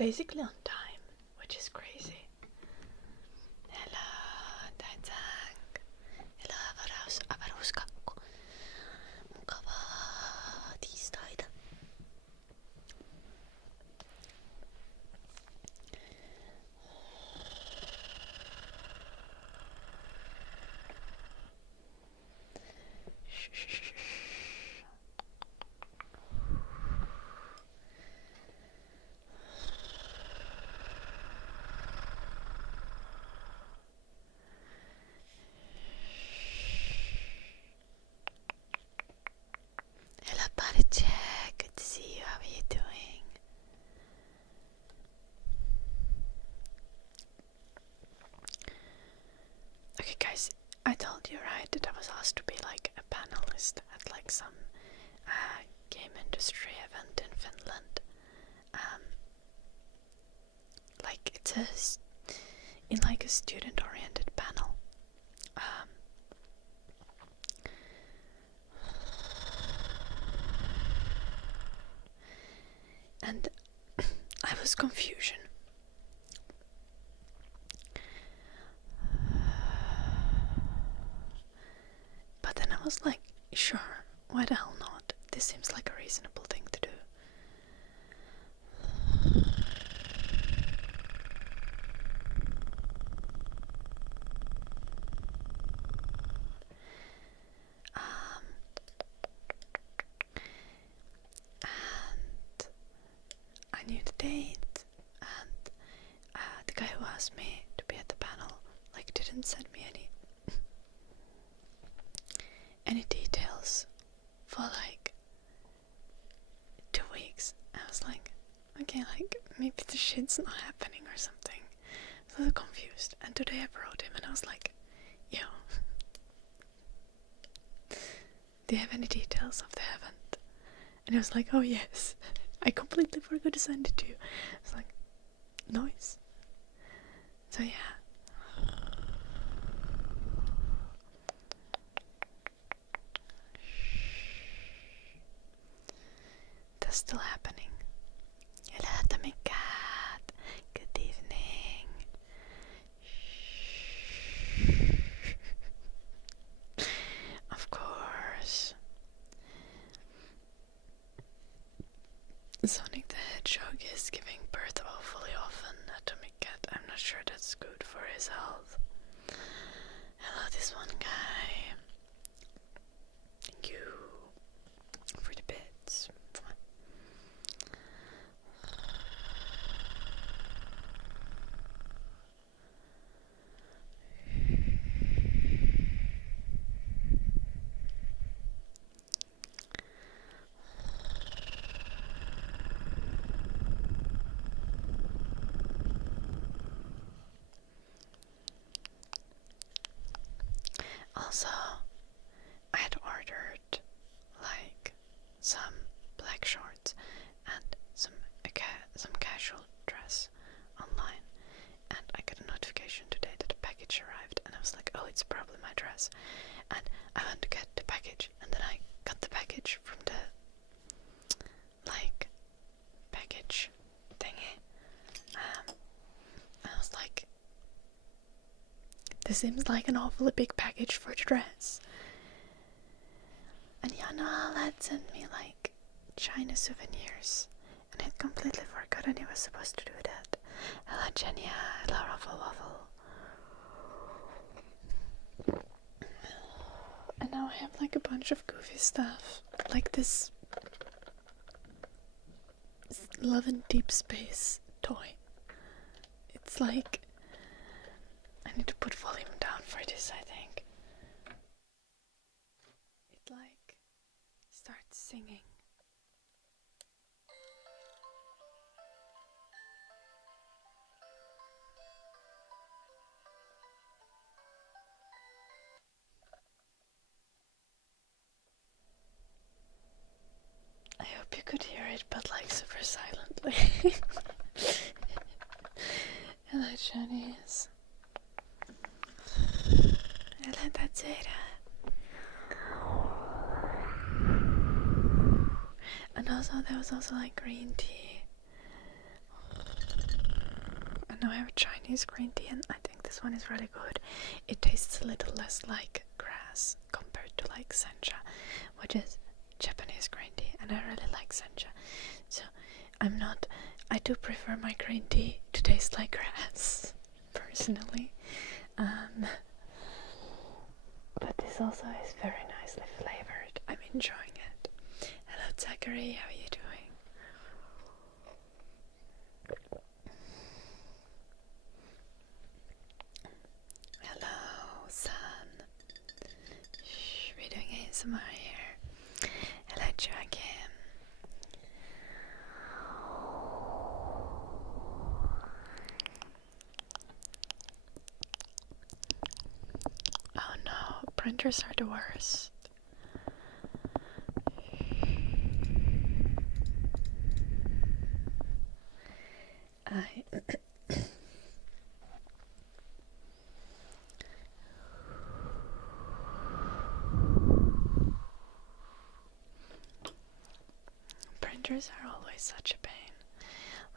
basically on time, which is crazy. Hello, Taitang. Hello, avaruskakko. Mukavaa tiistaita. Hello, Baricek. Good to see you. How are you doing? Okay, guys, I told you, right, that I was asked to be like a panelist at like some game industry event in Finland. Like it's in like a student-oriented panel. And I was confusion. But then I was like, sure, why the hell not? This seems like a reasonable thing to do. And I knew the date, and the guy who asked me to be at the panel like didn't send me any details for like 2 weeks. I was like, okay, like maybe the shit's not happening or something. I was a little confused. And today I wrote him and I was like, yo, do you have any details of the event? And he was like, oh yes, I completely forgot to send it to you. I was like, nice. So yeah. That's still happening. Hello, Tommy Cat. Good evening. Of course. Sonic the Hedgehog is giving birth awfully often. Atomic Cat, I'm not sure that's good for his health. Hello, this one guy. Thank you for the bits. Also, I had ordered like some black shorts and some casual dress online, and I got a notification today that the package arrived, and I was like, oh, it's probably my dress. And I went to get the package, and then I got the package from the like package thingy. I was like, this seems like an awfully big package for the dress. And Yana had sent me like China souvenirs, and I completely forgotten he was supposed to do that. Hello Jenya, hello Ruffle Waffle. And now I have like a bunch of goofy stuff, like this Love in Deep Space toy. It's like, I need to put volume down for this, I think. It like starts singing. I hope you could hear it, but like super silently. Hello, Chinese. Hello, that's it. And also, there was also like green tea. now I have a Chinese green tea, and I think this one is really good. It tastes a little less like grass compared to like sencha, which is Japanese green tea, and I really like sencha. So I do prefer my green tea to taste like grass, personally. But this also is very nicely flavored. I'm enjoying it. Hello Zachary, how are you doing? Hello Sun. Shh, we're doing ASMR here. Hello Joachim. Oh no, printers are the worst. Printers are always such a pain.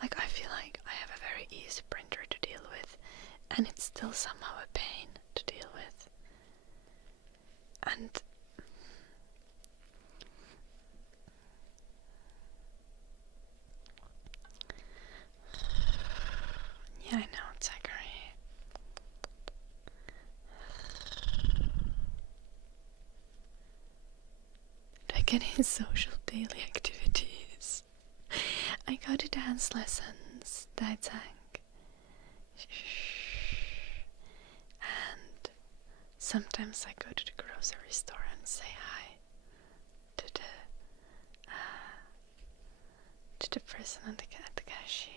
Like, I feel like I have a very easy printer to deal with, and it's still somehow a pain to deal with. And yeah, I know, Zachary. Do I get any social daily activities? I go to dance lessons, dancing, and sometimes I go to the grocery store and say hi to the person at the cashier.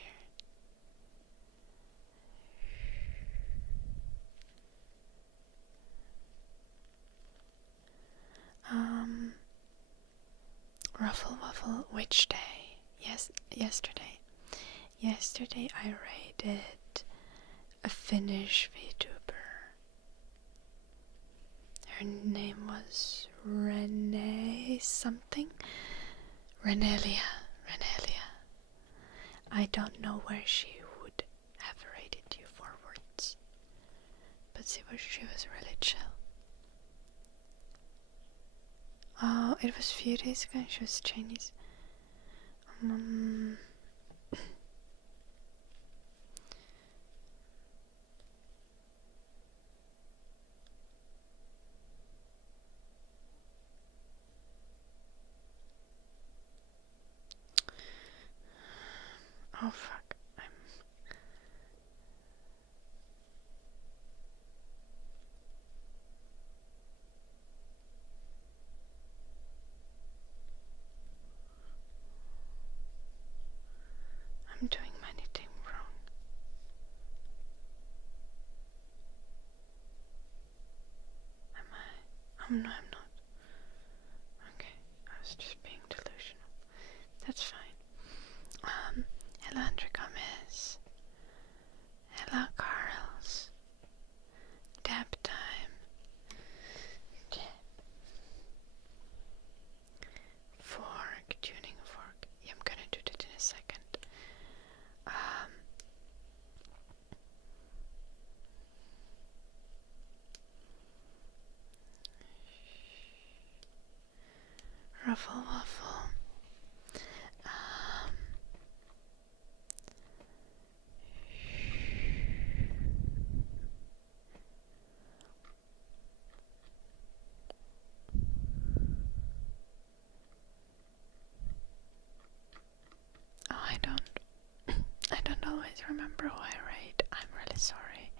Ruffle Waffle, which day? Yes, yesterday. Yesterday I rated a Finnish VTuber. Her name was Renee something? Renelia. I don't know where she would have rated you forwards, but she was really chill. Oh, it was a few days ago. She was Chinese. Oh fuck. I'm doing anything wrong. Am I? Oh no, I'm not. Okay, I was just being delusional. That's fine. Hello Andre Gomez. Hello Carls. Dab time. Fork, tuning a fork. Yeah, I'm gonna do that in a second. Ruffle Waffle. Oh, I don't always remember who I rate. I'm really sorry.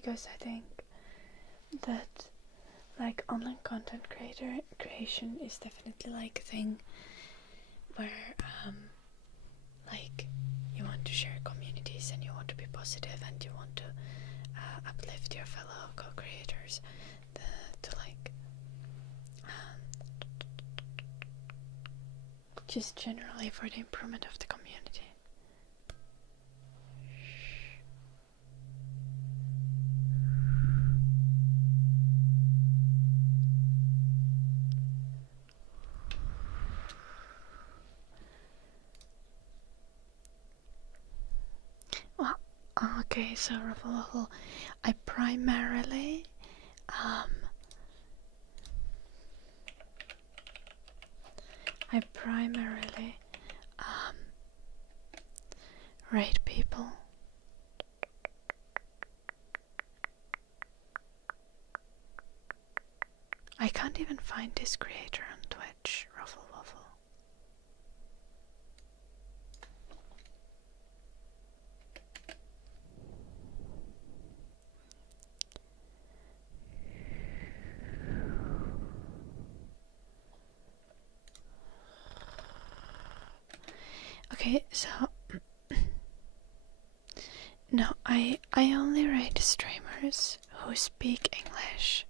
because I think that like online content creation is definitely like a thing where like you want to share communities and you want to be positive and you want to uplift your fellow co-creators to like just generally for the improvement of the community. Well, okay, so Ruffle, I primarily rate people. I can't even find this creator on Twitch, Ruffle. Okay, so no, I only rate streamers who speak English.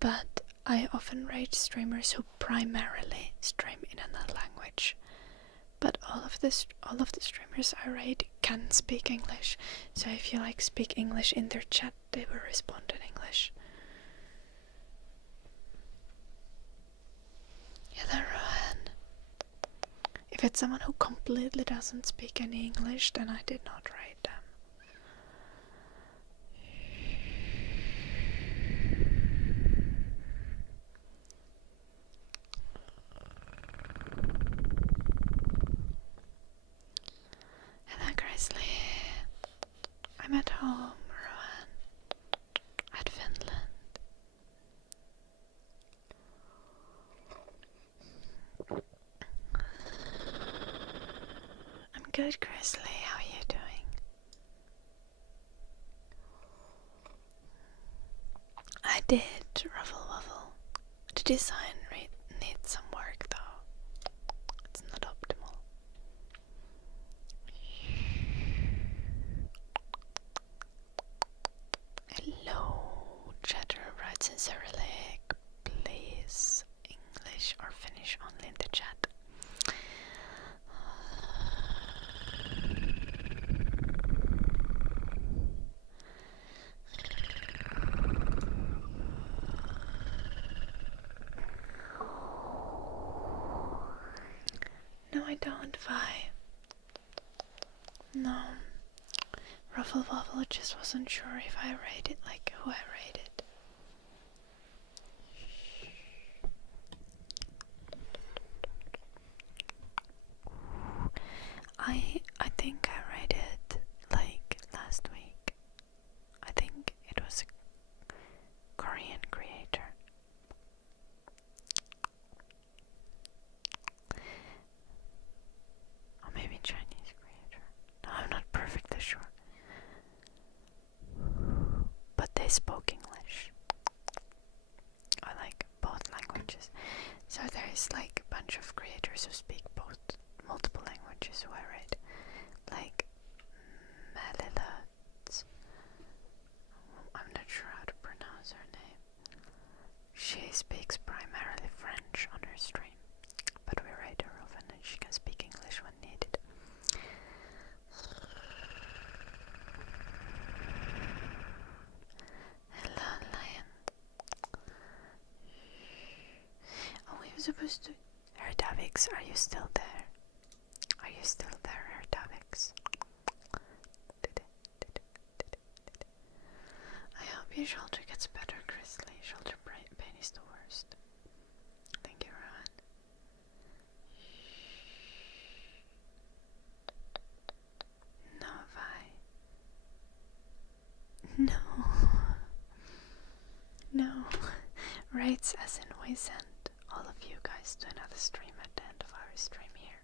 But I often rate streamers who primarily stream in another language. But all of the streamers I rate can speak English. So if you like speak English in their chat, they will respond in English. Hello, Rohan. If it's someone who completely doesn't speak any English, then I did not rate them. Hello, Grizzly. I'm at home, Rohan. At Finland. I'm good, Grizzly. How are you doing? I did, Ruffle. The design needs some work, though. It's not optimal. Hello, chatter writes in Cyrillic. Please, English or Finnish only in the chat. No, I don't, Vi. No. Ruffle just wasn't sure if I rated, like, who I rated. I think I rated, like, last week. I think it was a Korean creator. Or maybe Chinese creator. No, I'm not perfectly sure. But they spoke English. I like both languages. So there is like a bunch of creators who speak both multiple languages who I rate. Like Melilut. I'm not sure how to pronounce her name. She speaks primarily French on her stream, but we rate her often and she can speak English when needed. Hello, Lion. Oh, we were supposed to... Herdavix, are you still there? Are you still there, Herdavix? I hope your shoulder gets better, Grizzly. Shoulder pain is the worst. Thank you, Rowan. No, Vi. No. No. Rates as in we send all of you guys to another stream at the end of our stream here.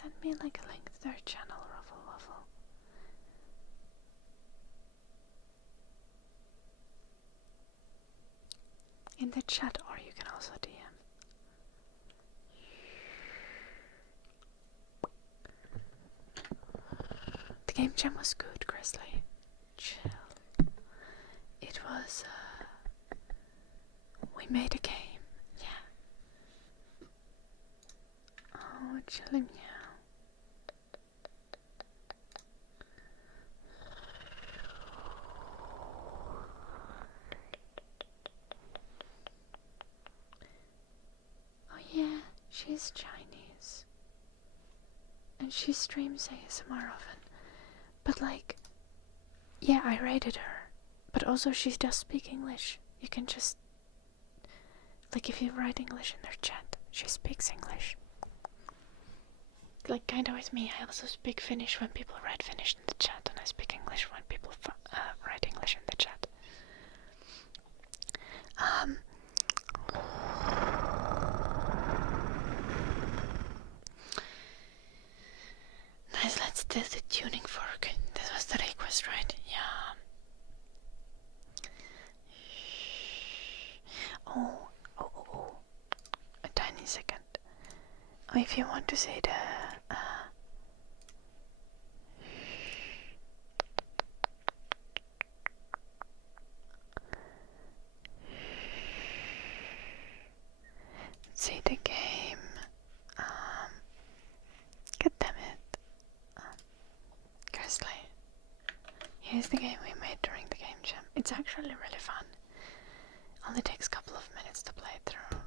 send me like a link to their channel, Ruffle Waffle? In the chat, or you can also DM. The game jam was good, Grizzly. Chill. It was, we made a game. Yeah. Oh, chilly meow. Oh yeah, she's Chinese. And she streams ASMR often. But like, yeah, I rated her. But also she does speak English. You can just, like if you write English in their chat, she speaks English. Like kinda with me, I also speak Finnish when people write Finnish in the chat, and I speak English when people write English in the chat. Nice, let's do the tuning fork. This was the request, right? Yeah. Oh. A tiny second. Oh, if you want to say the say the game. God damn it. Grizzly. Here's the game we made during the game jam. It's actually really fun. Only takes a couple of minutes to play through.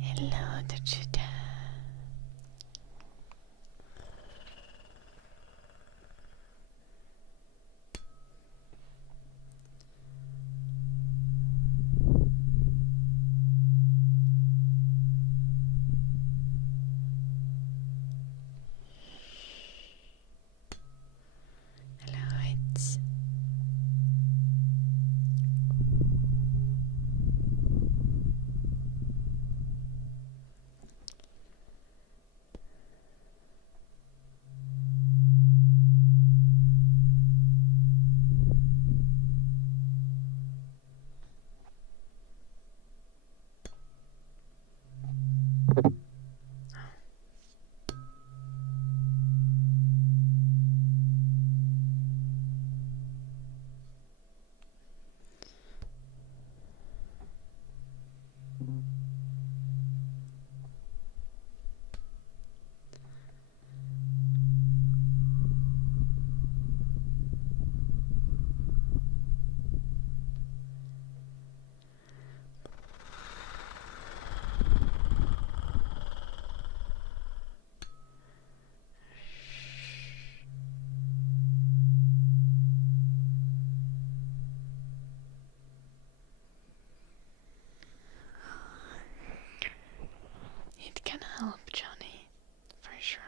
Hello, Dachuda. Hello, it's it can help, Johnny, for sure.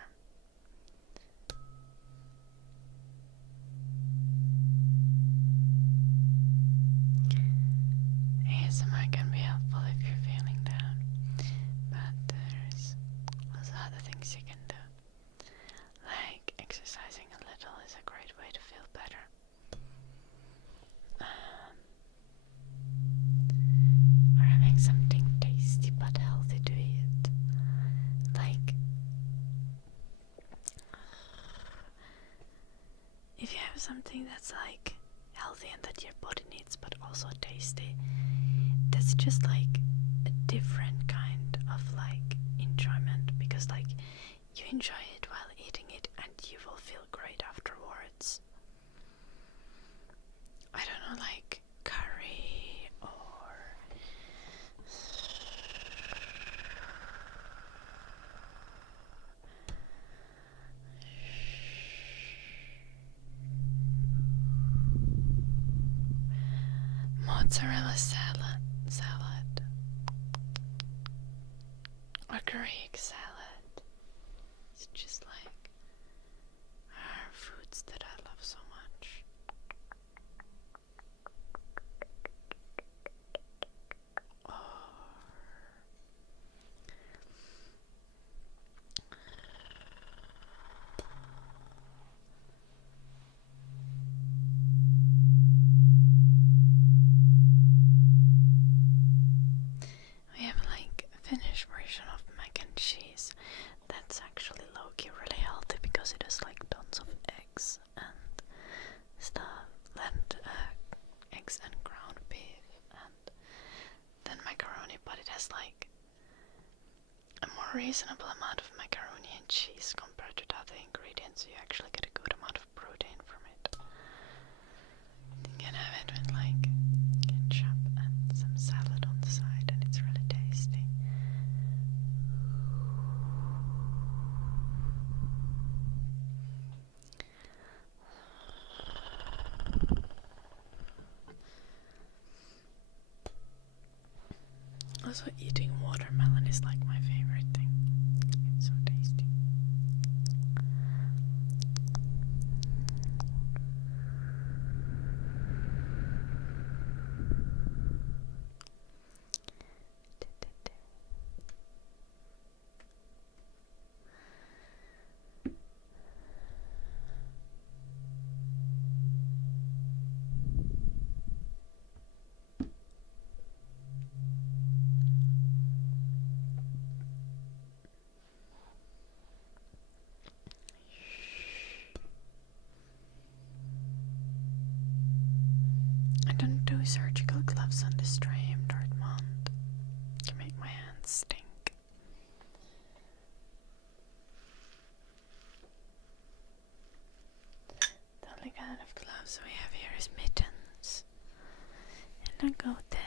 ASMR can be helpful if you're feeling down, but there's also other things you can do. Like exercising a little is a great way to feel better. Or having something tasty but healthy to eat. Like, if you have something that's like healthy and that your body needs but also tasty, that's just like a different kind of like enjoyment, because like you enjoy it while eating it and you will feel great afterwards. I don't know, like curry or mozzarella salad or Greek salad. It's just like foods that I love so much. reasonable amount of macaroni and cheese compared to the other ingredients, so you actually get a good amount of protein from it. You can have it with like ketchup and some salad on the side, and it's really tasty. Also, eating watermelon is like my favorite thing. It's so tasty. I don't do surgical gloves on the stream, Dortmund. You make my hands stink. The only kind of gloves we have here is mittens. And I go dead.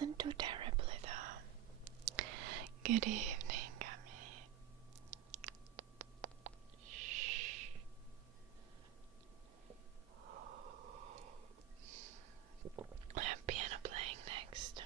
wasn't too terribly though. Good evening, Gummy. Shh. I have piano playing next.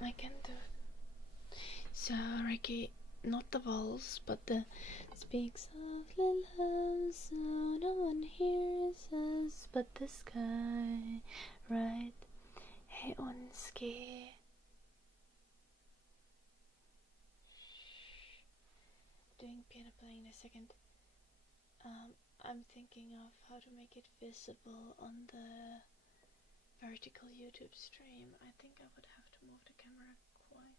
I can do it. So, Ricky, not the waltz, but the speak softly low so no one hears us but the sky, right? Hey, Onski. Doing piano playing in a second. I'm thinking of how to make it visible on the vertical YouTube stream. I think I would have to move the camera quite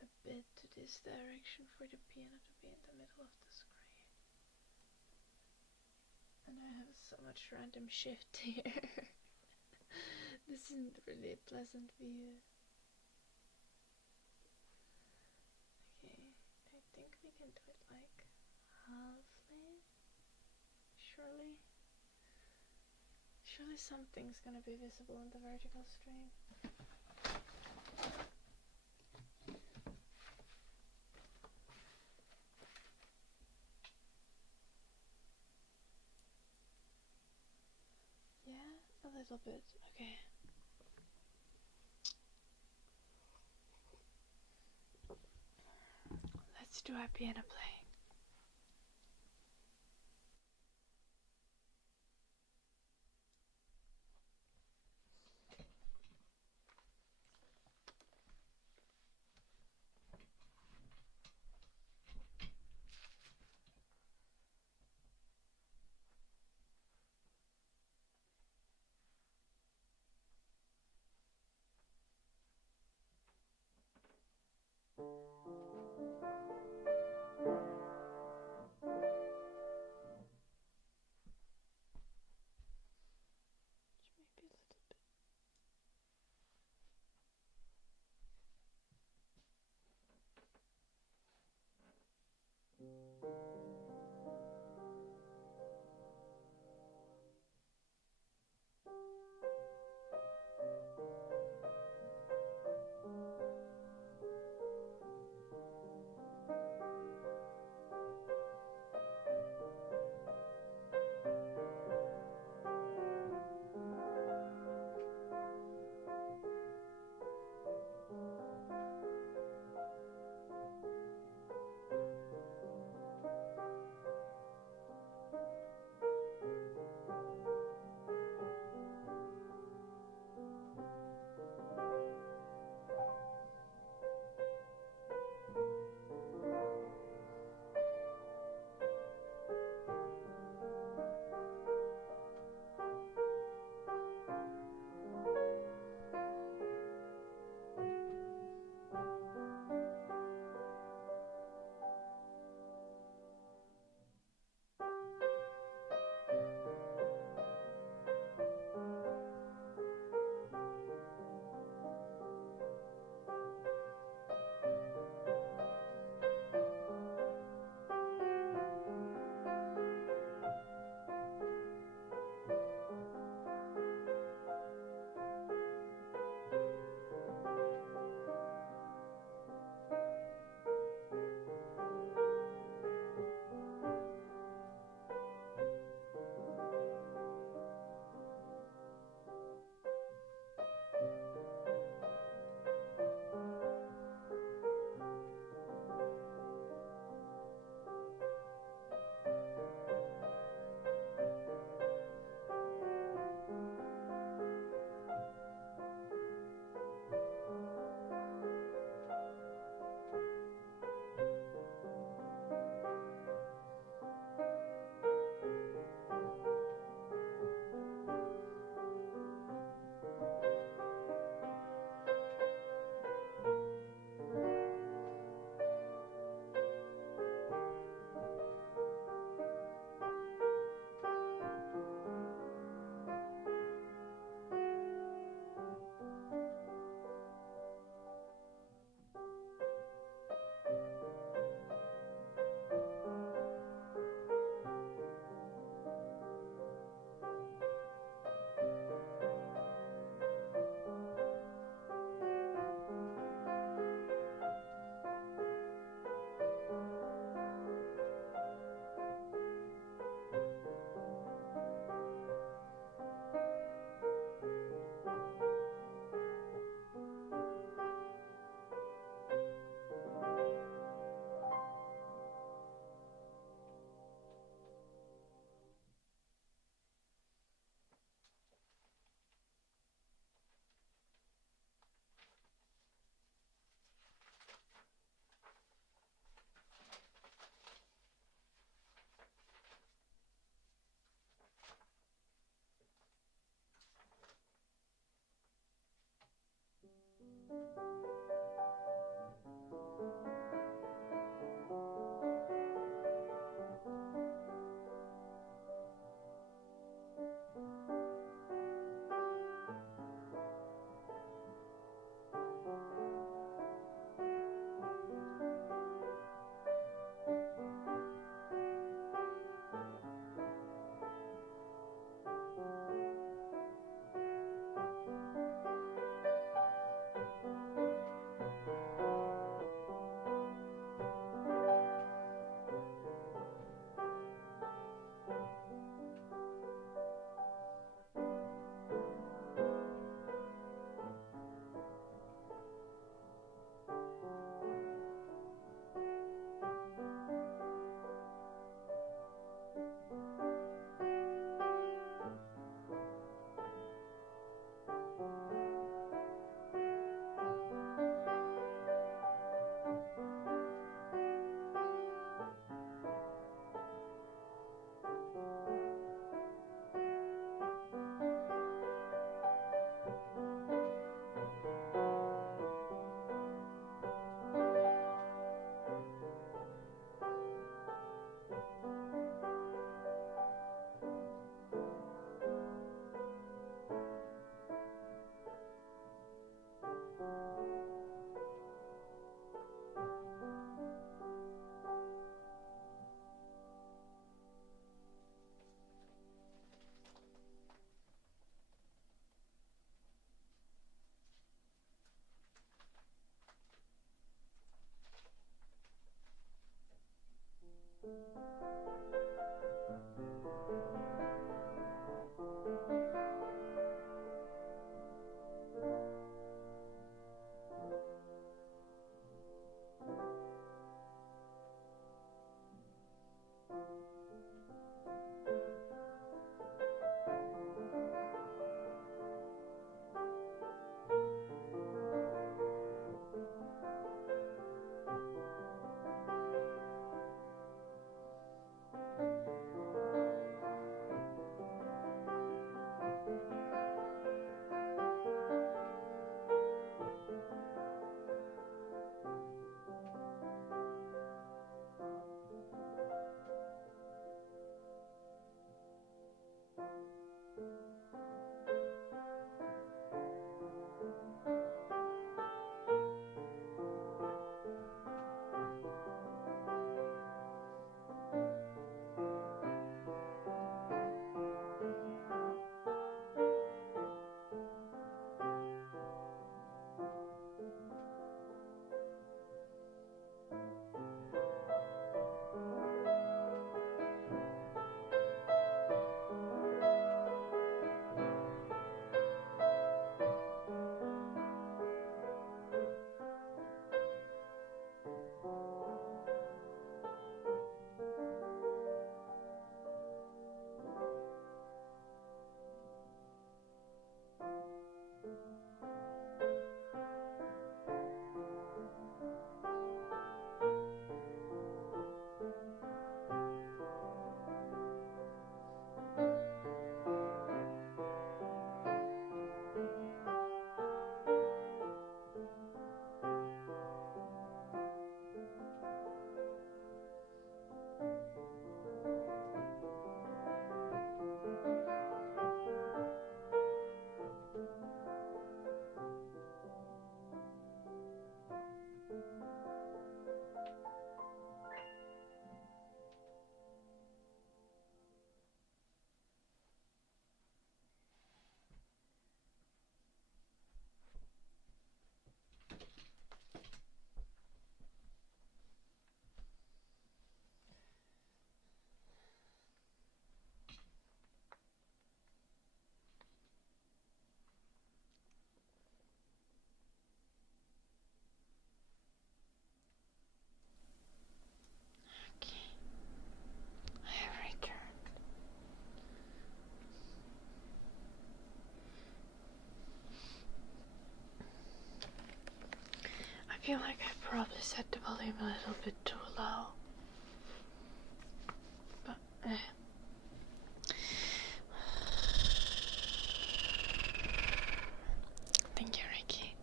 a bit to this direction for the piano to be in the middle of the screen. And I have so much random shift here. This isn't really a pleasant view. Okay, I think we can do it like halfway. Surely something's gonna be visible on the vertical stream. Yeah, a little bit. Okay. Let's do our piano playing. feel like I probably set the volume a little bit too low. But, Thank you, Ricky.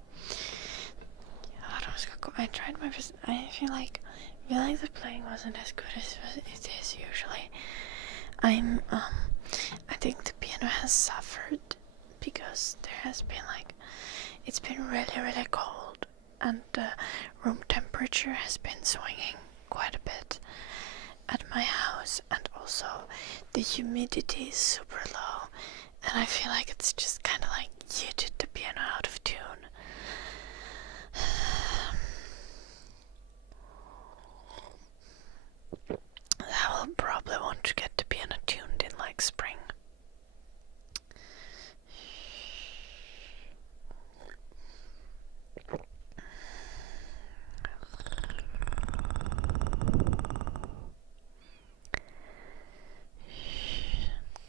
I tried my best. I feel like the playing wasn't as good as it is usually. I think the piano has suffered because there has been it's been really, really cold, and the room temperature has been swinging quite a bit at my house, and also the humidity is super low, and I feel like it's just kind of yeeted the piano out of tune. I will probably want to get the piano tuned in spring.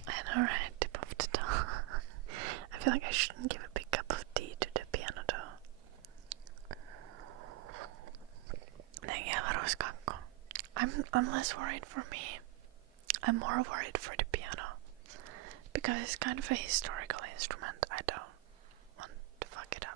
I know, right? Tip of the tongue. I feel like I shouldn't give a big cup of tea to the piano though. I'm less worried for me. I'm more worried for the piano, because it's kind of a historical instrument. I don't want to fuck it up.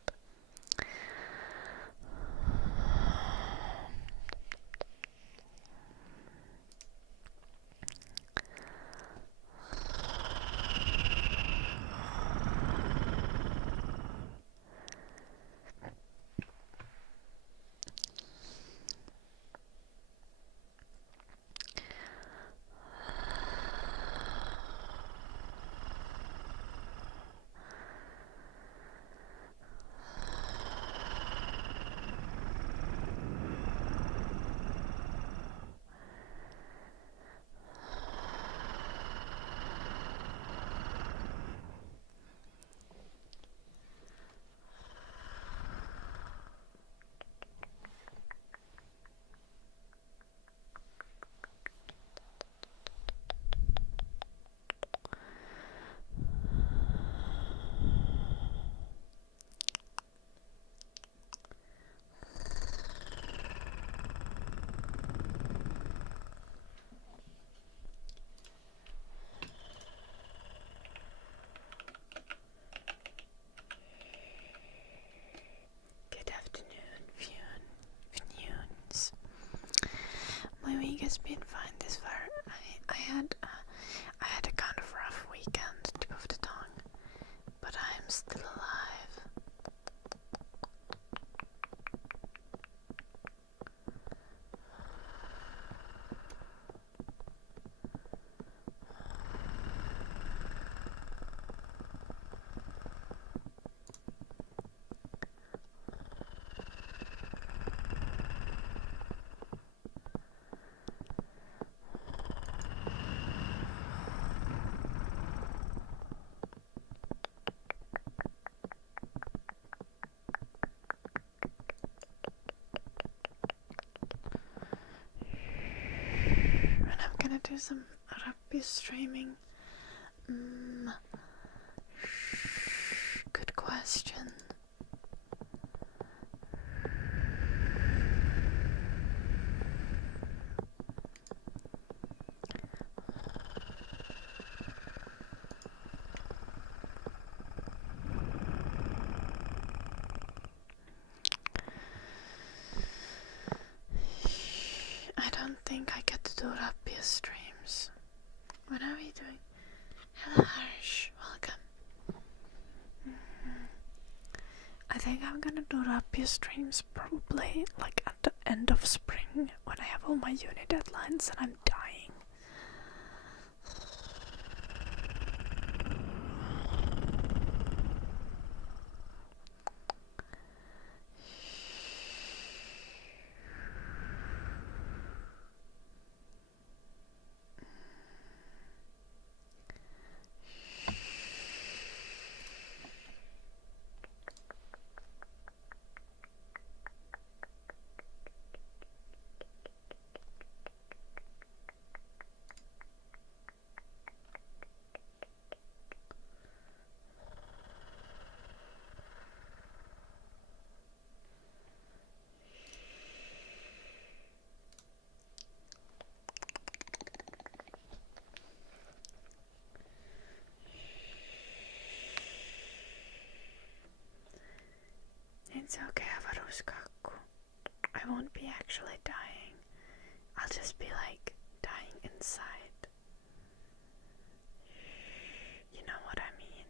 My week has been fine this far. I had a kind of rough weekend, tip of the tongue, but I'm still alive. Do some rugby streaming. Good question. I don't think I get to do rugby streams. What are we doing? Hello, Harsh. Welcome. I think I'm gonna do rugby streams probably at the end of spring, when I have all my uni deadlines and I'm dying. It's okay, avaruuskakku. I won't be actually dying. I'll just be like dying inside. You know what I mean?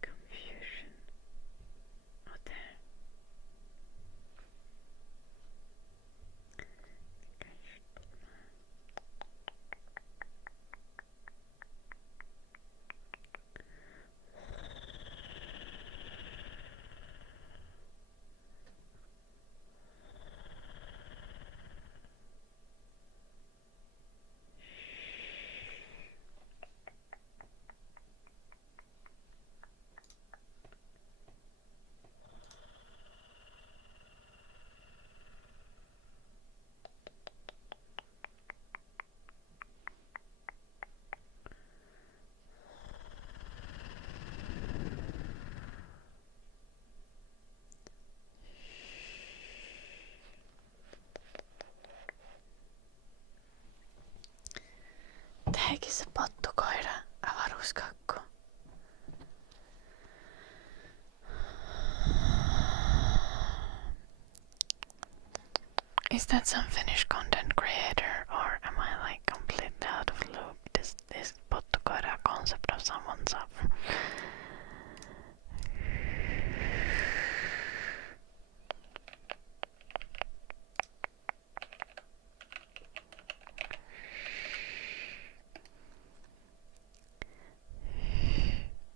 Confusion. Oh, there. I should put Teki se pottukoira, avaruuskakku. Is that some Finnish content creator, or am I like completely out of loop? This pottukoira concept of someone's up.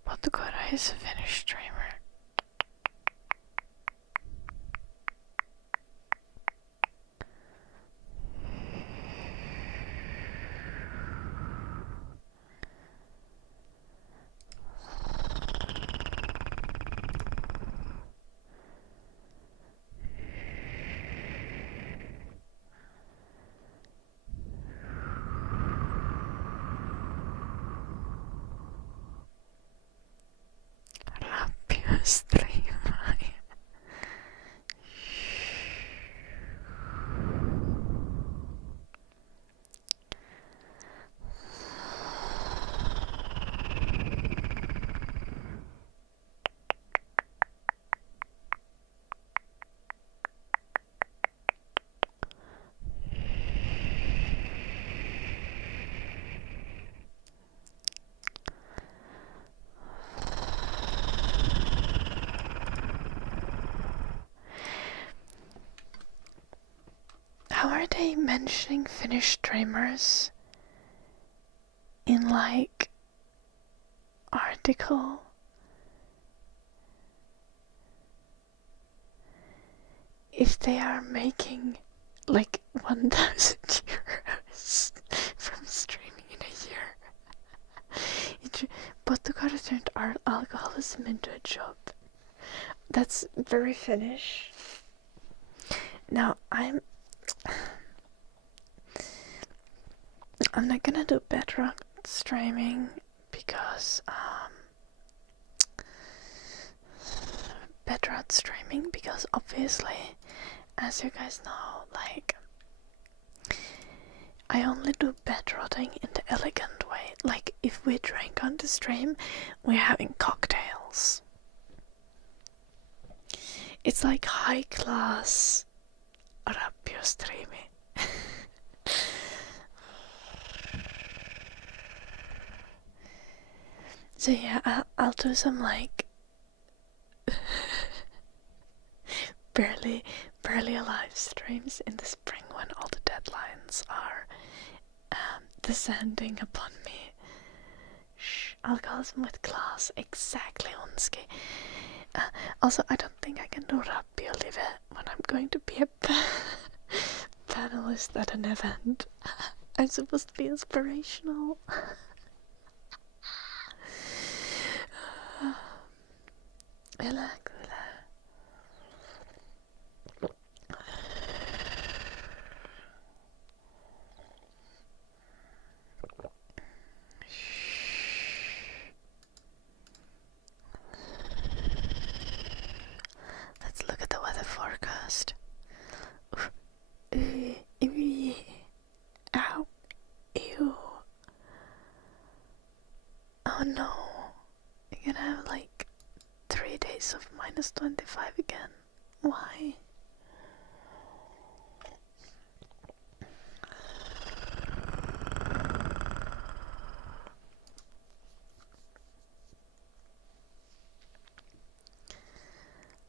Pottukoira is a Finnish streamer. How are they mentioning Finnish streamers in like article? If they are making like 1,000 euros from streaming in a year. Pottukara turned alcoholism into a job. That's very Finnish. Now I'm not gonna do bedrock streaming because obviously, as you guys know, like I only do bedrotting in the elegant way. Like if we drink on the stream, we're having cocktails. It's like high class rappio streaming. So yeah, I'll do some like barely alive streams in the spring when all the deadlines are descending upon me. Alcoholism with class, exactly, Unski. Also, I don't think I can do rappio live when I'm going to be a panelist at an event. I'm supposed to be inspirational. case of minus 25 again. Why?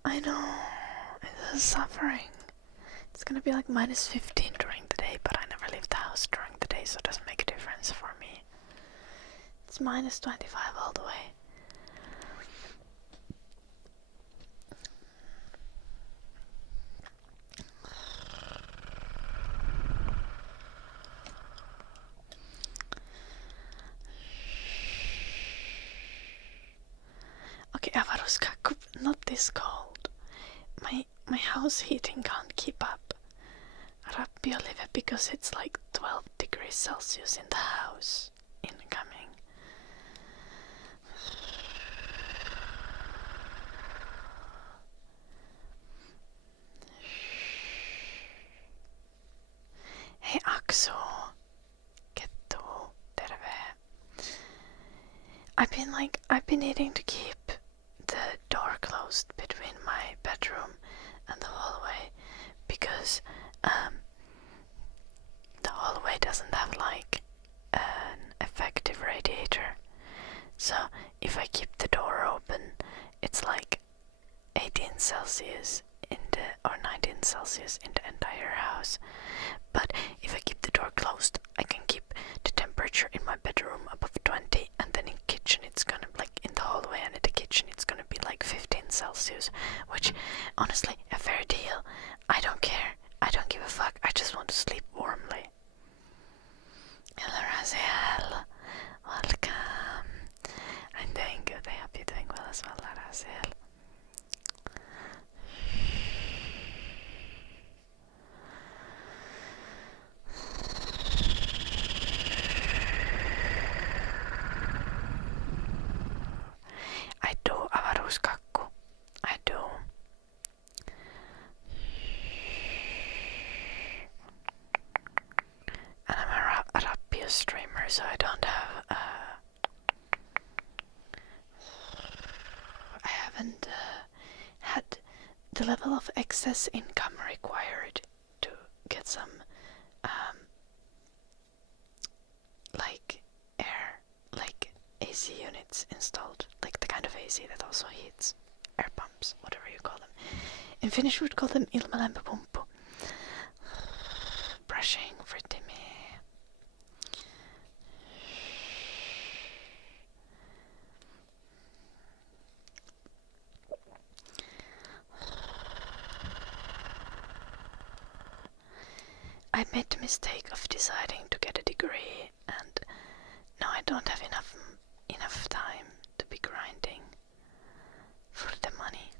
I know, it is suffering. It's gonna be like minus 15 during the day, but I never leave the house during the day, so it doesn't make a difference for me. It's minus 25 all the way. Okay, Avaruskakku, not this cold. My house heating can't keep up. Rappio live because it's like 12 degrees Celsius in the house. Incoming. Hey Aksu. Kettu. Terve. I've been needing to keep the door closed between my bedroom and the hallway because the hallway doesn't have like an effective radiator. So if I keep the door open, it's like 18 Celsius or 19 Celsius in the entire house. But if I keep the door closed, I can keep the temperature in my bedroom above 20, and then in kitchen it's gonna like in the hallway and in the kitchen it's gonna be like 15 Celsius, which honestly a fair deal. I don't care. I don't give a fuck. I just want to sleep warmly. Hello Raziel. Welcome. I'm doing good. I hope you're doing well as well, Raziel. I do, Avaruskakku. I do. And I'm a Rappio streamer, so I don't have I haven't had the level of excess income required to get some like air, like AC units installed, like the kind of AC that also heats air pumps, whatever you call them. In Finnish we would call them ilmalämpöpumppu. Brushing for Timmy. I made the mistake of deciding to get a degree, and now I don't have enough time to be grinding for the money.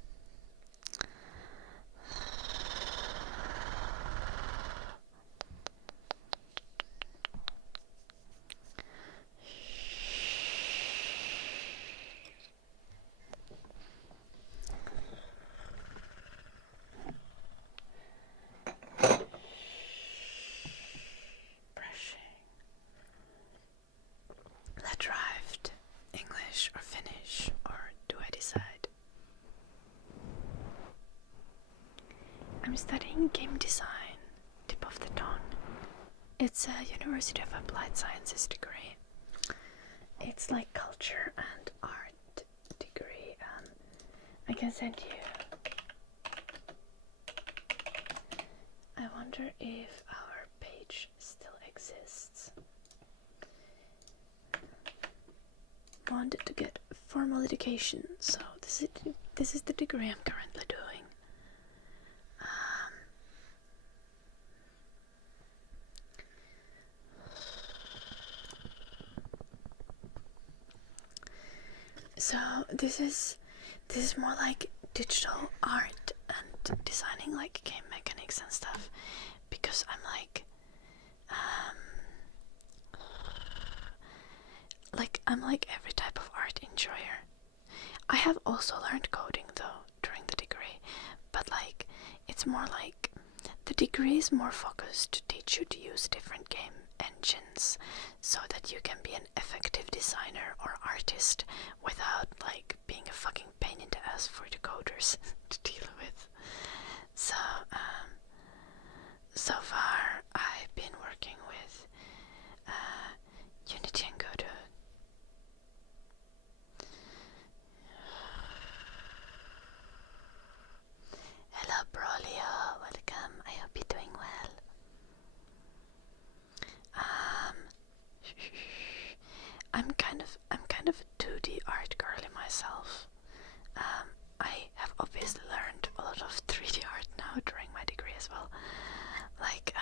Derived English or Finnish, or do I decide? I'm studying game design, tip of the tongue. It's a University of Applied Sciences degree. It's like culture and art degree. I can send you. I wonder if our page still exists. Wanted to get formal education, so this is the degree I'm currently doing. So this is more like digital art and designing like game mechanics and stuff, because I'm like every type of art enjoyer. I have also learned coding though during the degree, but like it's more like the degree is more focused to teach you to use different game engines so that you can be an effective designer or artist without like being a fucking pain in the ass for the coders to deal with. So so far I've been working with Unity and Godot. Hello Brolio, welcome. I hope you're doing well. I'm kind of a 2D art girly myself. I have obviously learned a lot of 3D art now during my degree as well. Like,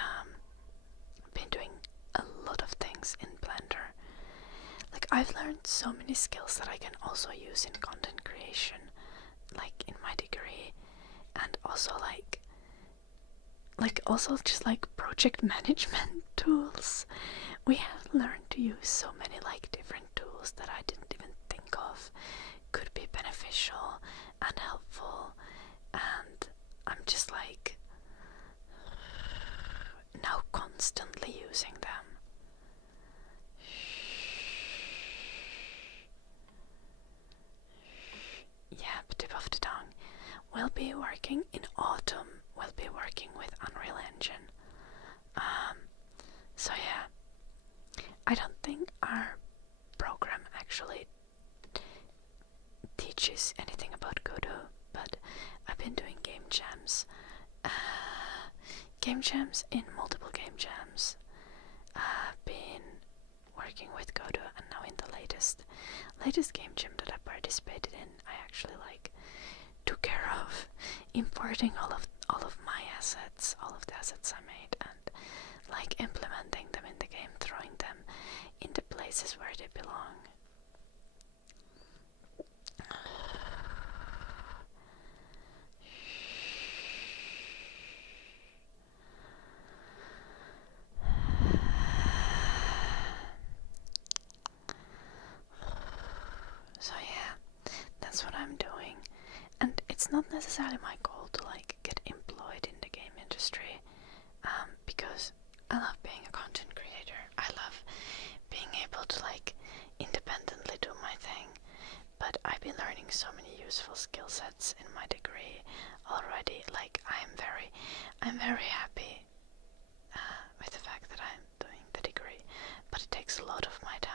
been doing a lot of things in Blender. Like, I've learned so many skills that I can also use in content creation, like in my degree, and also like also just like project management tools. We have learned to use so many like different tools that I didn't even think of could be beneficial and helpful, and I'm just like now constantly using them. Yep, tip of the tongue. We'll be working in autumn. We'll be working with Unreal Engine. So yeah, I don't think our program actually teaches anything about Godot, but I've been doing game jams. In multiple game jams. I've been working with Godot, and now in the latest game jam that I participated in, I actually like took care of importing all of my assets, all of the assets I made, and like implementing them in the game, throwing them in the places where they belong. So yeah, that's what I'm doing, and it's not necessarily my goal to like get employed in the game industry, because I love being a content creator. I love being able to like independently do my thing, but I've been learning so many useful skill sets in my degree already. Like I'm very happy with the fact that I'm doing the degree, but it takes a lot of my time.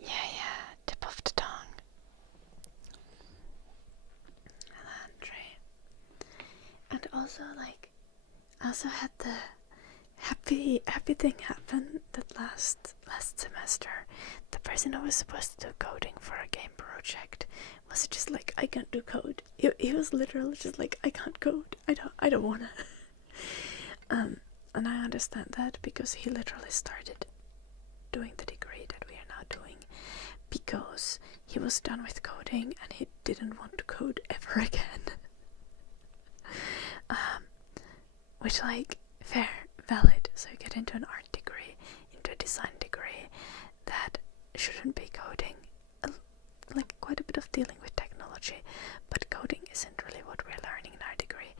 Yeah, tip of the tongue. And also, like, I also had the happy thing happen that last semester. The person who was supposed to do coding for a game project was just like, I can't do code. He was literally just like, I can't code. I don't wanna. And I understand that, because he literally started doing the degree that we are now doing because he was done with coding and he didn't want to code ever again. Which, like, fair, valid. So you get into an art degree, into a design degree that shouldn't be coding, like quite a bit of dealing with technology, but coding isn't really what we're learning in our degree.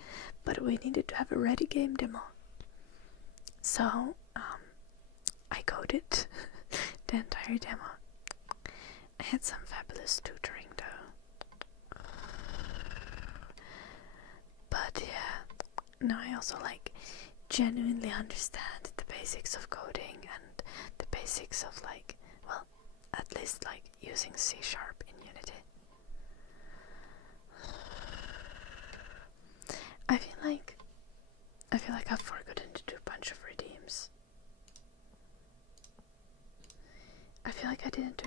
But we needed to have a ready game demo, so I coded the entire demo. I had some fabulous tutoring though, but yeah, now I also like genuinely understand the basics of coding and the basics of like, well, at least like using C# in Unity. I feel like I've forgotten to do a bunch of redeems.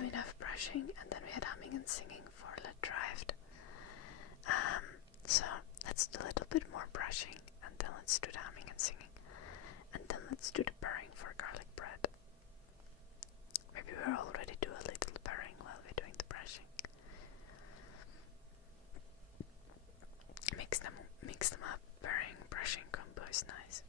do enough brushing, and then we had humming and singing for the drive. So let's do a little bit more brushing, and then let's do the humming and singing, and then let's do the purring for garlic bread. Maybe we'll already do a little purring while we're doing the brushing. Mix them up. Purring, brushing combo is nice.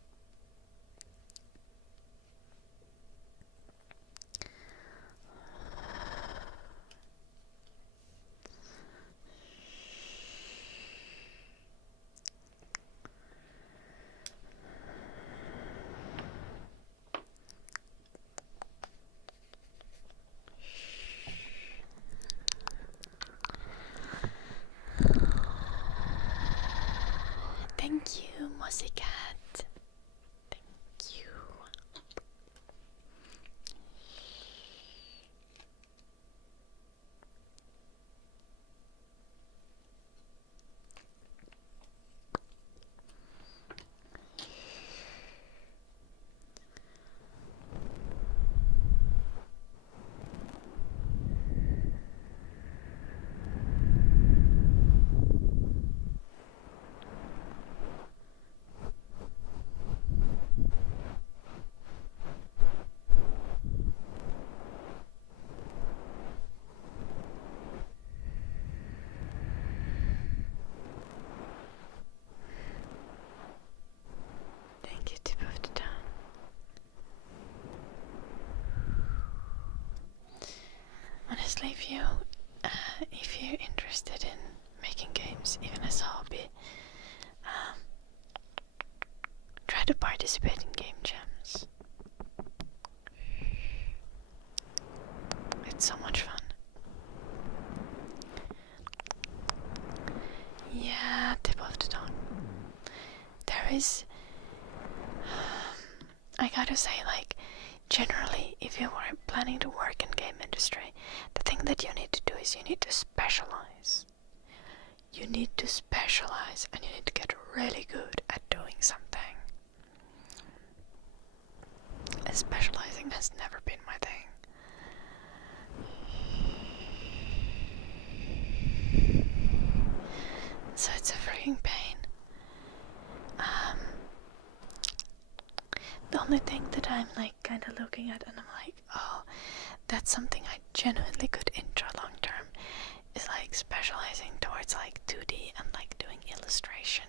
Thank you, Mossy Cat. Thank you. Thank you, tip of the tongue. Honestly, if you're interested in making games, even as a hobby, try to participate in game jams. It's so much fun. Yeah, tip of the tongue. There is, I gotta say, like, generally, if you were planning to work in game industry, the thing that you need to do is you need to specialize. You need to specialize, and you need to get really good at doing something. And specializing has never been my thing. So it's a freaking pain. The only thing that I'm like kind of looking at and I'm like, oh, that's something I genuinely could enjoy long term, is like specializing towards like 2D and like doing illustration.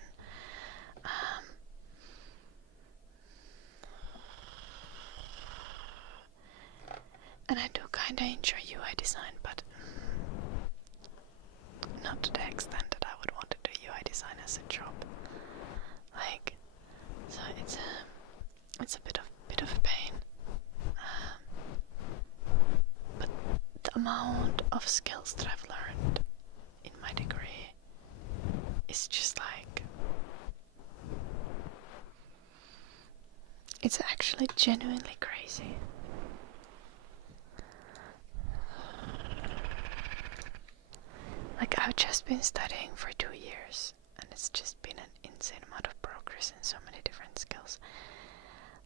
And I do kind of enjoy UI design, but not to the extent that I would want to do UI design as a job. Like, so it's a bit of a pain. But the amount of skills that I've learned in my degree is just like, it's actually genuinely crazy. Like, I've just been studying for 2 years, and it's just been an insane amount of progress in so many different skills.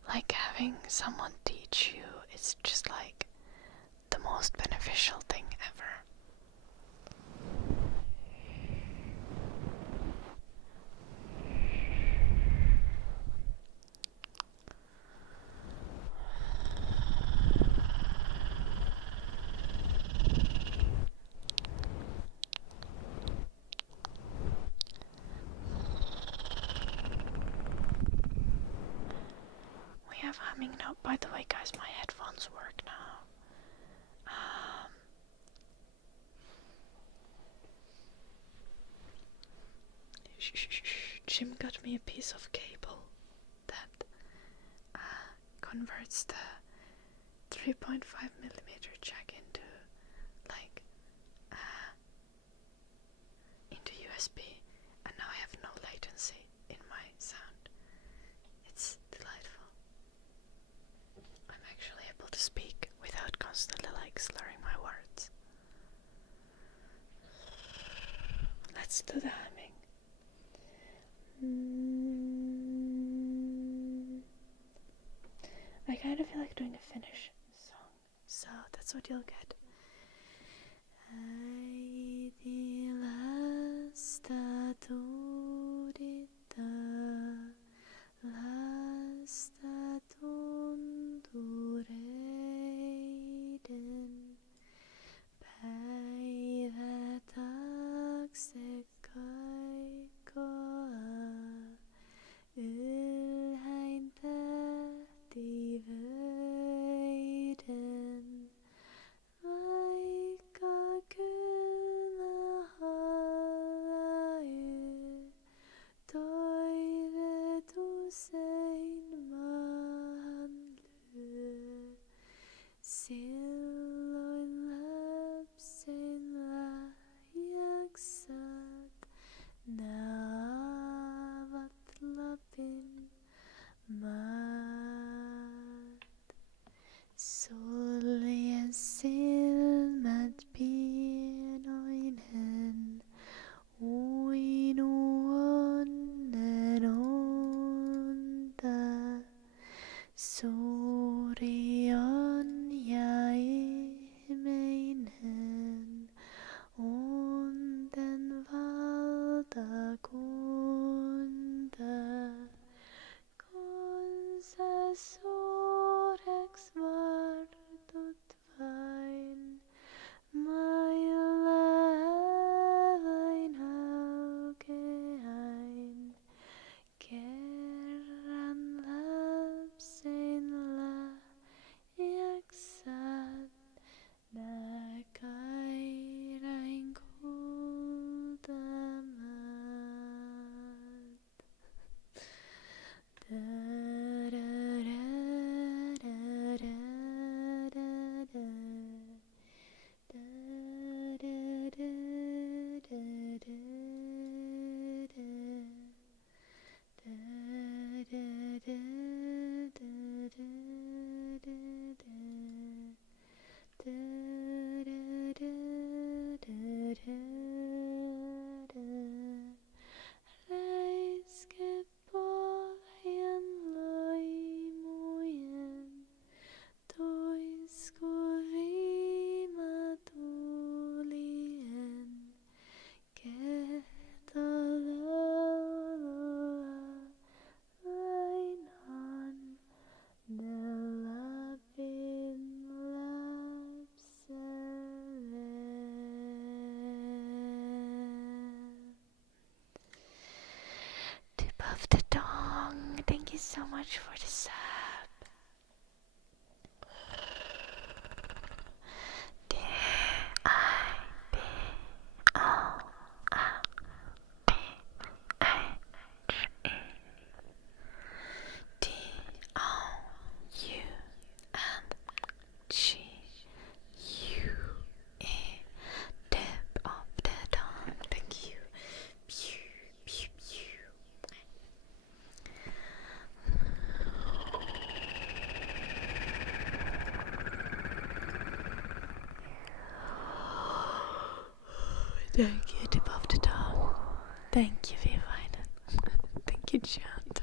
Like, having someone teach you, it's just like the most beneficial thing ever. We have humming now. By the way, guys, my headphones work now. Jim got me a piece of cable that converts the 3.5mm jack into like into USB, and now I have no latency in my sound. It's delightful. I'm actually able to speak without constantly like slurring my words. Let's do the humming. I kind of feel like doing a Finnish song, so that's what you'll get. Heidi lasta torita, lasta tondureiden, beide tagsekoikoa, ulheinte divöiden, vaikka kyllä hallaa toiveet usein maahan lyö. Silloin lapsen lahjaksat naavat Lapin maat. Sulje silmät pienoinen, uinu onnen unta. Suuri on ja ihmeinen unten valtakunta. Kun sä suureks vartut vain, mailla vain aukeain, kerran lapsen lahjaksat, nää kairain kultamaat. Räiske pohjan loimujen, tuisku viimatulien, kehtolaulua vain on ne Lapin lapselle. Tip of the dong. Thank you so much for the sub. D-O-U-N-G-U-E. Tip of the dong. Thank you. Pew, pew, pew. Thank you, tip of the dong. Thank you, Vivian. Thank you, Chant.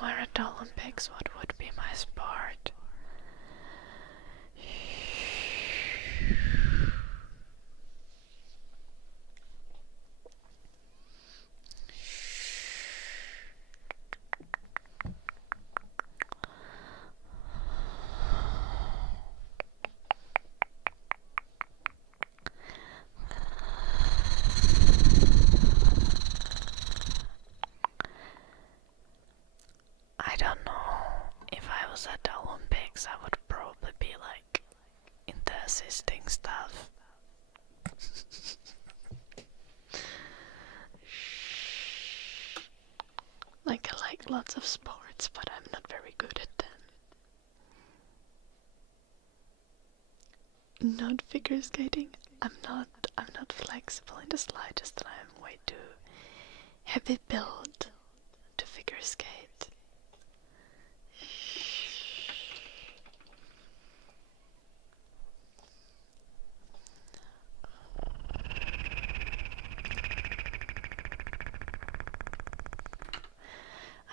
were at the Olympics, what would be my sport? I don't know. If I was at the Olympics, I would probably be like into assisting stuff. Like I like lots of sports, but I'm not very good at them. Not figure skating. I'm not flexible in the slightest, and I'm way too heavy built to figure skate.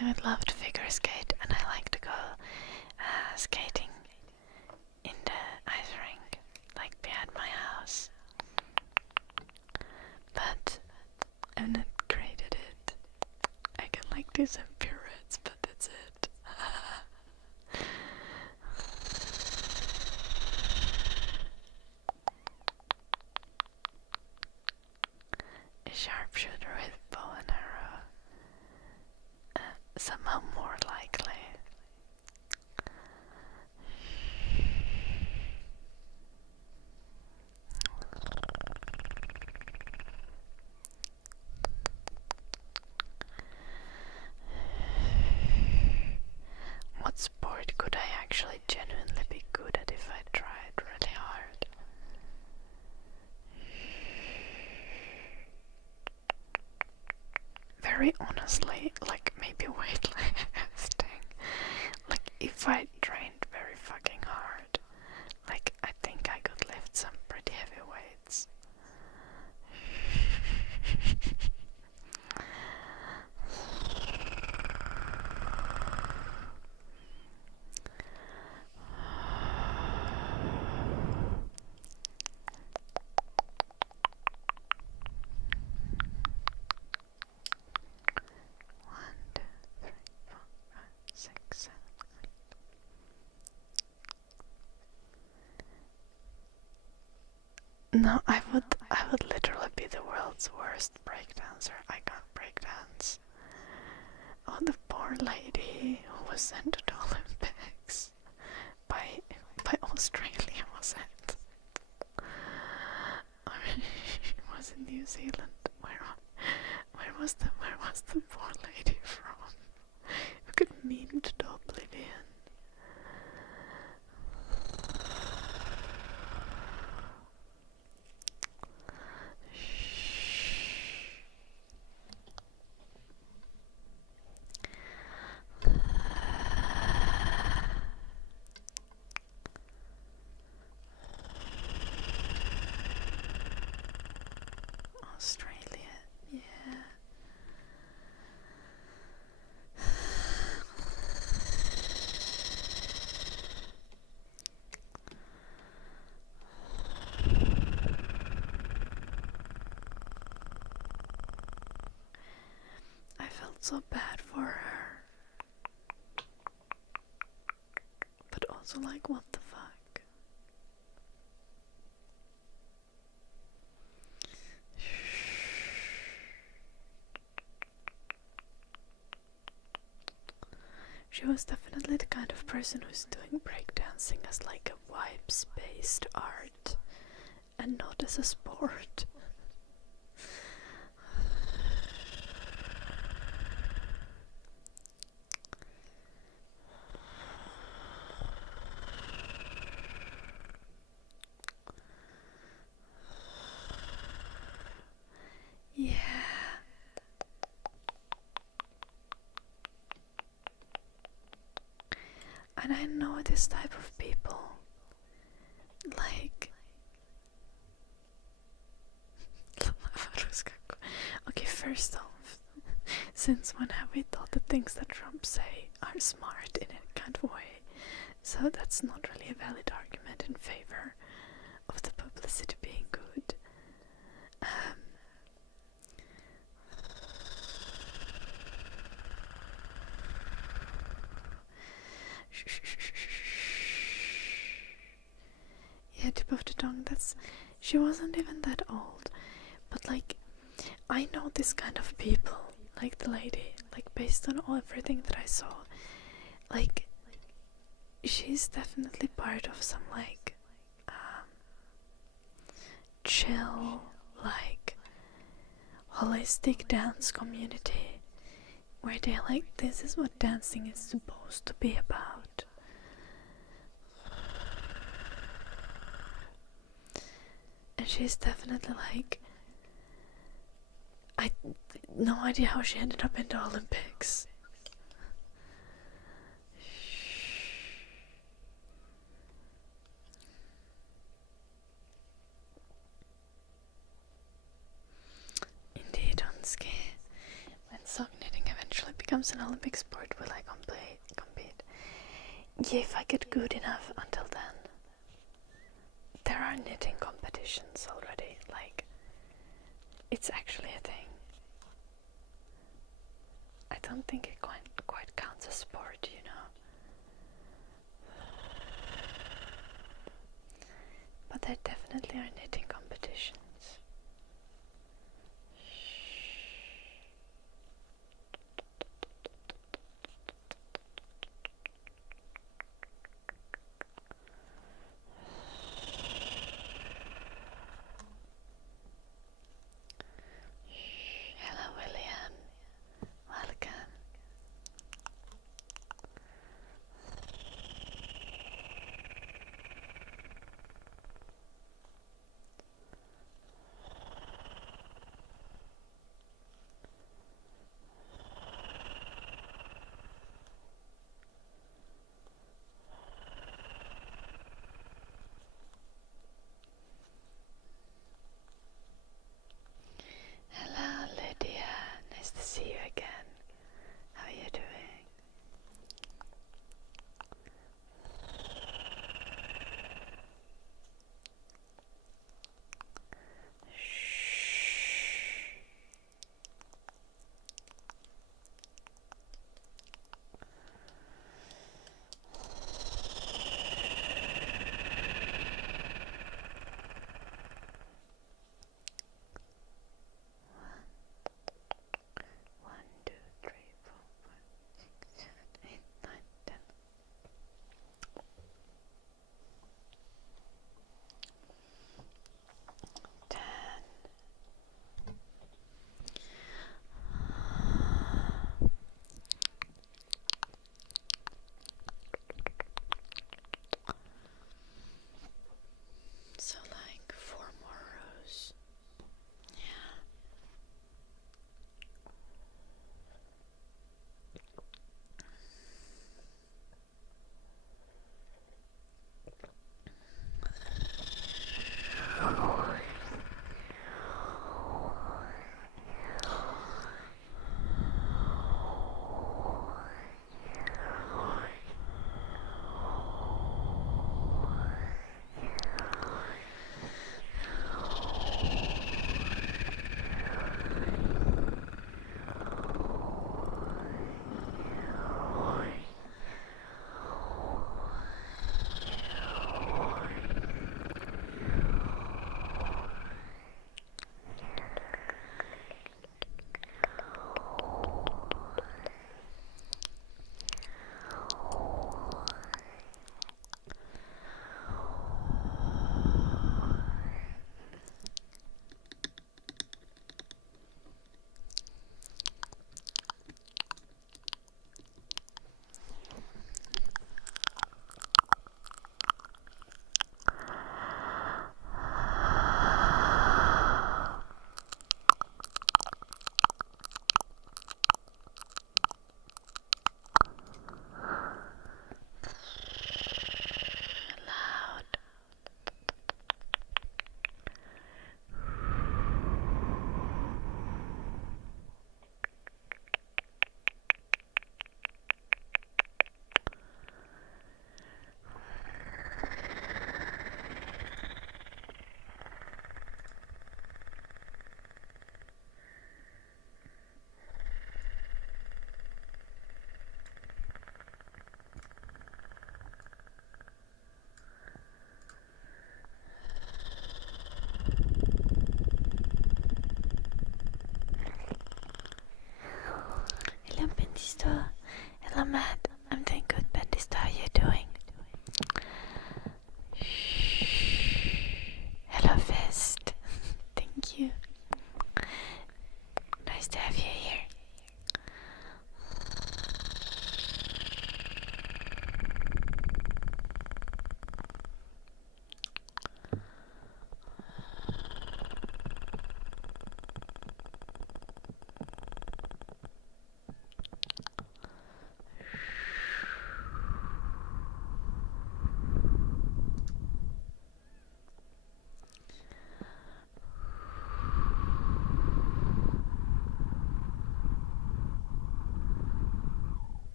I would love to figure skate, and I like to go skating in the ice rink, like behind my house. But I'm not great at it. I can like do some pirouettes, but that's it. A sharpshooter with bow and arrow. Somehow more likely. What sport could I actually genuinely be good at if I tried really hard? Very honestly, like maybe weightlifting. Like if I trained very fucking hard, like I think I could lift some pretty heavy weights. One, two, three, four, five, six, 7. No, I would literally be the world's worst breakdancer. I can't breakdance. Oh, the poor lady who was sent to the Olympics by Australia, was it? Or it was in New Zealand. Where was the poor lady from? Who could mean to the oblivion? Australia, yeah. I felt so bad for her. But also like, what the fuck? She was definitely the kind of person who's doing breakdancing as like a vibes-based art and not as a sport. Yeah. And I know this type of people. Like okay, first off, since when have we thought the things that Trump say are smart in a kind of way? So that's not really a valid argument in favor of the publicity being good. Yeah, tip of the tongue, she wasn't even that old, but like, I know this kind of people, like the lady, like based on everything that I saw, like, she's definitely part of some like, chill, like, holistic dance community, where they're like, this is what dancing is supposed to be about. And she's definitely like, I no idea how she ended up in the Olympics. Indeed, on ski. When sock knitting eventually becomes an Olympic sport, will I compete? Yeah, if I get good enough until then. There are knitting competitions already, like, it's actually a thing. I don't think it quite counts as sport, you know. But there definitely are knitting competitions. Hello, William. Welcome.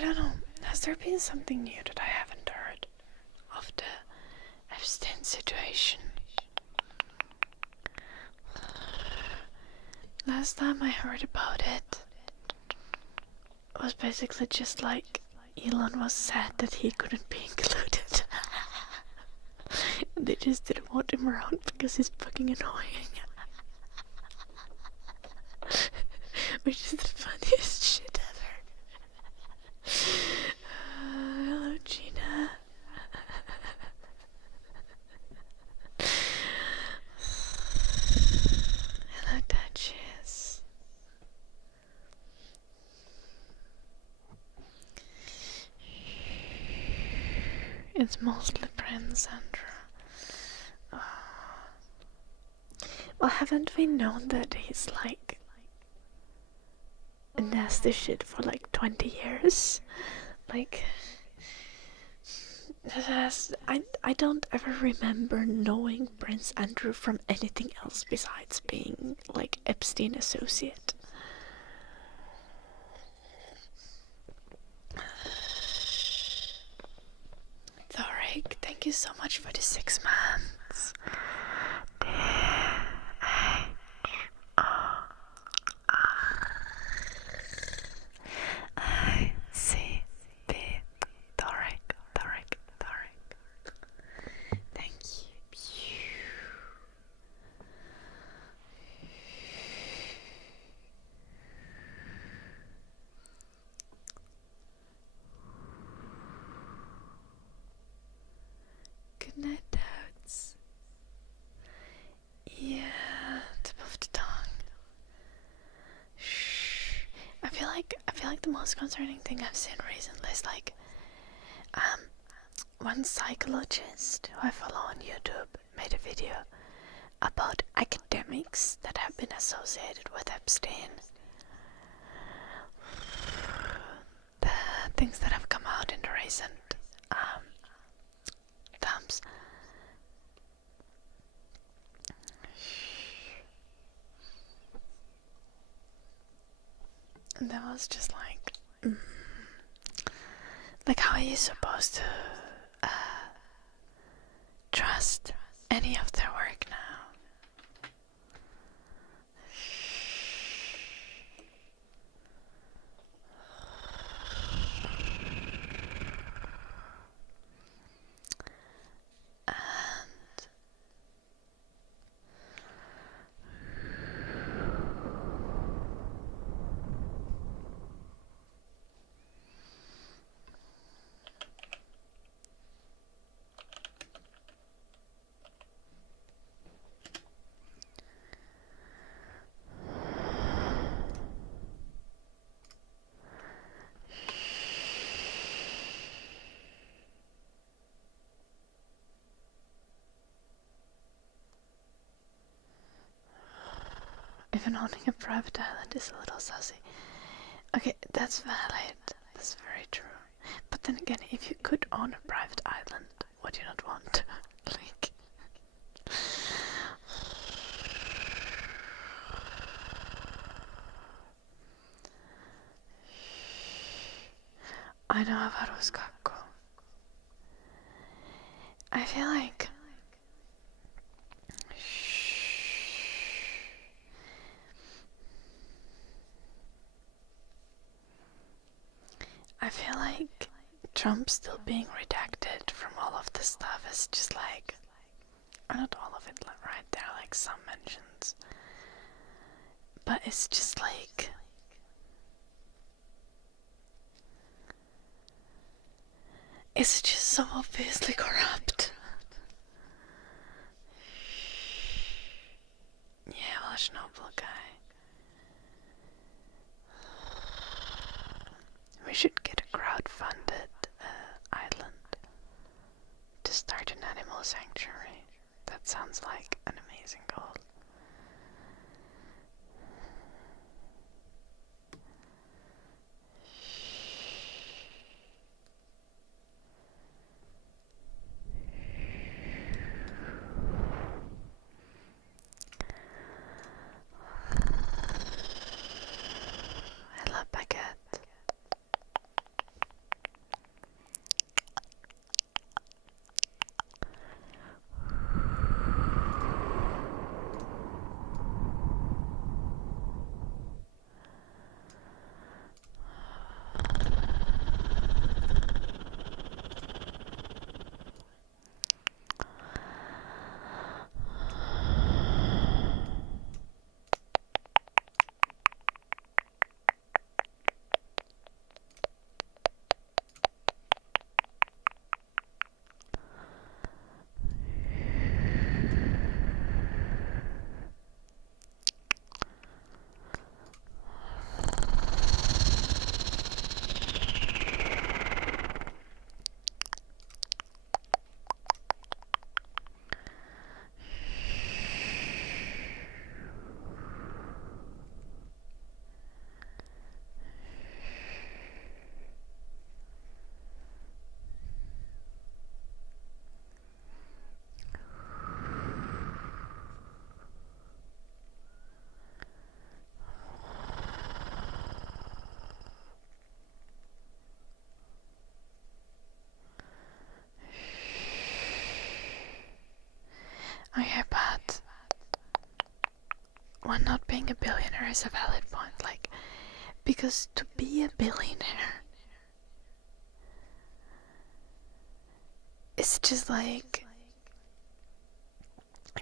I don't know. Has there been something new that I haven't heard of the Epstein situation? Last time I heard about it was basically just like Elon was sad that he couldn't be included. They just didn't want him around because he's fucking annoying. Which is the funniest shit ever. Hello, Gina. Hello, Duchess. It's mostly Prince Andrew. Well, haven't we known that he's like nasty shit for like 20 years? Like, I don't ever remember knowing Prince Andrew from anything else besides being like Epstein associate. Thoric, thank you so much for the 6 months. I-C-B. Thoric. Thank you. Good night, Toads. Yeah, tip of the tongue. Shh. I feel like the most concerning thing I've seen recently is like one psychologist who I follow on YouTube made a video about academics that have been associated with Epstein. The things that have come out in the recent times. And that was just like how are you supposed to trust any of their work now? Even owning a private island is a little sassy. Okay, that's valid. That's very true. But then again, if you could own a private island, would you not want to? Like... I know about Oscaco. I feel like... I feel like Trump still being redacted from all of this stuff is just like, or not all of it, right? There are like some mentions, but it's just like, it's just so obviously corrupt. Yeah, well, Chernobyl guy. We should get a crowd-funded island to start an animal sanctuary. That sounds like an amazing goal. Okay, but when not being a billionaire is a valid point, like, because to be a billionaire it's just like,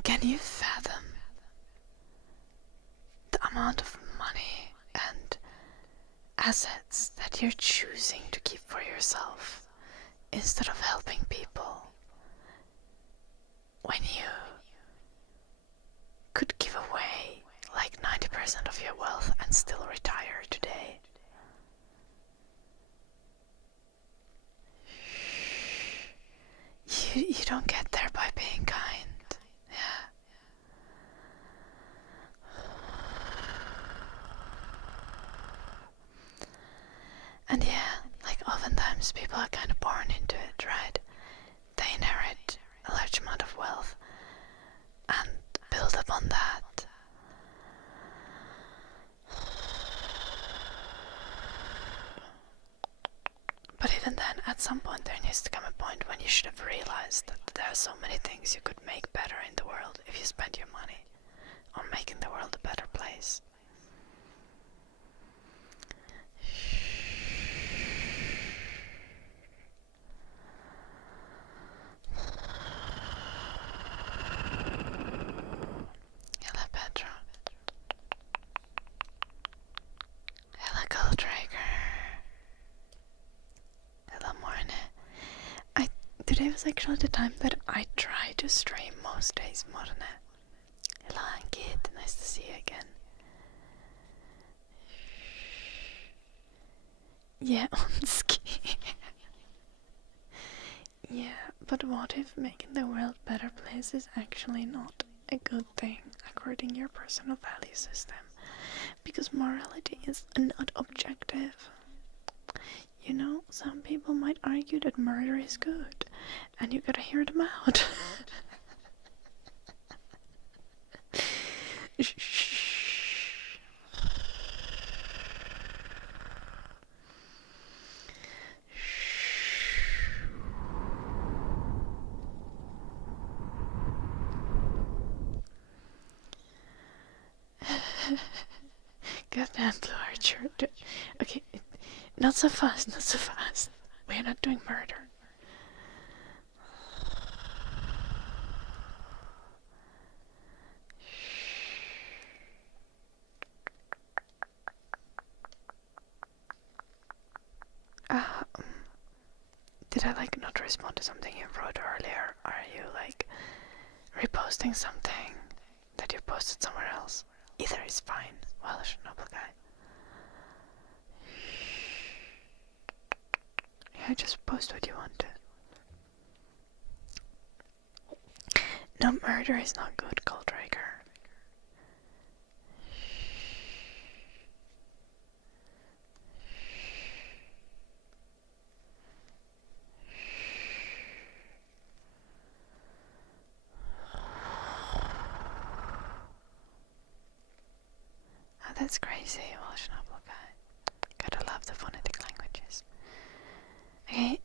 can you fathom the amount of money and assets that you're choosing to keep for yourself instead of helping people, when you could give away like 90% of your wealth and still retire today? You don't get there by being kind. Yeah. And yeah, like oftentimes people are kind of born into it, right? They inherit a large amount of wealth and build upon that. But even then, at some point there needs to come a point when you should have realized that there are so many things you could make better in the world if you spent your money on making the world a better place. Hello, Pedro. Hello, Goldraker. Hello, Morne. Today was actually the time that I try to stream most days, Morne. Hello, Ankit. Nice to see you again. Yeah, on ski. Yeah, but what if making the world a better place is actually not a good thing according to your personal value system? Because morality is not objective. You know, some people might argue that murder is good, and you gotta hear them out. Goddamn, Blue Archer. Okay, not so fast, not so fast. We're not doing murder. Did I like not respond to something you wrote earlier? Are you like reposting something that you posted somewhere else? Either is fine. Well, noble guy. Yeah, just post what you want to. No, murder is not good, Goldraker. Oh, that's crazy, Welsh noble guy. Gotta love the phonetic languages. Okay.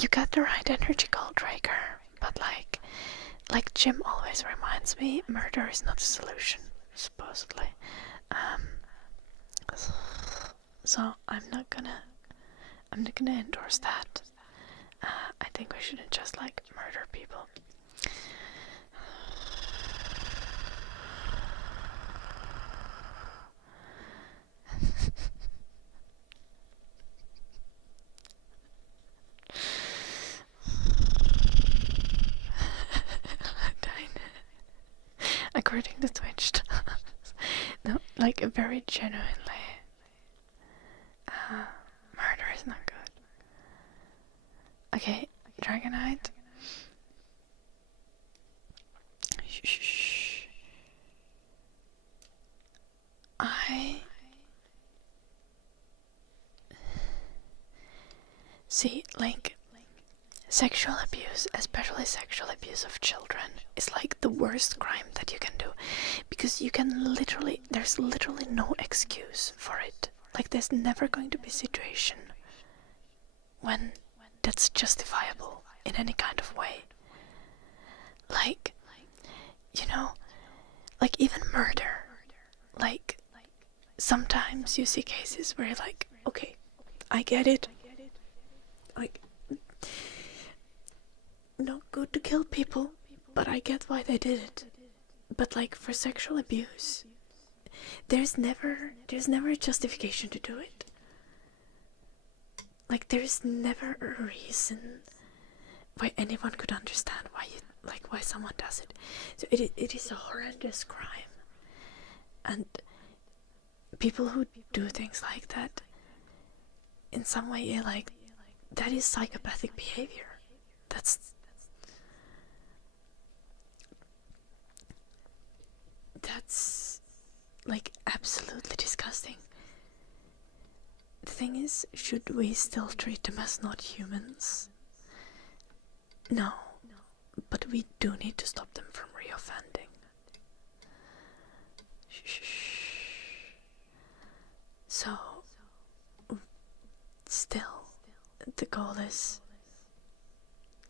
You got the right energy, Goldraker, but like Jim always reminds me, murder is not a solution, supposedly. So I'm not gonna endorse that. I think we shouldn't just like murder people. According to Twitch, no, like very genuinely, murder is not good. Okay, Dragonite. Shh. I see, like, sexual abuse, especially sexual abuse of children, is like the worst crime that you can do, because you can literally, there's literally no excuse for it. Like, there's never going to be a situation when that's justifiable in any kind of way. Like, you know, like even murder. Like, sometimes you see cases where you're like, okay, I get it. Like, not good to kill people, but I get why they did it. But like for sexual abuse, there's never a justification to do it. Like there's never a reason why anyone could understand why someone does it. So it is a horrendous crime, and people who do things like that, in some way, like that is psychopathic behavior. That's like absolutely disgusting. The thing is, should we still treat them as not humans? No, but we do need to stop them from reoffending. So, still, the goal is,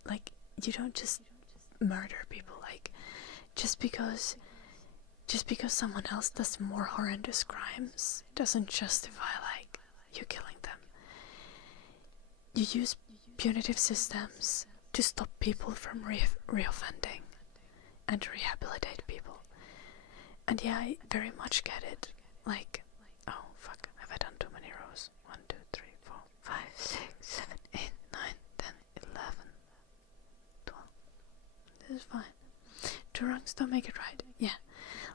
like, you don't just murder people, like, just because someone else does more horrendous crimes doesn't justify, like, you killing them. You use punitive systems to stop people from reoffending and to rehabilitate people. And yeah, I very much get it. Like, oh fuck, have I done too many rows? 1, 2, 3, 4, 5, 6, 7, 8, 9, 10, 11, 12. This is fine. 2 wrongs don't make it right. Yeah.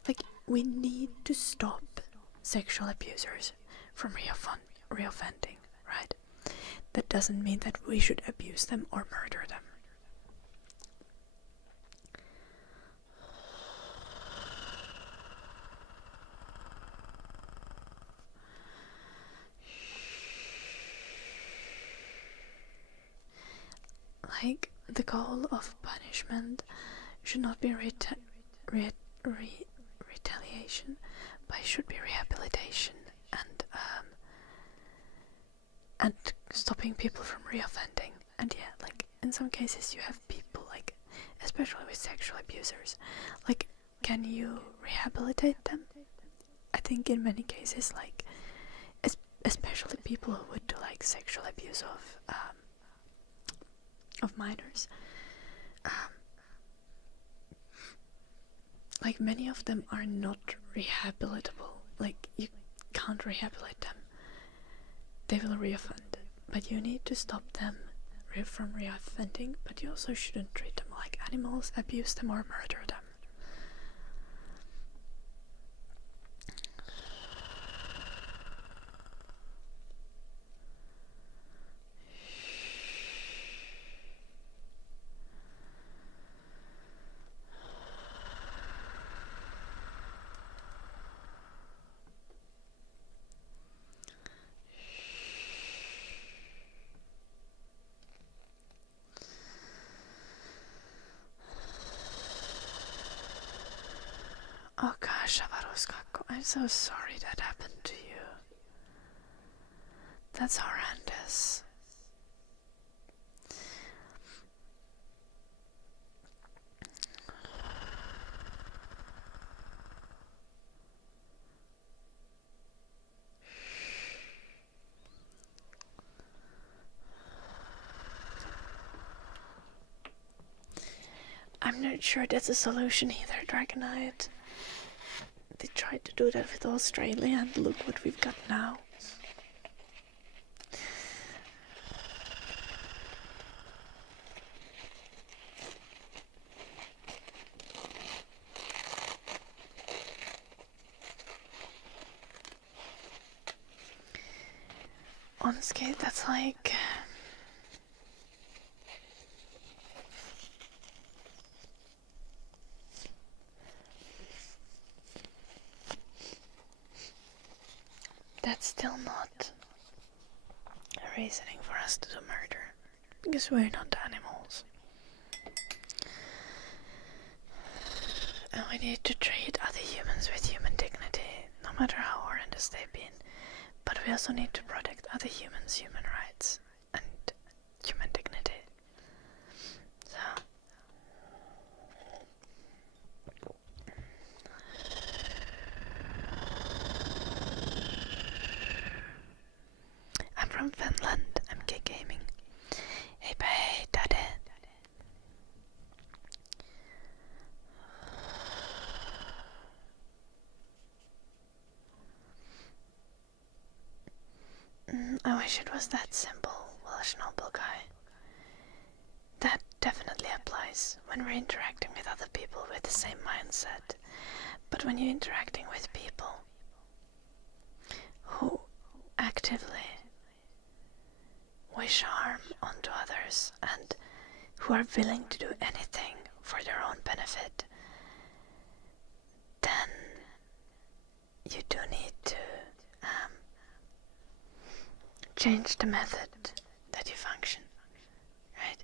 Like, we need to stop sexual abusers from reoffending, right? That doesn't mean that we should abuse them or murder them. Like, the goal of punishment should not be retaliation, but it should be rehabilitation and stopping people from reoffending. And yeah, like in some cases you have people, like especially with sexual abusers, like, can you rehabilitate them? I think in many cases, like especially people who would do like sexual abuse of minors, like many of them are not rehabilitable. Like, you can't rehabilitate them. They will reoffend, but you need to stop them from reoffending, but you also shouldn't treat them like animals, abuse them or murder them. Oh gosh, Avaroskako, I'm so sorry that happened to you. That's horrendous. I'm not sure that's a solution either, Dragonite. They tried to do that with Australia, and look what we've got now. Honestly, that's like... that's still not a reasoning for us to do murder, because we're not animals. And we need to treat other humans with human dignity, no matter how horrendous they've been. But we also need to protect other humans' human rights and human dignity. So, ENG Gaming. Hey, bye, Daddy. I wish it was that simple, Welsh noble guy. That definitely applies when we're interacting with other people with the same mindset. But when you're interacting with people who actively wish harm onto others and who are willing to do anything for their own benefit, then you do need to change the method that you function, right?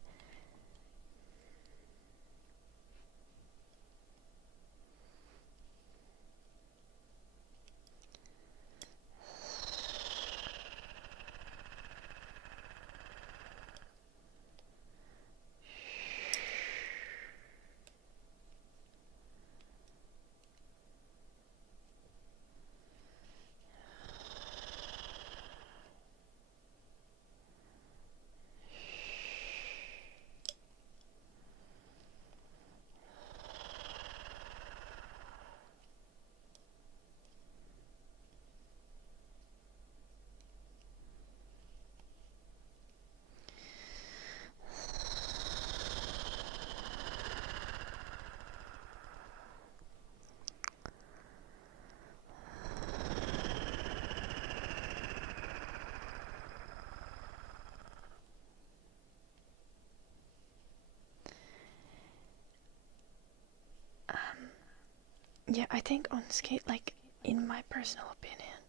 Yeah, I think honestly, like, in my personal opinion,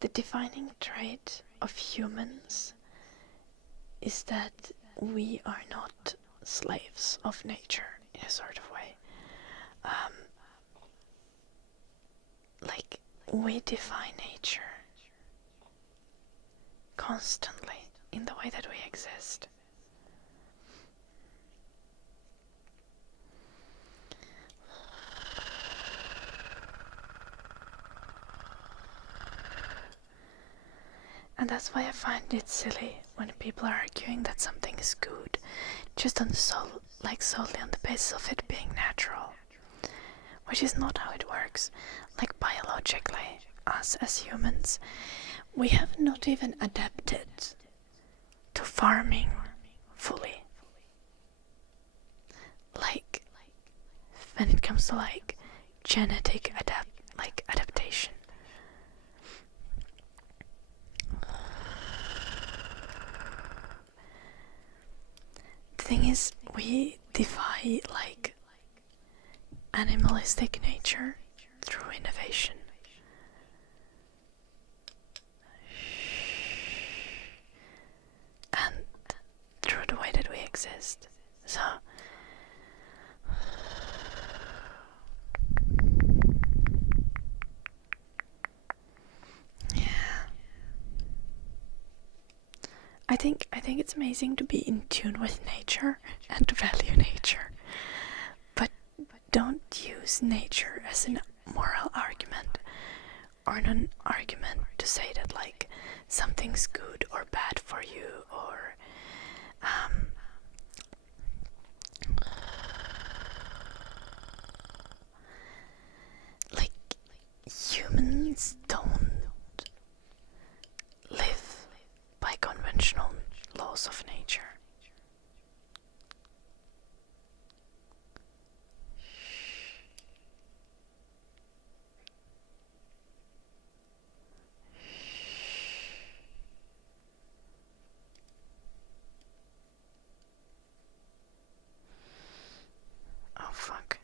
the defining trait of humans is that we are not slaves of nature in a sort of way. Like, we define nature constantly in the way that we exist. And that's why I find it silly when people are arguing that something is good just on solely on the basis of it being natural, which is not how it works. Like, biologically, us as humans, we have not even adapted to farming fully. Like, when it comes to like genetic adaptation. The thing is, we defy like animalistic nature through innovation. And through the way that we exist. So yeah. I think it's amazing to be in tune with nature and to value nature. But don't use nature as a moral argument or an argument to say that like something's good or bad for you, or like, humans don't live by conventional laws of nature. Oh fuck.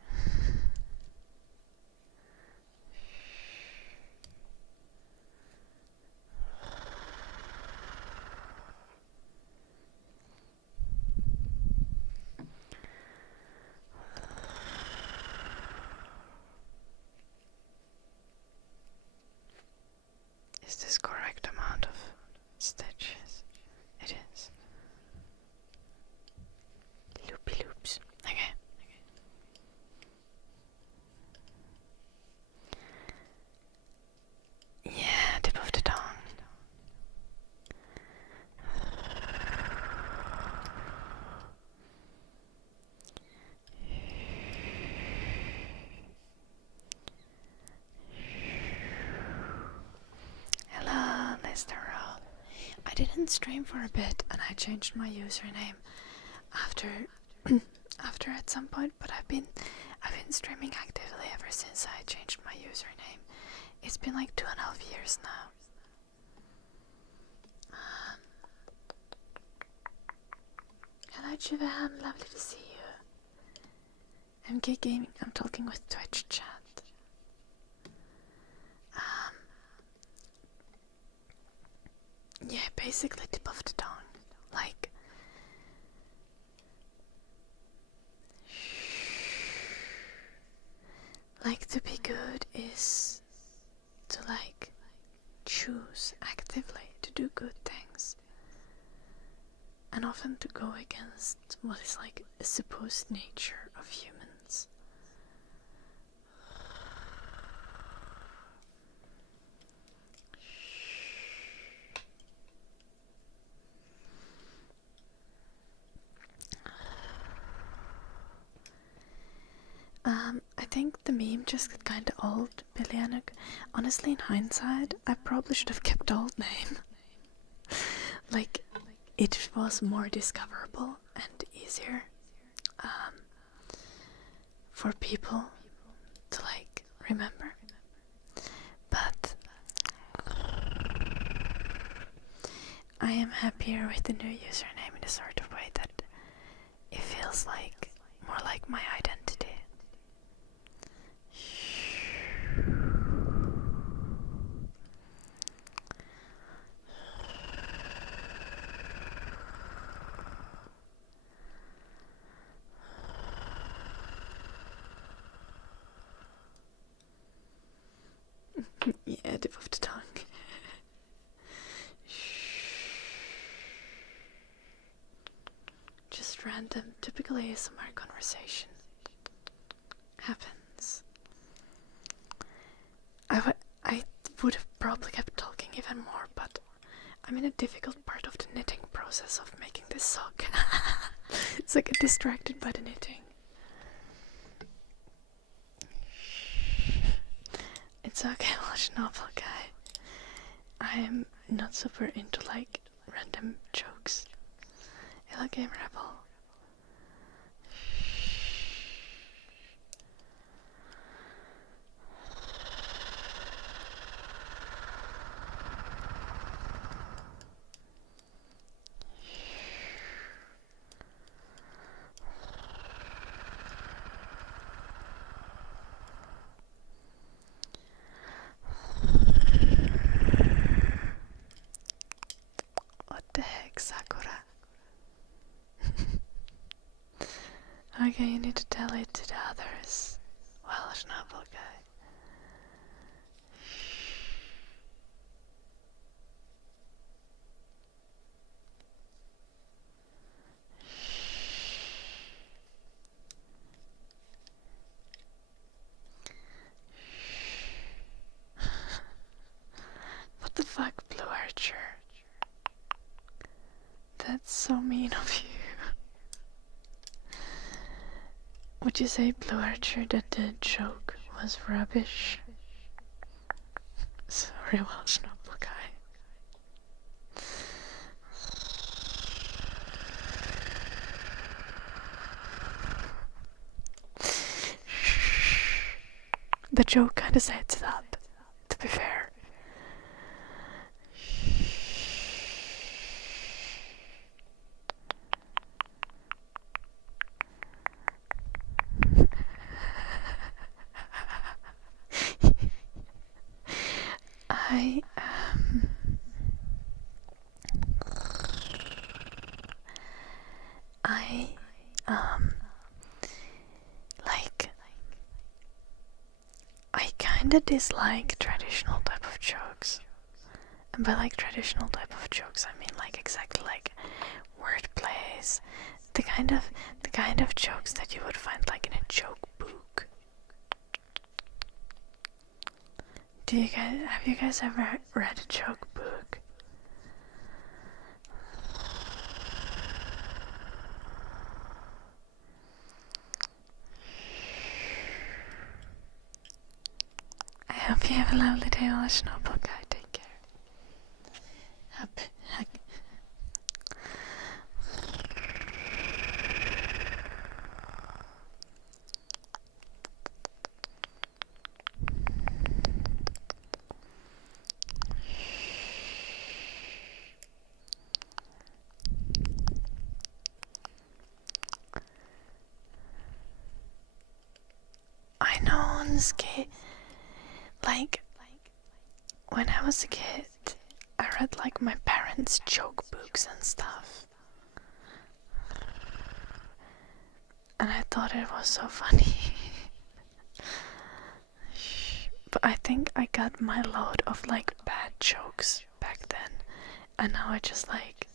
didn't stream for a bit, and I changed my username after at some point, but I've been streaming actively ever since I changed my username. It's been like 2.5 years now. Hello Juvan, lovely to see you. MK Gaming, I'm talking with Twitch chat. Yeah, basically tip of the tongue. Like to be good is to choose actively to do good things, and often to go against what is a supposed nature of humans. I think the meme just got kinda old, Billy Anuk. Honestly, in hindsight, I probably should have kept the old name. It was more discoverable and easier for people to remember. But I am happier with the new username in a sort of way that it feels more like my identity. Yeah, tip of the tongue. Just random, typical ASMR conversation happens. I would have probably kept talking even more, but I'm in a difficult part of the knitting process of making this sock. It's I get distracted by the knitting. It's okay, watch novel guy. I am not super into random jokes. Hello Game Rebel. What the heck, Sakura? Okay, you need to tell it to the others. Well, novel guy. What the fuck, Blue Archer? That's so mean of you. Would you say, Blue Archer, that the joke was rubbish? Sorry, Welsh noble guy. The joke kinda sets it up, to be fair. I kinda dislike traditional type of jokes. And by traditional type of jokes, I mean exactly wordplays. The kind of jokes that you would find in a joke book. Have you guys ever read a joke book? I hope you have a lovely day, Welsh noble guy. Take care. know, on like, when I was a kid, I read like my parents' joke books and stuff. And I thought it was so funny. But I think I got my load of like bad jokes back then. And now I'm just like,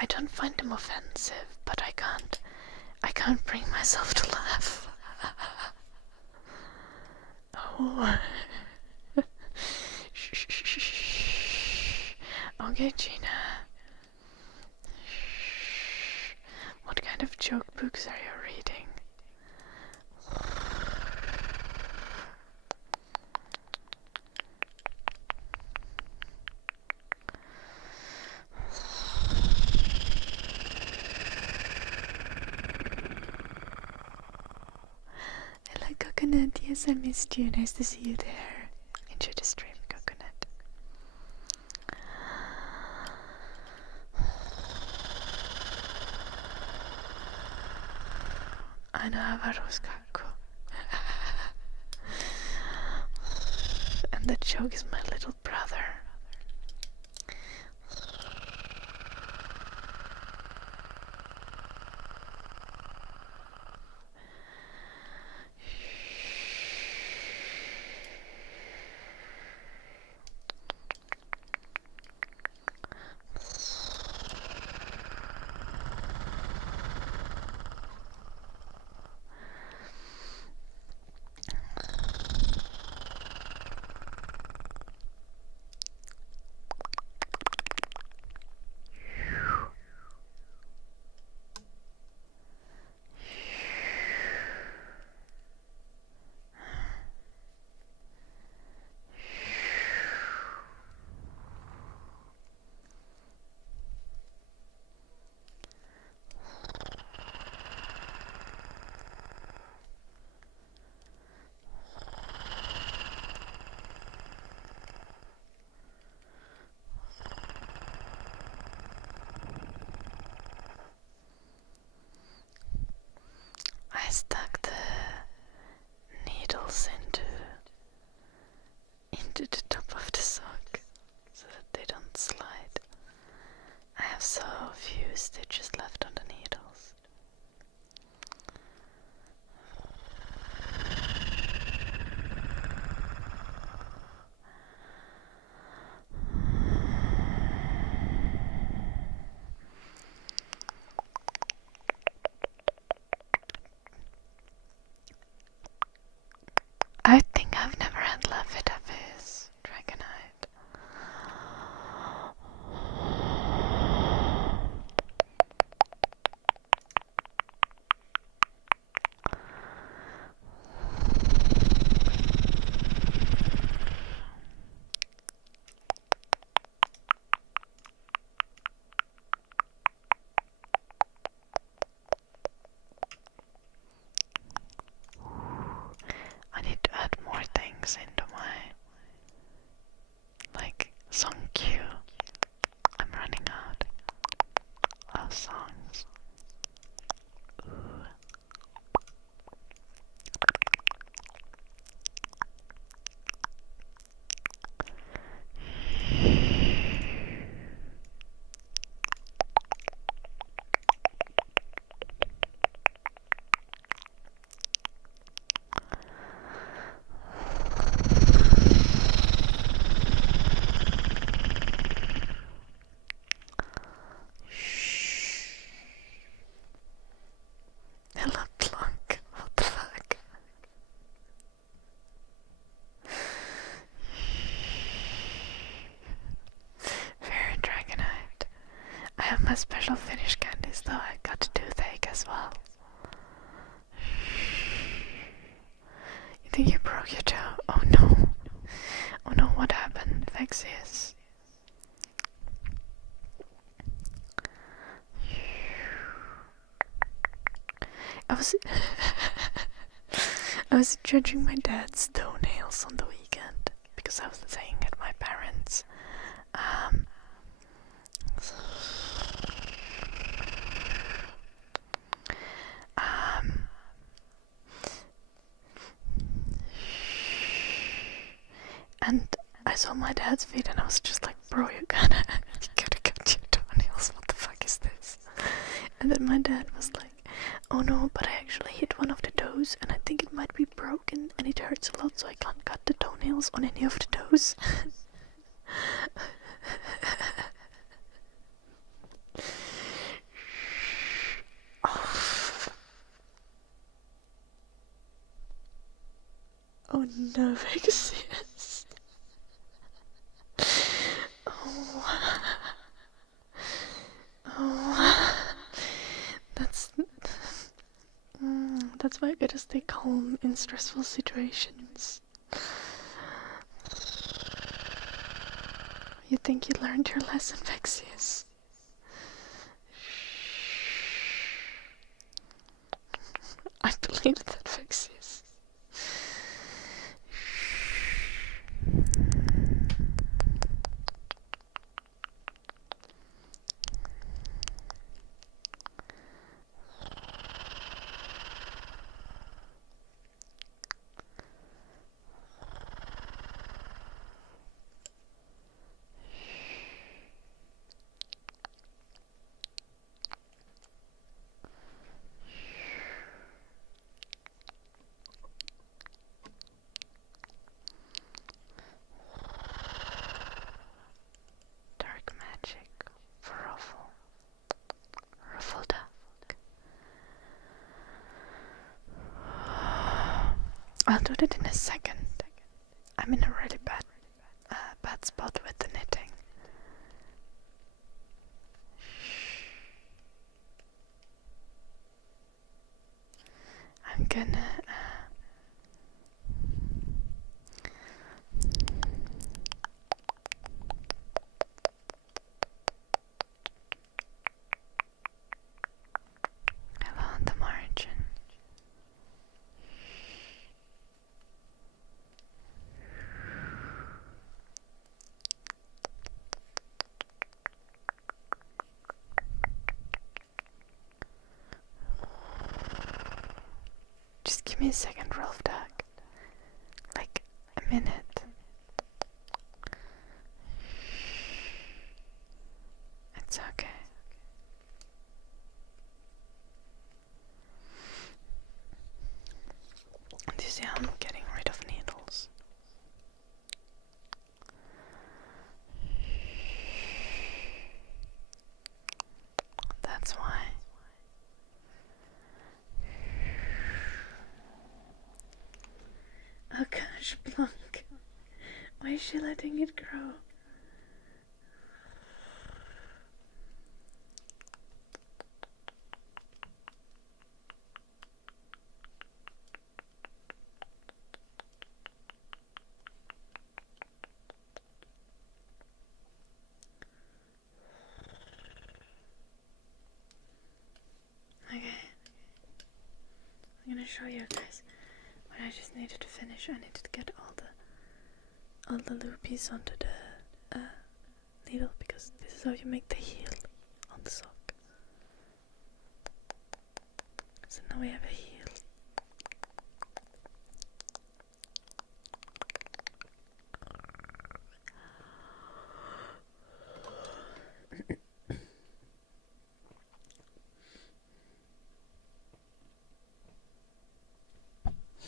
I don't find them offensive, but I can't bring myself to laugh. Oh. Okay, Gina. What kind of joke books are you reading? Hello, Coconut. Yes, I missed you. Nice to see you there. Enjoy the stream, Coconut. Ana Varoskako. And that joke is my little brother. I stuck the needles into the top of the sock so that they don't slide. I have so few stitches left on the needles. I think I've never had Laffy-Taffy's Dragonite. I need to add more things into my, like, song queue. I'm running out of songs. Ooh. Hello, Plunk. What the fuck? Very Dragonite. I have my special Finnish candies though. I got a toothache as well. You think you broke your toe? Oh no. Oh no, what happened? Vexius. I was judging my dad's toenails on the weekend because I was staying at my parents. And I saw my dad's feet and I was just like, bro, you gotta cut your toenails, what the fuck is this? And then my dad was like, oh no, but I actually hit one of the toes and I think it might be broken and it hurts a lot, so I can't cut the toenails on any of the toes. Oh no, Vegas. Oh. Oh. That's why I gotta stay calm in stressful situations. You think you learned your lesson, Vexius? I believe that, Vexius. Dark magic for ruffle duck. I'll do that in a second. I'm in a really bad spot with the knitting. I'm gonna along the margin. Just give me a second, Rolf Duck. Like a minute. It's okay. Do you see how I'm getting rid of needles? That's why. Oh gosh, Blanc. Why is she letting it grow? Okay. I'm gonna show you guys what I just needed to finish. I needed to get all the loopies onto the needle, because this is how you make the heel on the sock. So now we have a heel.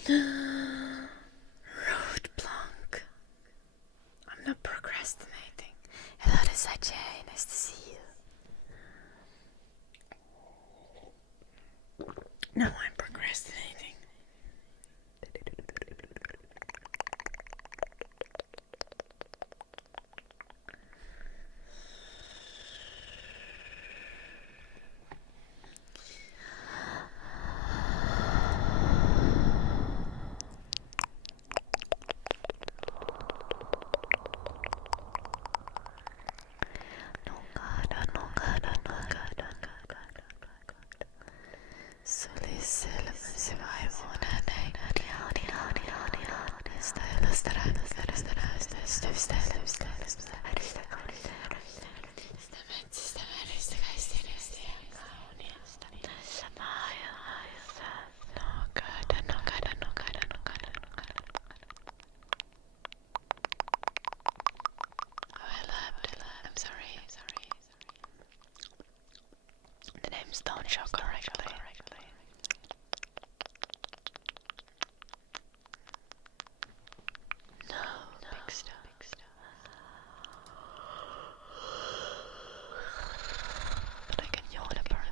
Road Blanc. I'm not procrastinating. Hello, this is Ajay. Nice to see you. No, I'm procrastinating. Silly, silly. show correctly. No, big stuff. But I can yawn apparently.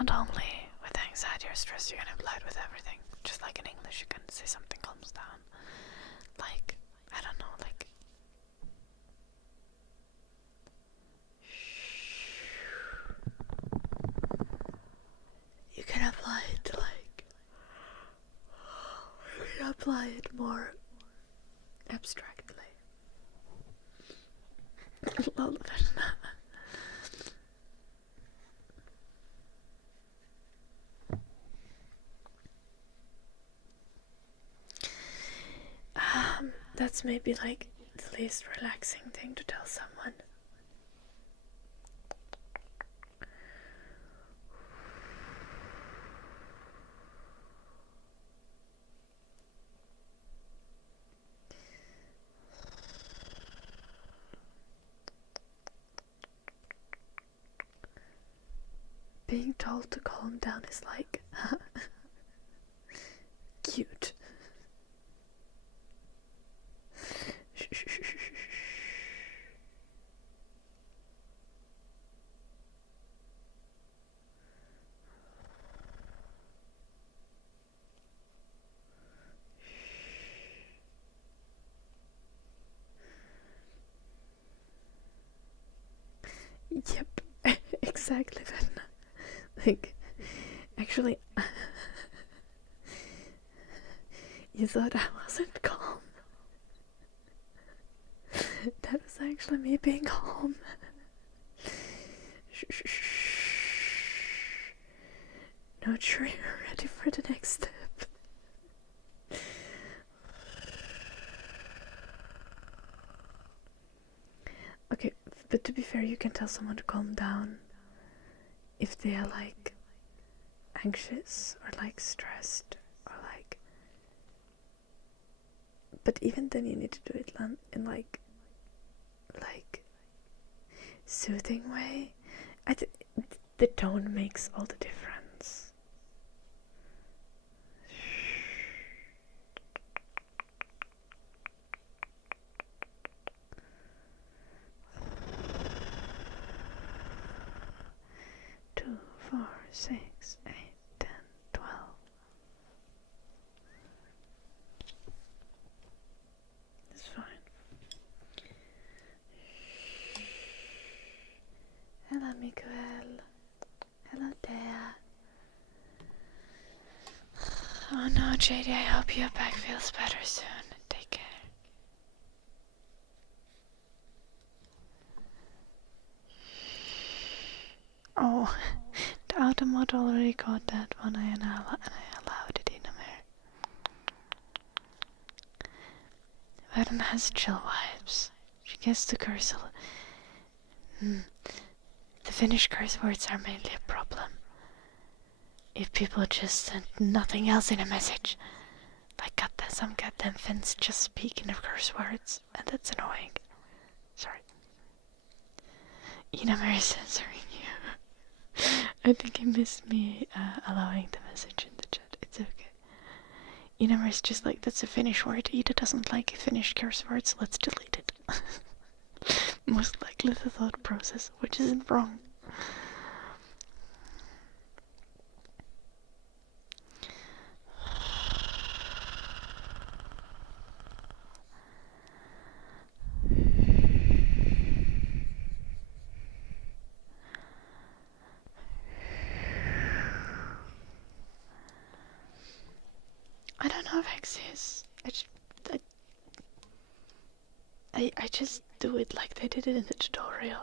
Not only with anxiety or stress, you can apply it with everything. Just like in English, you can say something calms down. Like, I don't know, like... You can apply it to like... You can apply it more abstractly. Lol, that's maybe like the least relaxing thing to tell someone. Being told to calm down is like cute. Yep, exactly, Verna. Like, actually, you thought I wasn't calm. That was actually me being calm. Not sure you're ready for the next step. Okay, but to be fair, you can tell someone to calm down if they are like anxious or like stressed or like, but even then you need to do it in like soothing way. The tone makes all the difference. Two, 4, 6, 8, 10, 12. It's fine. Hello, Miguel. Hello, Dea. Oh no, JD, I hope your back feels better soon. Take care. Oh, the Automod already got that one and I allowed it in there. Verna has chill vibes. She gets to curse a lot. The Finnish curse words are mainly a problem. If people just send nothing else in a message, like some goddamn Finns just speak in the curse words, and that's annoying. Sorry. Inamer is censoring you. I think he missed me allowing the message in the chat. It's okay. Inamer is just like, that's a Finnish word. Ida doesn't like Finnish curse words. Let's delete it. Most likely the thought process, which isn't wrong. I don't know if it exists. I just do it like they did it in the tutorial.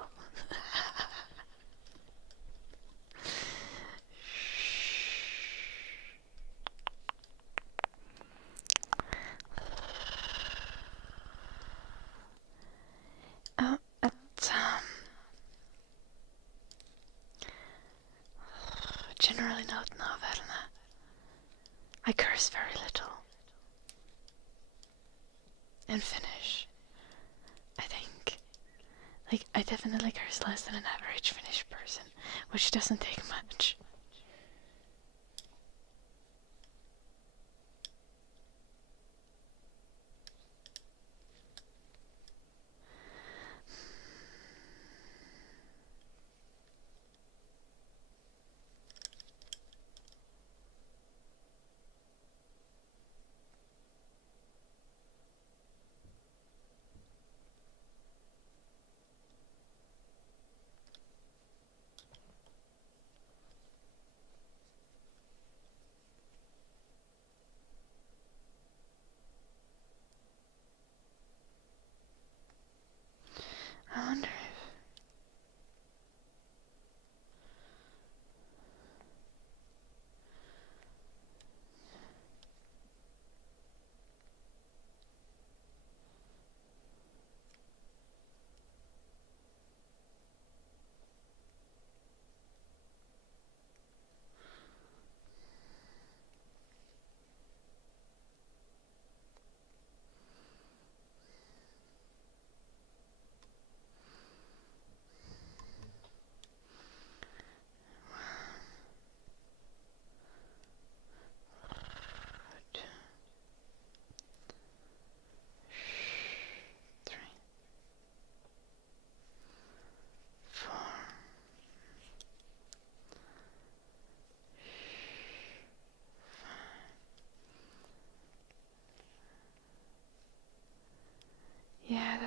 Generally not now, Verna. I curse very little. In Finnish, I think. Like, I definitely curse less than an average Finnish person, which doesn't take much.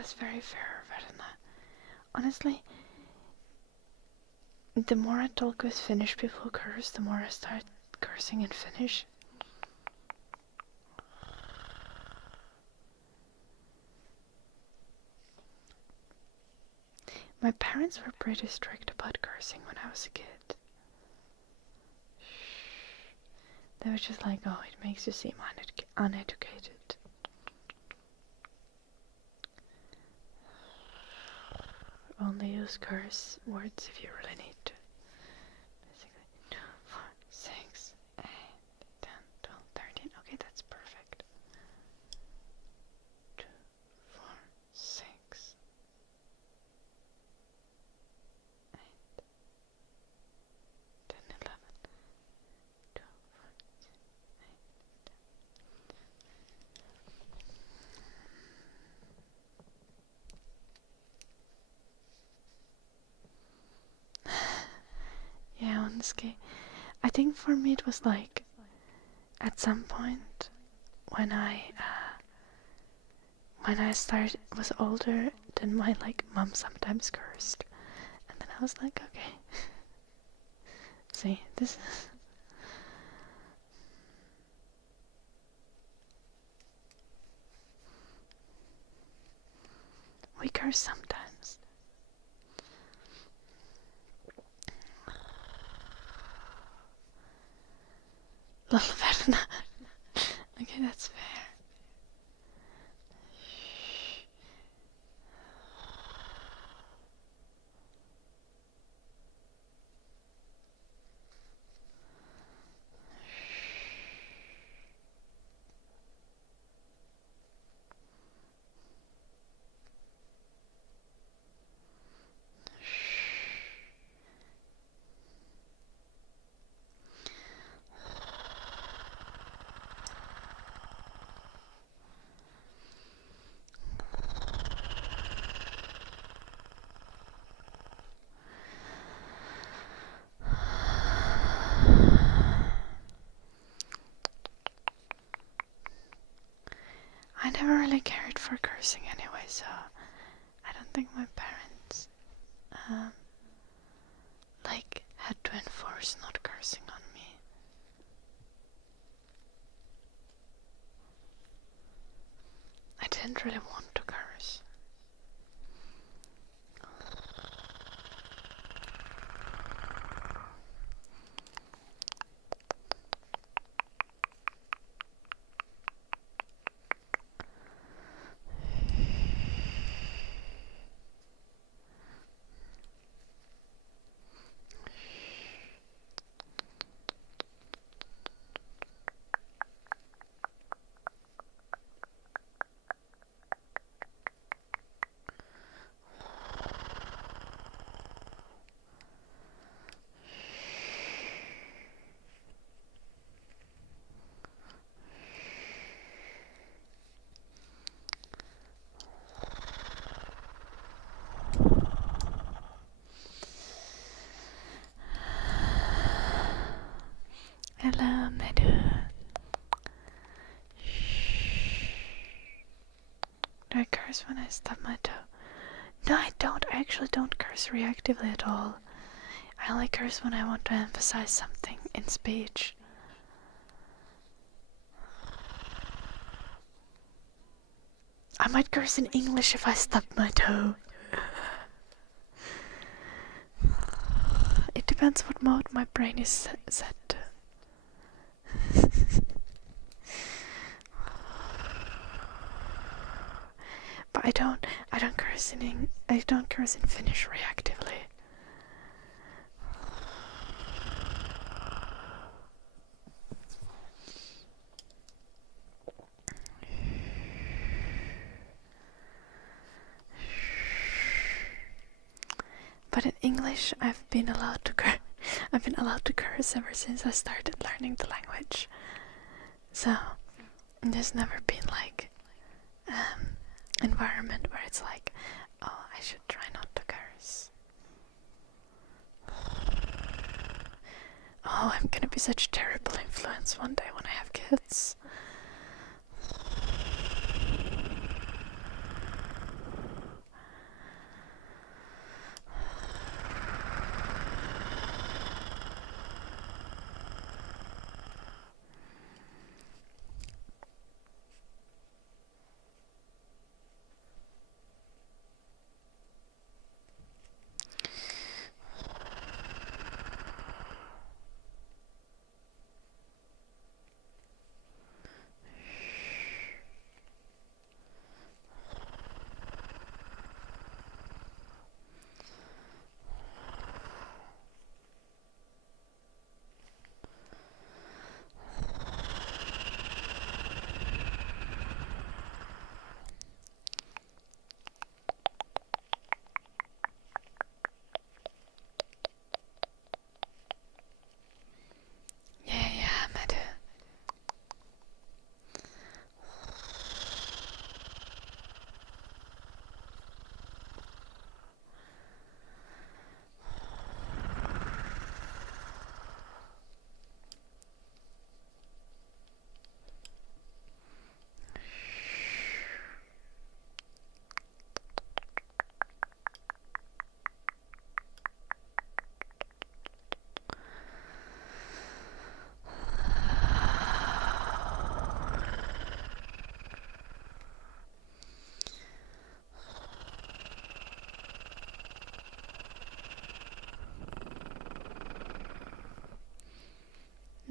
that's very fair, Verena. Honestly, the more I talk with Finnish people who curse, the more I start cursing in Finnish. My parents were pretty strict about cursing when I was a kid. They were just like, oh, it makes you seem uneducated. Only use curse words if you really need to. Basically, 2, 4, 6, 8, 10, 12, 13. Okay, that's perfect. 2, 4, 6, 8, 10, 11. 2, 4, 6, 8, 10. Yeah, honestly, I think for me it was like at some point when I was older, then my mom sometimes cursed, and then I was like, okay, see, this is. We curse sometimes. Little Verna. Okay, that's fair. I never really cared for cursing anyway, so I don't think my parents had to enforce not cursing on me. I didn't really want to curse. Hello, Medu. Do I curse when I stub my toe? No, I don't. I actually don't curse reactively at all. I only curse when I want to emphasize something in speech. I might curse in English if I stub my toe. It depends what mode my brain is set to. But I don't curse in Finnish reactively. But in English, I've been allowed to curse ever since I started learning the language. So there's never been environment where it's like, oh, I should try not to curse. Oh, I'm gonna be such a terrible influence one day when I have kids.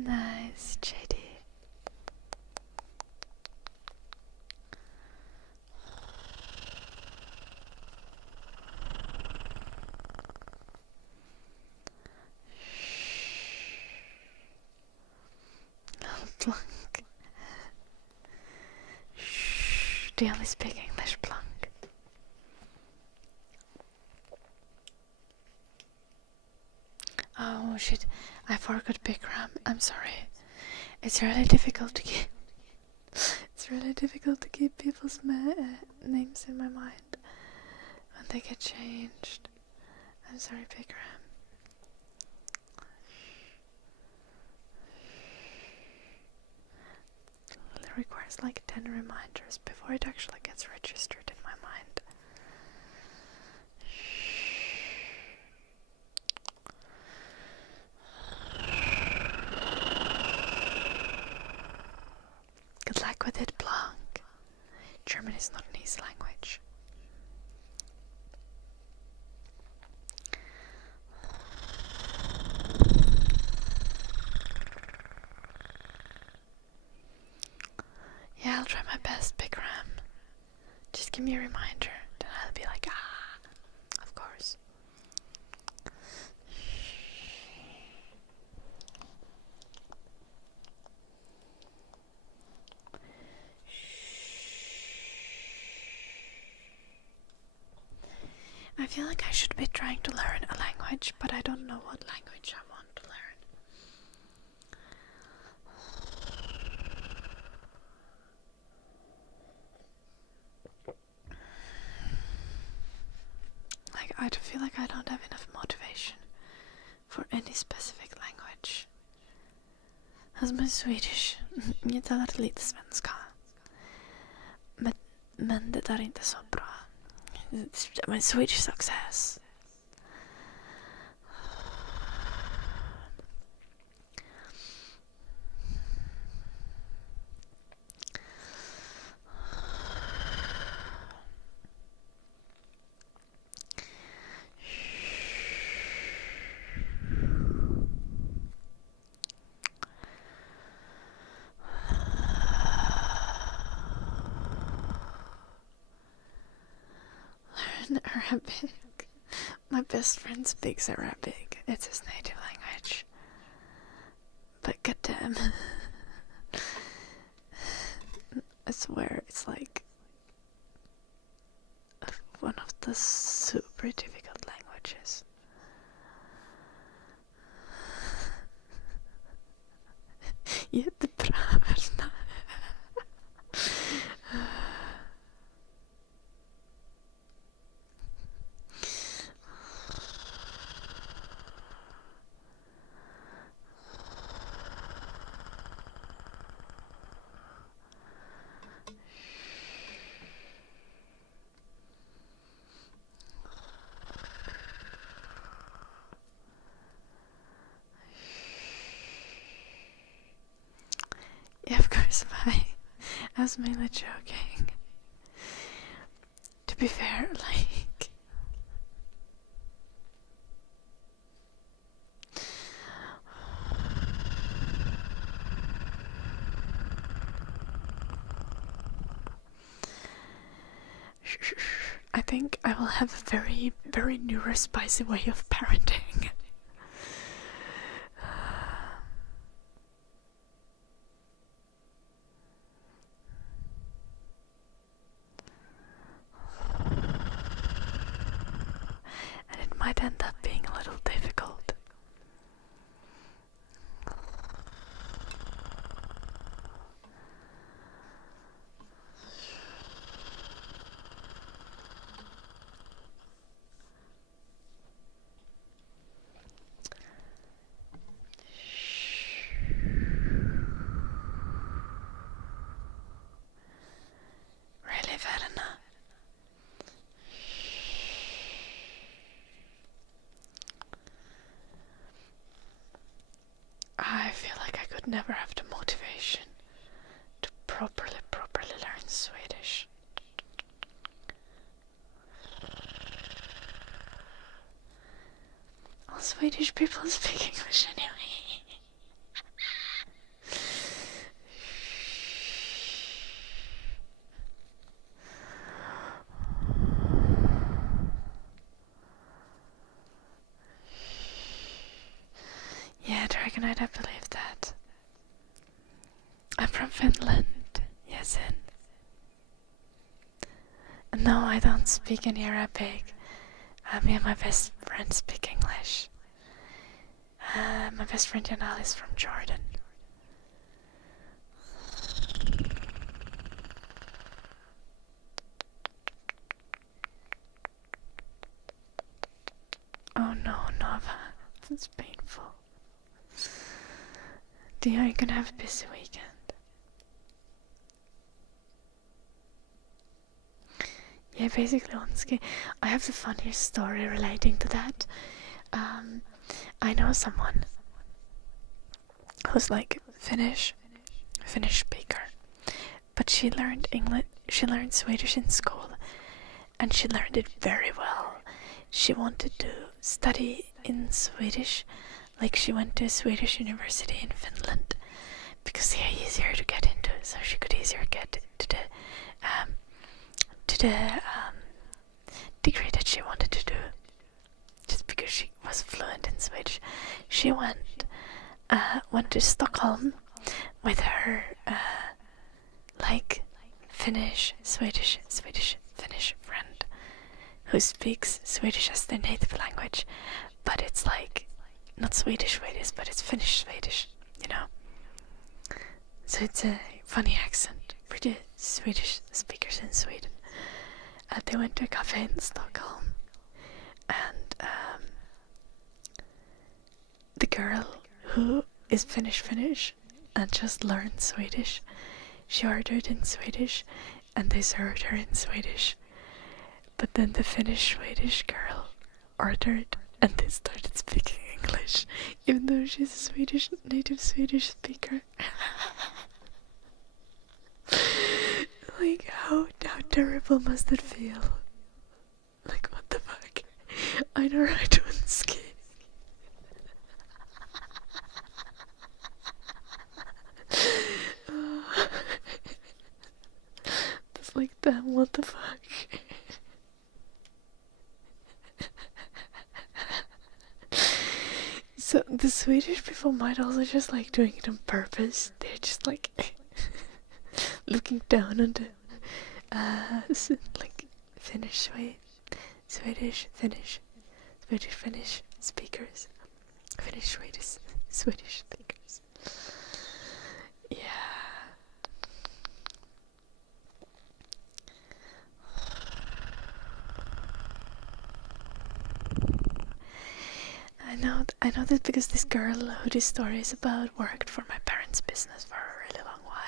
Nice, JD. Little plunk. Shh, do you only speak English, plunk? Oh shit, I forgot Bikram. I'm sorry. It's really difficult to keep. It's really difficult to keep people's names in my mind when they get changed. I'm sorry, Bikram. It requires like 10 reminders before it actually gets registered in my mind. Good luck with it, Blanc. German is not an easy language. Yeah, I'll try my best, Big Ram. Just give me a reminder, then I'll be like, of course. I feel like I should be trying to learn a language, but I don't know what language I want to learn. Like, I feel like I don't have enough motivation for any specific language. Alltså med Swedish, jag talar lite svenska. Men det där är inte så bra. Men Swedish success. Learn Arabic. My best friend speaks Arabic. It's his native language. But goddamn, I swear it's like one of the super difficult languages. Jättebra, Verna. Yeah, of course, bye. I was mainly joking. To be fair, like... I think I will have a very, very neurospicy way of parenting. And it might end up being a little difficult. Really, Verna? I feel like I could never have the motivation to properly learn Swedish. All Swedish people speak English anyway. cannot believe that? I'm from Finland. Yes, and no, I don't speak any Arabic. Me and my best friend speak English. My best friend Janelle is from Jordan. Oh no, Nova, that's painful. Are you gonna have a busy weekend? Yeah, basically on ski. I have the funniest story relating to that. I know someone who's like Finnish speaker, but she learned English. She learned Swedish in school, and she learned it very well. She wanted to study in Swedish, like she went to a Swedish university in Finland because they're easier to get into, so she could easier get to the degree that she wanted to do, just because she was fluent in Swedish. She went to Stockholm with her like Finnish, Swedish, Finnish friend who speaks Swedish as their native language, but it's like not Swedish, but it's Finnish, you know. So it's a funny accent for the Swedish speakers in Sweden. They went to a cafe in Stockholm, and the girl who is Finnish and just learned Swedish, she ordered in Swedish and they served her in Swedish. But then the Finnish-Swedish girl ordered and they started speaking English, even though she's a native Swedish speaker. Like, how terrible must it feel? Like, what the fuck? I know how to ski. That's like, damn, what the fuck? So the Swedish people might also just like doing it on purpose. They're just like looking down on the like Swedish speakers. Swedish speakers. Yeah. I know that because this girl who this story is about worked for my parents' business for a really long while.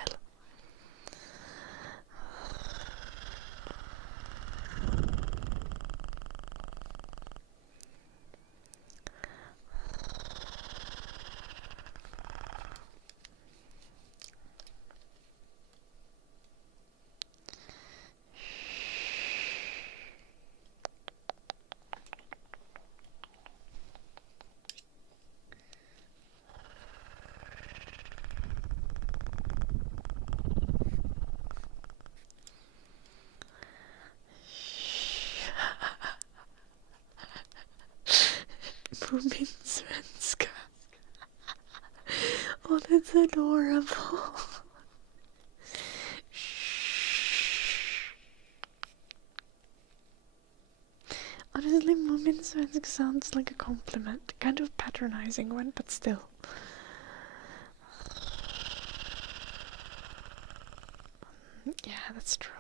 Moomin svenska. Oh, that's adorable. Honestly, Moomin svenska sounds like a compliment. Kind of patronizing one, but still. Yeah, that's true.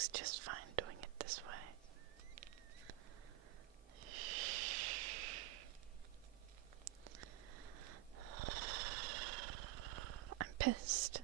looks just fine doing it this way. I'm pissed.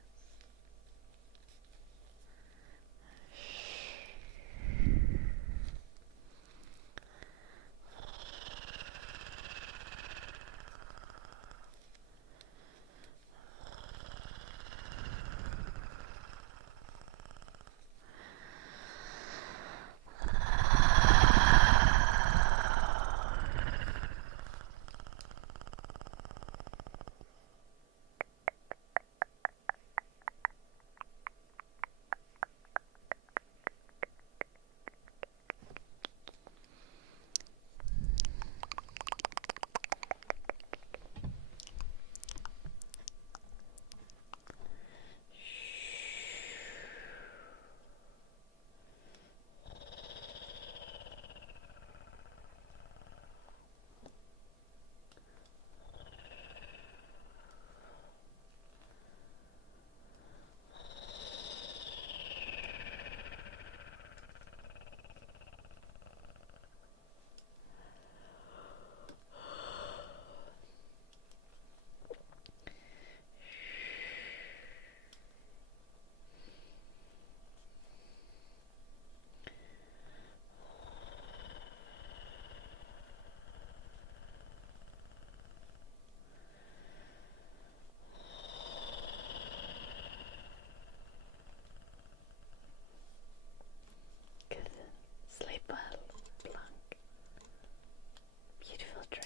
Sleep well, Blanc. Beautiful dreams.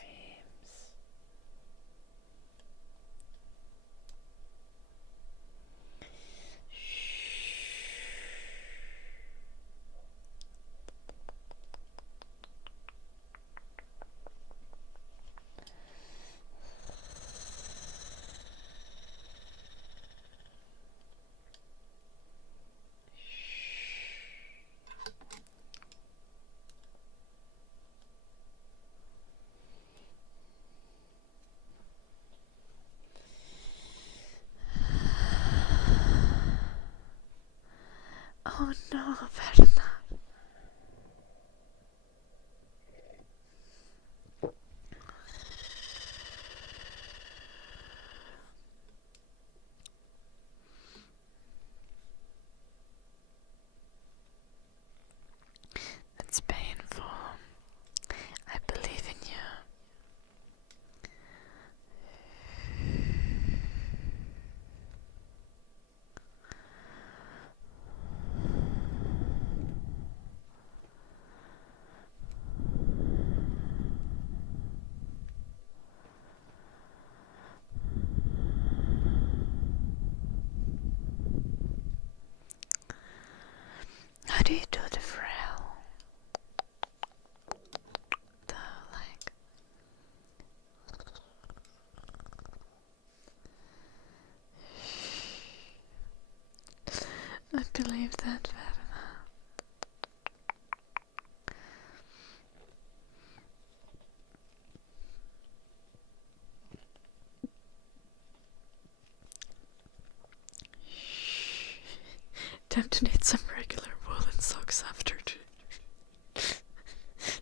Oh no, Ferdinand. That's painful. I believe in you. How do you do the frill? The like. I believe that, Ferdinand. Time to knit some regular woolen socks after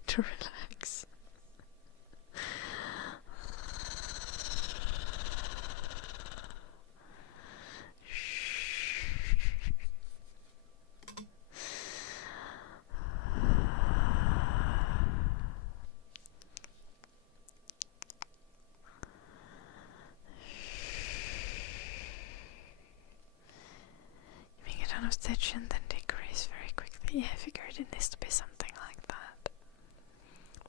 to relax. You make it on a stitch and then decrease very quickly. Yeah, I figured it needs to be something like that.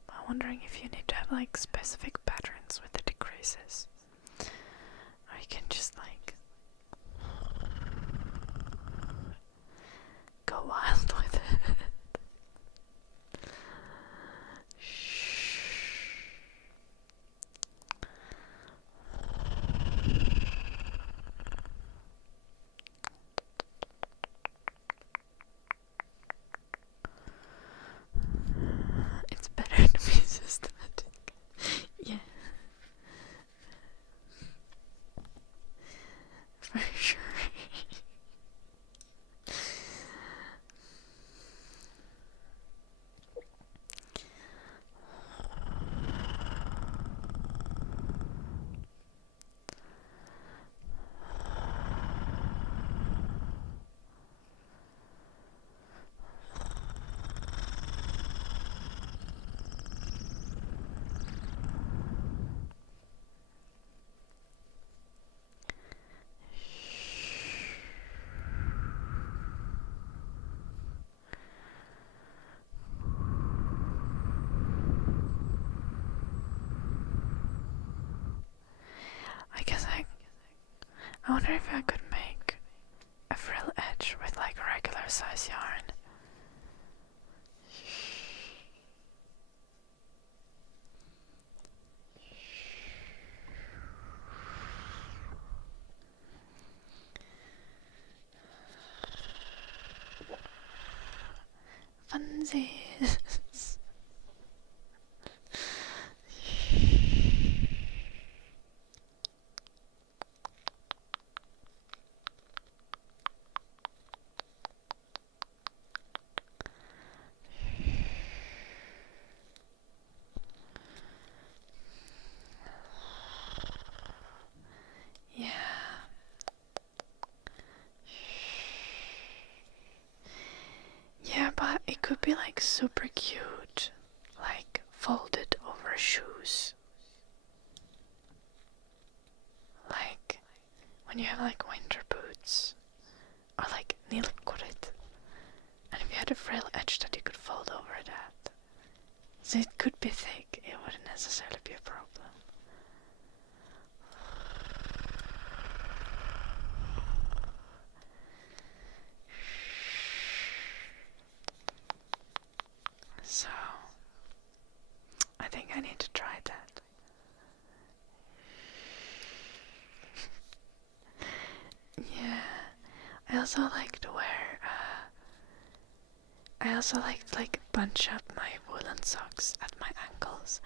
I'm wondering if you need to have like specific patterns with the decreases. Or you can just like go wild with it. It's better to be systematic. Yeah. For sure. wonder if I could make a frill edge with like a regular size yarn. Funsies. Yeah. Yeah, but it could be like super cute, like folded over shoes. Like when you have like winter boots, or like nail coated. And if you had a frill edge that you could fold over that, so it could be thick, it wouldn't necessarily be a problem. So, I think I need to try that. Yeah, I also like to wear, I also like to like bunch up my woolen socks at my ankles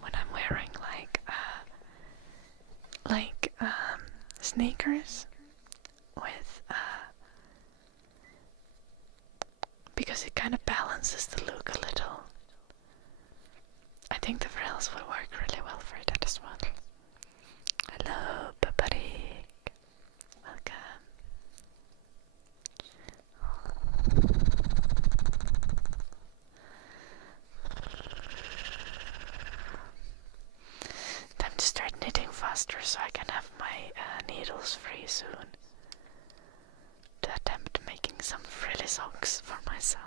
when I'm wearing sneakers with, because it kind of balances the look a little. I think the frills would work really well for that as well. Hello, Paparik. Welcome. Time to start knitting faster so I can have my needles free soon. To attempt making some frilly socks for myself.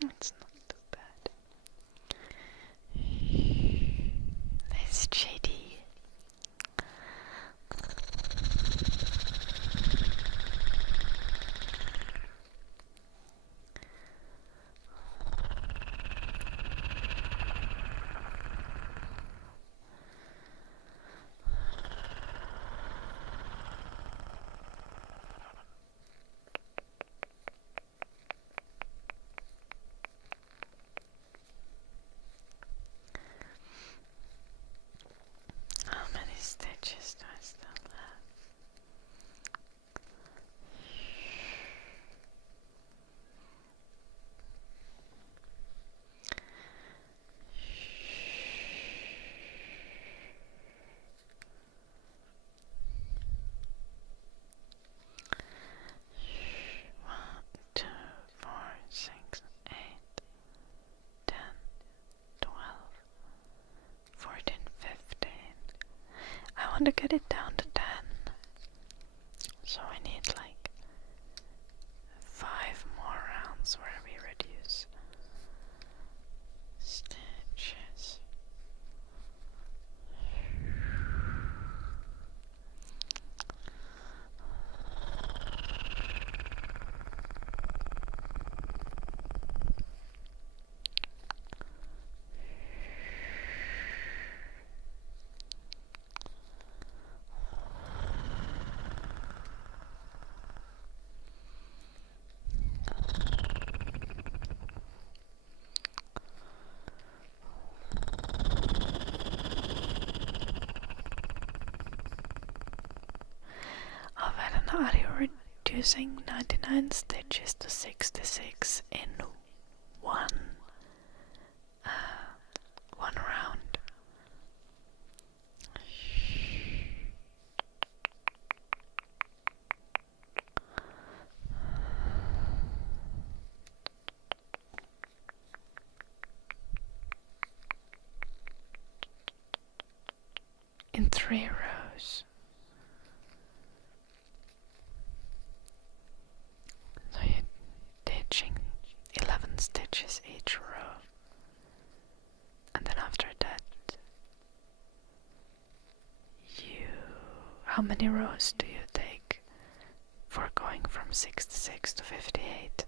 It's not too bad. It's JD. How many stitches do I still have? One, 2, 4, 6, 8, 10, 12, 14, 15. I want to get it down to 10. So I need like 5 more rounds where we reduce stitches. are you reducing 99 stitches to 66 in one round? In 3 rows. So you're stitching 11 stitches each row, and then after that how many rows do you take for going from 66 to 58?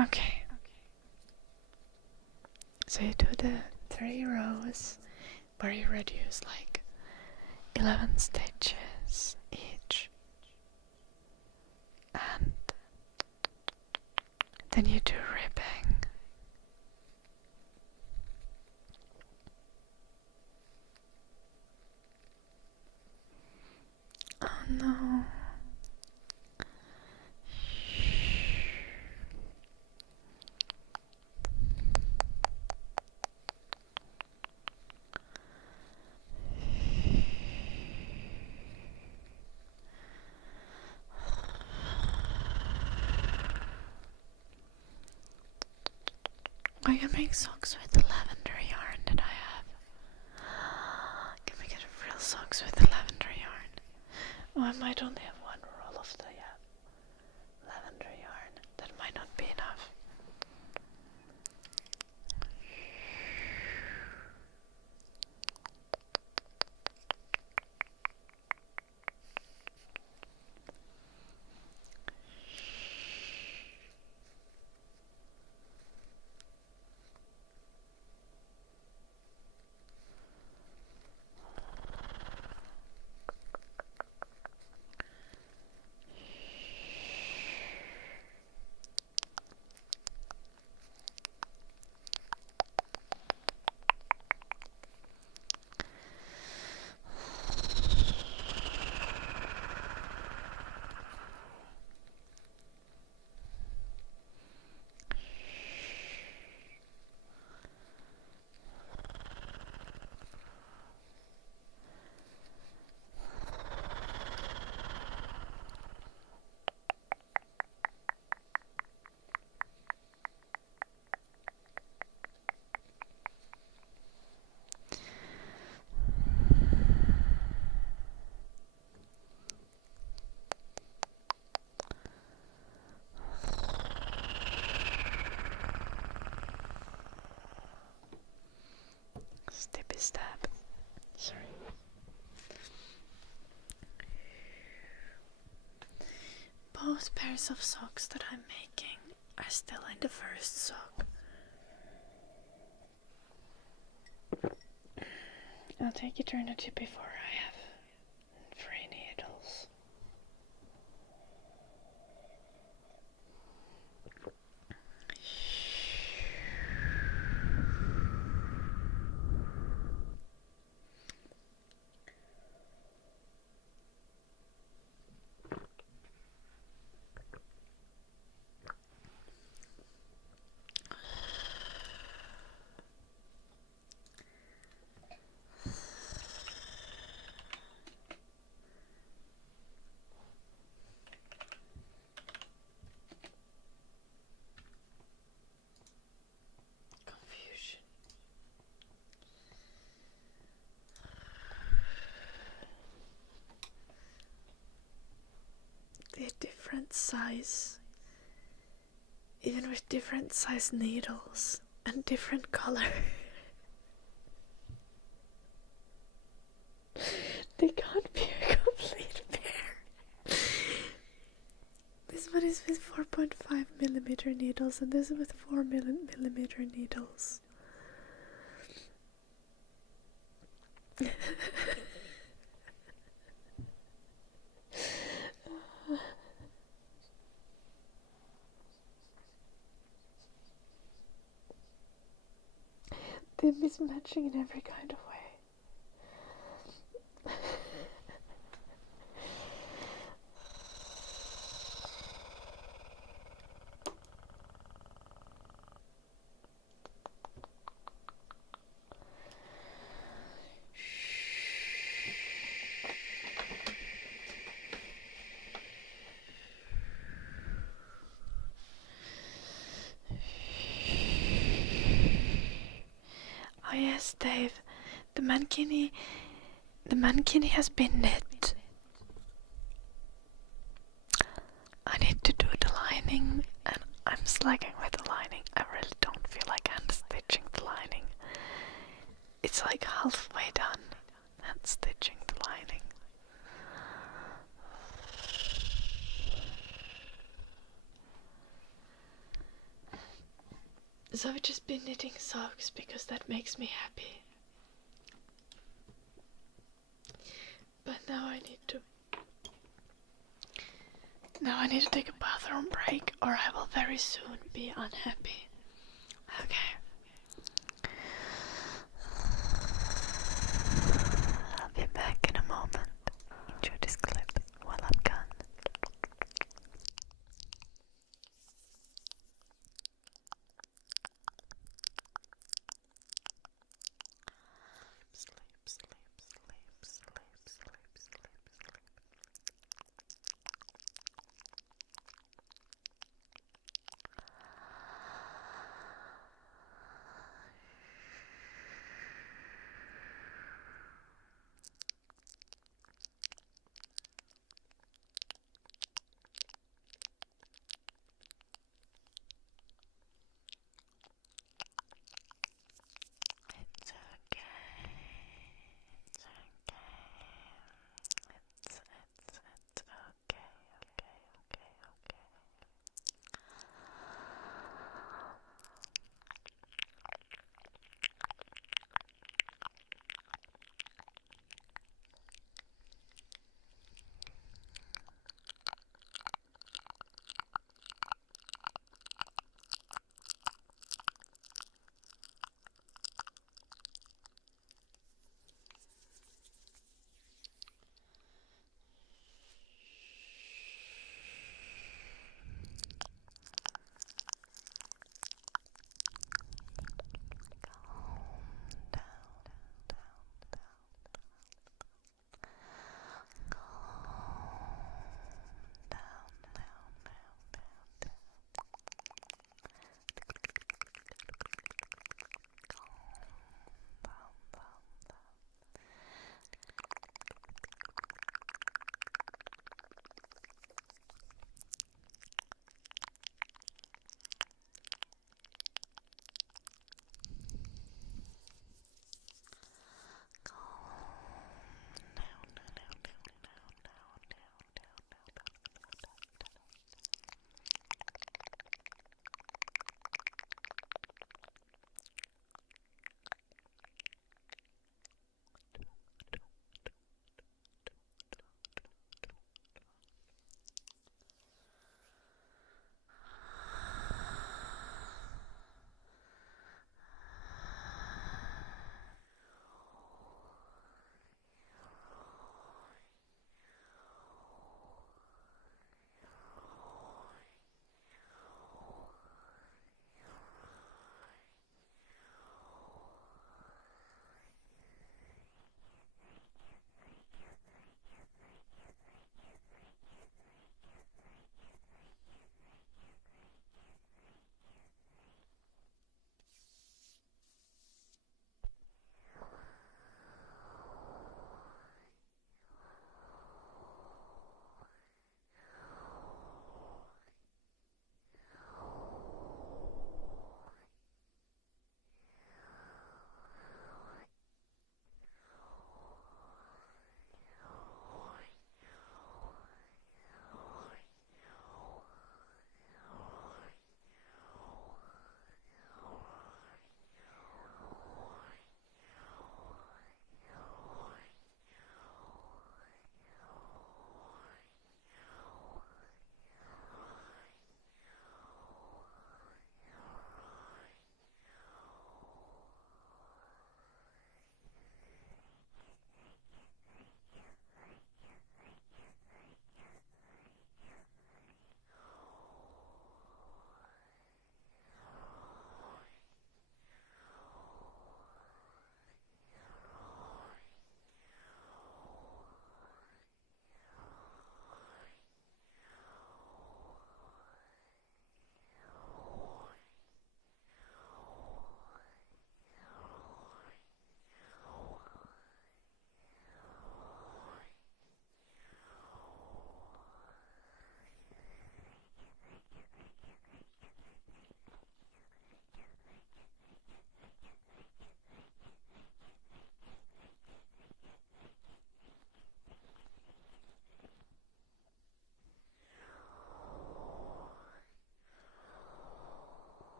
Okay. So you do the 3 rows where you reduce like 11 stitches each, and then you do ribbing. Oh no. I can make socks with the lavender yarn that I have. Can we get real socks with the lavender yarn? Oh, I might only have 1 roll of the lavender yarn. That might not be enough. Stippy stab. Sorry. Both pairs of socks that I'm making are still in the first sock. I'll take eternity before I have 3 needles. Confusion. The different size even with different size needles and different color. They can't be a complete pair. This one is with 4.5mm needles and this is with 4mm needles. They're mismatching in every kind of way. Oh yes, Dave. The mankini has been knit. I need to do the lining, and I'm slacking with the lining. I really don't feel like hand stitching the lining. It's like halfway done, hand stitching the lining. So I've just been knitting socks because that makes me happy. But now I need to take a bathroom break or I will very soon be unhappy. Okay. I'll be back in a moment. Enjoy this clip while I'm gone. Sleep, sleep, sleep, sleep, sleep, sleep, sleep.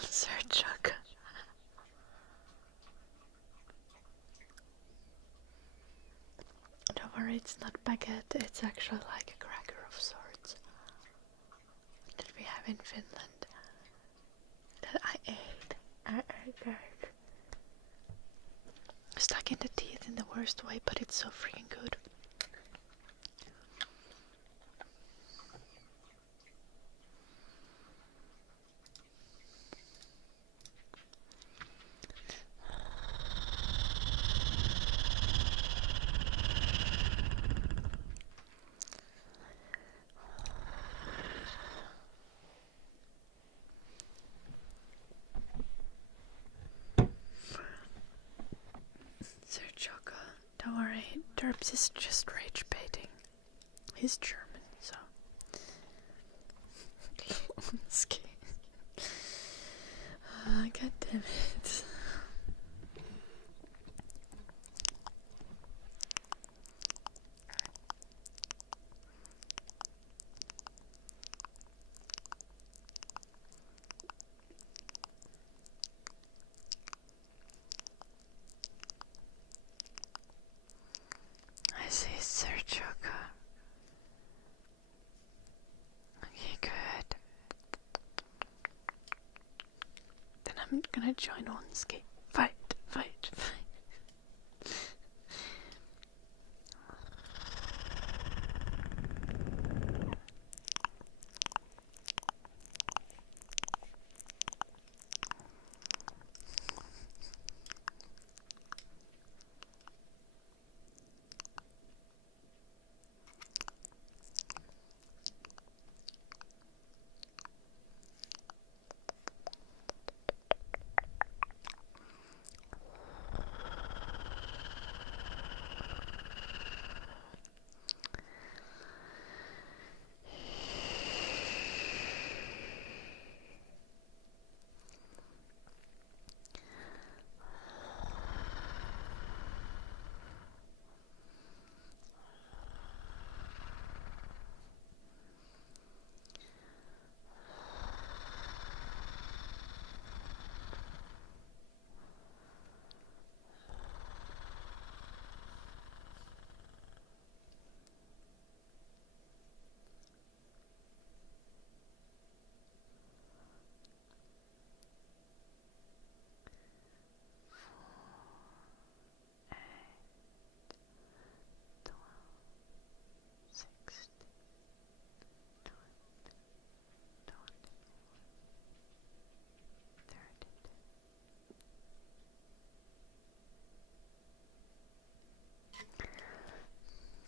Sir Choco. Don't worry, it's not baguette, it's actually like a cracker of sorts that we have in Finland that I ate. Stuck in the teeth in the worst way, but it's so freaking good. Sir Choco, don't worry, Derps is just rage baiting. He's German, so. Ski. God damn it. I see Sir Choco. Okay, good. Then I'm gonna join on ski. Fight, fight, fight.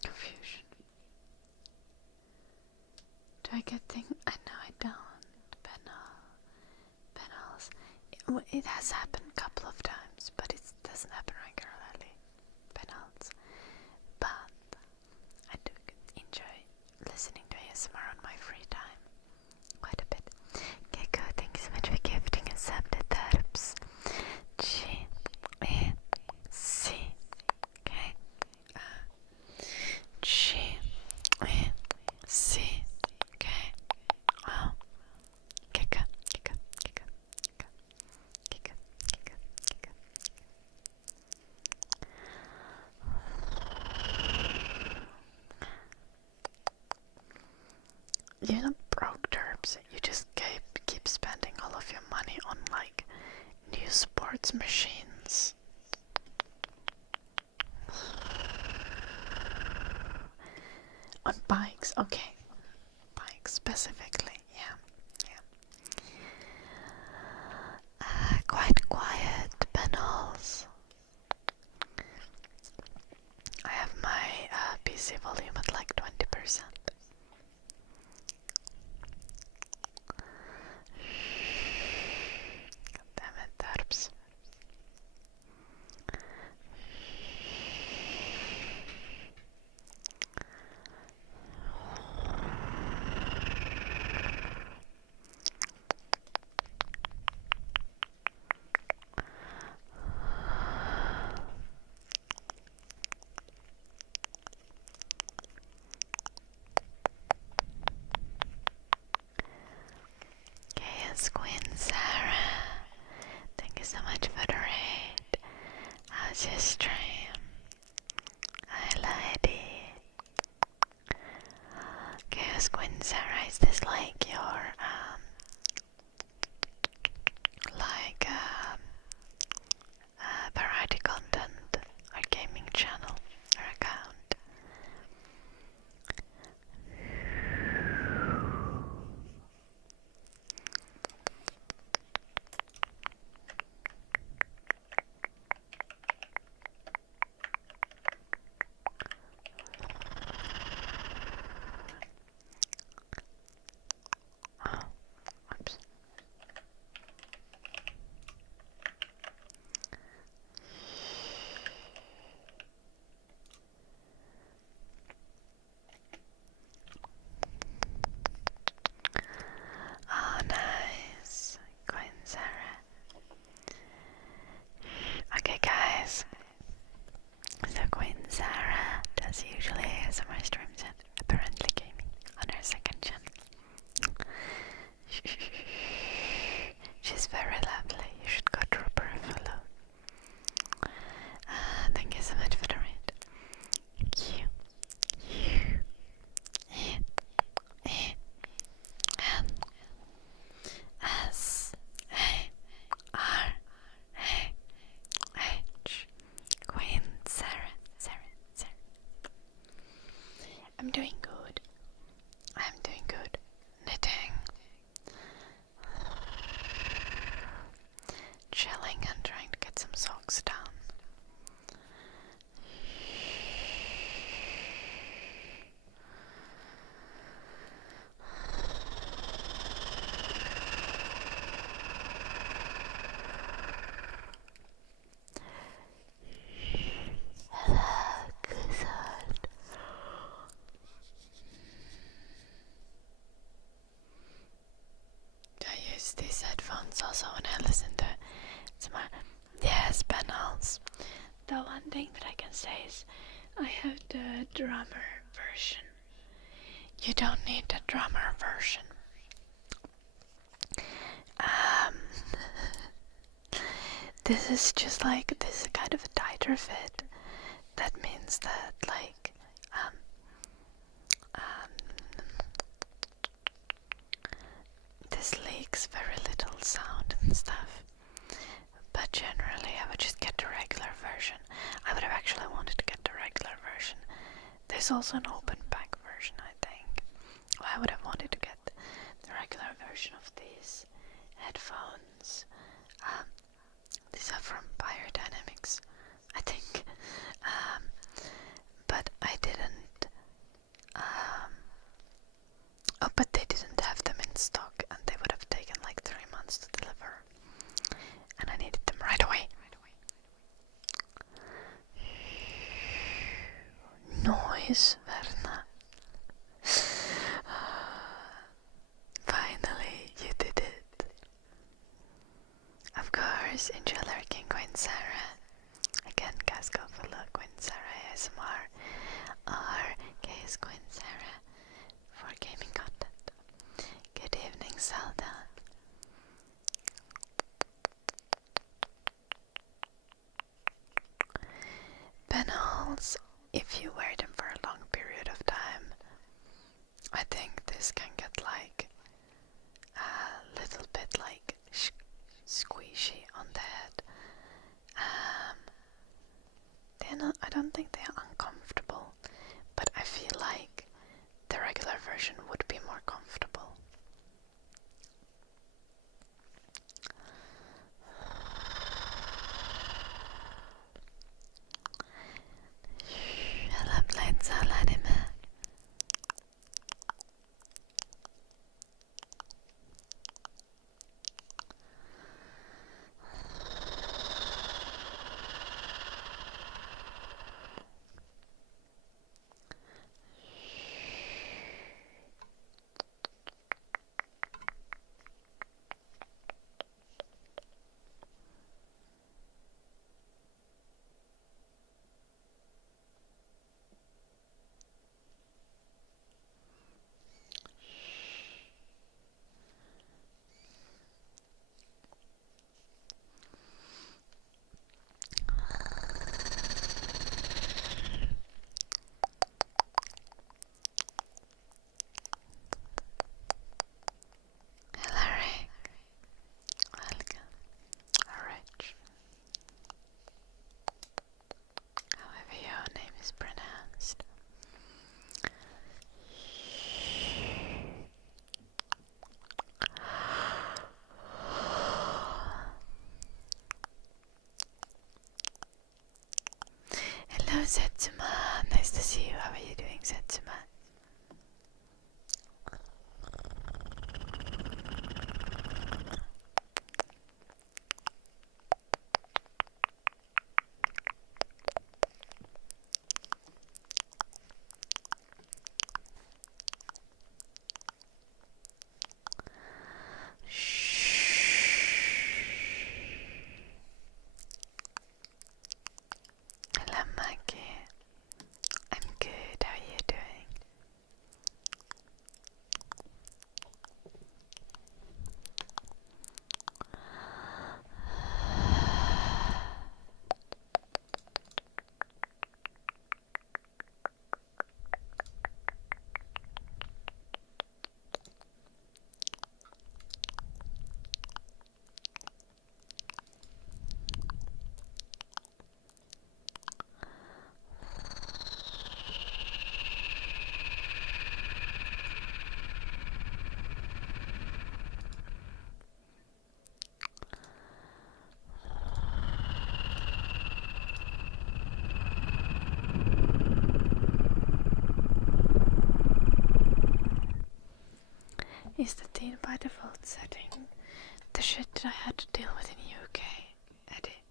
Confusion. Do I get things? I know I don't. Penals. It has happened a couple of times, but it doesn't happen regularly. Penals. But I do enjoy listening to ASMR on my free time. Quite a bit. Gecko, thank you so much for gifting a sub to Terps. G. E. C. Okay. G. E. C. Okay. Oh. Gecko, Gecko, Gecko, Gecko, Gecko, Gecko, Gecko. You're not broke, Terps. You just keep spending all of your money on like new sports machines. On bikes, okay. Bikes specifically, yeah. Quite quiet panels. I have my PC volume at like 20%. God damn it, Terps. is your stream? Hi, lady. Chaos Queen Sarah, is this like your, variety content or gaming channel or account? Oh, oops. Oh, nice. Queen Sarah. Okay, guys. So Queen Sarah does usually ASMR streams and apparently gaming on her second channel. She's very lovely. You should go drop her a follow. Thank you so much for the raid. Q. N S A R A H. Queen Sarah. I'm doing good. I'm doing good. Knitting. Chilling and trying to get some socks done. I use these headphones also when I listen to some panels. The one thing that I can say is I have the drummer version. You don't need the drummer version. This is just like, this is kind of a tighter fit. That means that like, this leaks very little sound and stuff. But generally I would just get the regular version. I would have actually wanted to get the regular version. There's also an open back version, I think. Well, I would have wanted to get the regular version of these headphones. These are from Biodynamics, I think. But I didn't. Oh, but they didn't have them in stock, and they would have taken like 3 months to deliver. And I needed them right away. Noise, Verna. Finally, you did it. Of course, enjoy lurking, Queen Sarah. Again, guys, go follow Queen Sarah ASMR or Case Queen Sarah for gaming content. Good evening, Zelda. Panels, if you wear them for a long period of time, I think this can get like a little bit like squishy on the head. I don't think they are uncomfortable, but I feel like the regular version would be more comfortable. Hello, Blades Anime. is the teen by default setting the shit that I had to deal with in UK, Eddie?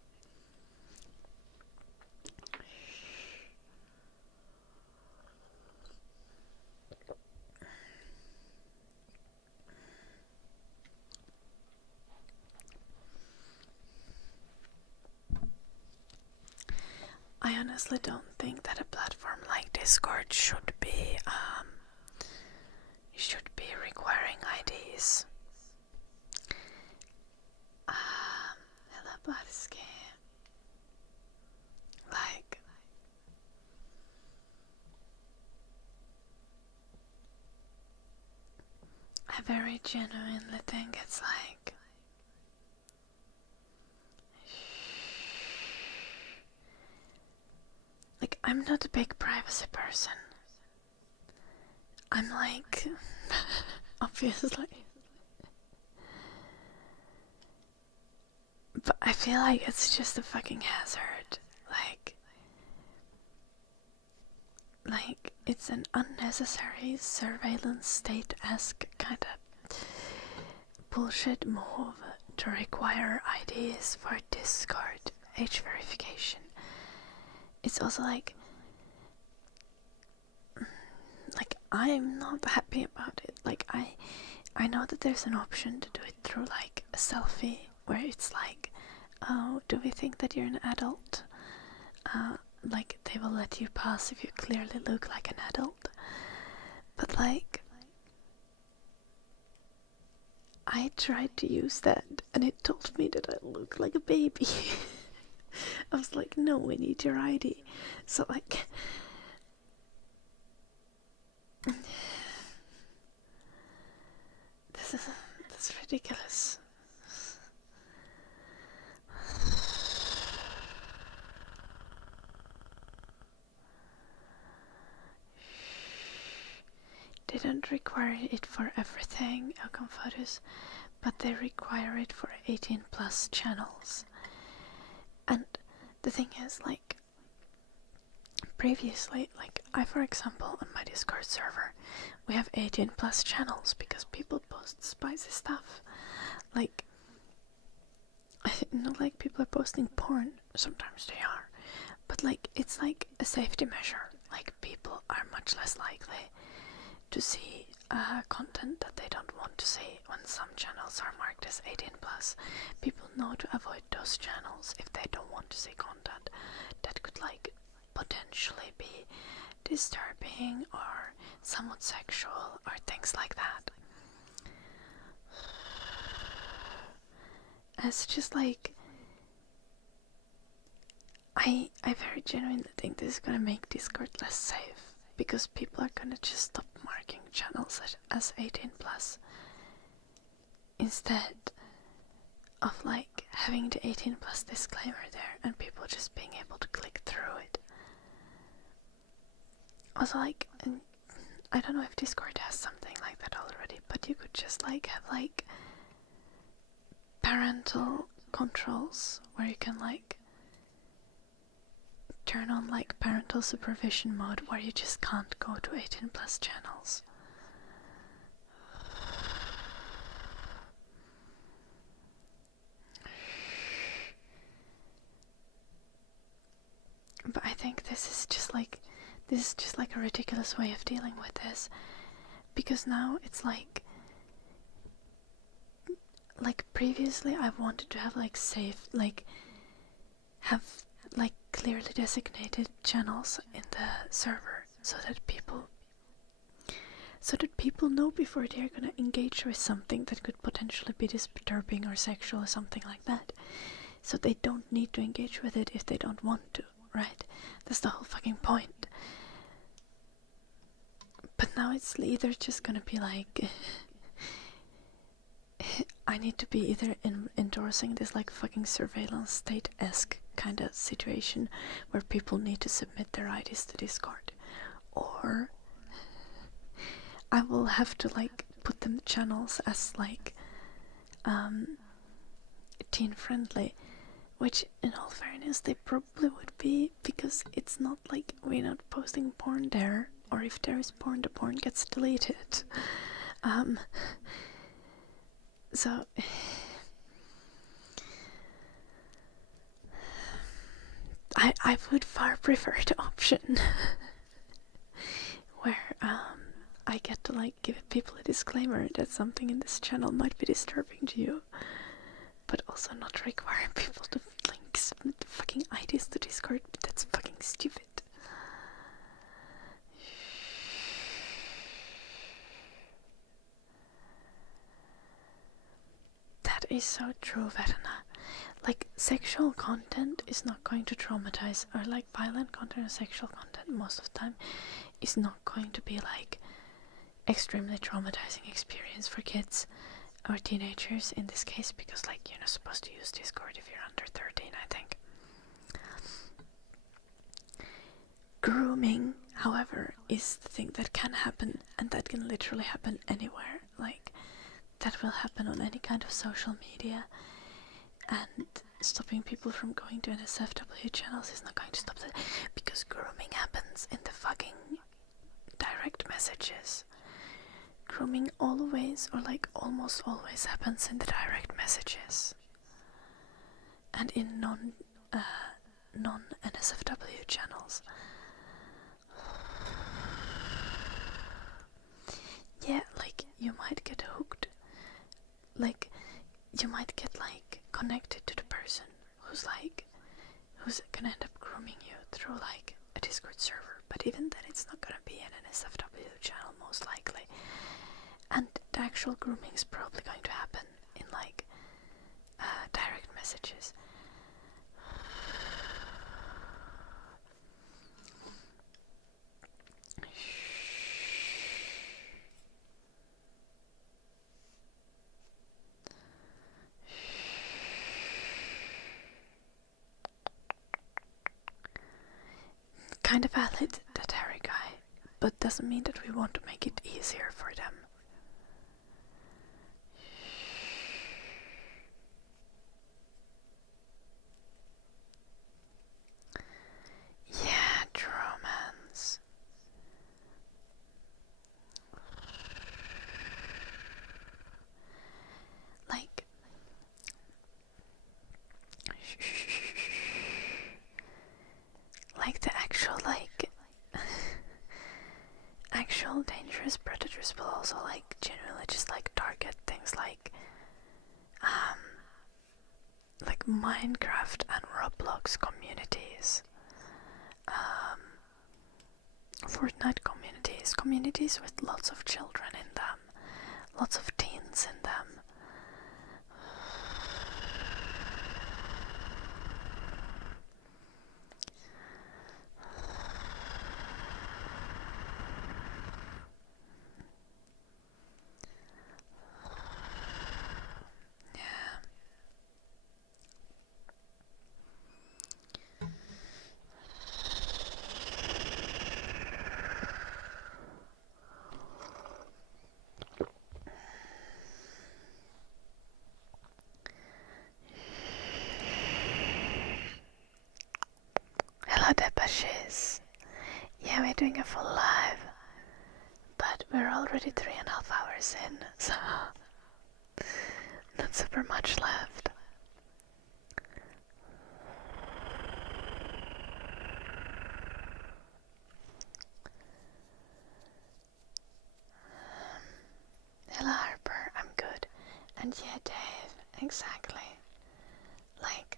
I honestly don't think that a platform like Discord should be requiring IDs. Hello, Barsky. Like, I very genuinely think it's like I'm not a big privacy person. I'm like, obviously. But I feel like it's just a fucking hazard. Like it's an unnecessary surveillance state-esque kind of bullshit move to require IDs for Discord age verification. It's also like I'm not happy about it. Like I know that there's an option to do it through like a selfie where it's like, oh, do we think that you're an adult? Like they will let you pass if you clearly look like an adult. But like I tried to use that and it told me that I look like a baby. I was like, no, we need your ID. So like that's ridiculous. They don't require it for everything, Elcom Photos, but they require it for 18 plus channels. And the thing is, like, previously, like, I, for example, on my Discord server, we have 18 plus channels because people post spicy stuff. Like, not like people are posting porn, sometimes they are, but like, it's like a safety measure. Like, people are much less likely to see content that they don't want to see when some channels are marked as 18 plus. People know to avoid those channels if they don't want to see content that could like potentially be disturbing or somewhat sexual or things like that. It's just like I very genuinely think this is gonna make Discord less safe, because people are gonna just stop marking channels as 18 plus instead of like having the 18 plus disclaimer there and people just being able to click through it. Also, like, I don't know if Discord has something like that already, but you could just like have like parental controls where you can like turn on like parental supervision mode where you just can't go to 18 plus channels. But I think this is just like a ridiculous way of dealing with this, because now it's like previously I wanted to have like safe, like have like clearly designated channels in the server so that people know before they're gonna engage with something that could potentially be disturbing or sexual or something like that, so they don't need to engage with it if they don't want to, right? That's the whole fucking point. But now it's either just gonna be like I need to be either endorsing this like fucking surveillance state-esque kind of situation where people need to submit their IDs to Discord, or I will have to like put them channels as like teen friendly, which in all fairness they probably would be, because it's not like we're not posting porn there, or if there is porn, the porn gets deleted. So I would far prefer the option where I get to like give people a disclaimer that something in this channel might be disturbing to you, but also not require people to like submit the fucking IDs to Discord. That's fucking stupid. That is so true, Verena. Like, sexual content is not going to traumatize, or like violent content or sexual content most of the time is not going to be like extremely traumatizing experience for kids or teenagers in this case, because like you're not supposed to use Discord if you're under 13, I think. Grooming, however, is the thing that can happen, and that can literally happen anywhere. Like, that will happen on any kind of social media, and stopping people from going to NSFW channels is not going to stop that, because grooming happens in the fucking direct messages. Grooming always, or like almost always, happens in the direct messages, and in non-NSFW channels. Yeah, like you might get hooked, like you might get like connected to the person who's gonna end up grooming you through like a Discord server, but even then it's not gonna be an NSFW channel most likely, and the actual grooming is probably going to happen in like direct messages. Kind of valid, that Harry guy, but doesn't mean that we want to make it easier for them. Yeah, romance. Like the actual actual dangerous predators will also like genuinely just like target things like Minecraft and Roblox communities, Fortnite communities with lots of children in them, lots of teens in them. Hello Depashes. Yeah, we're doing a full live, but we're already 3.5 hours in, so not super much left. Hello Harper, I'm good. And yeah, Dave, exactly. Like,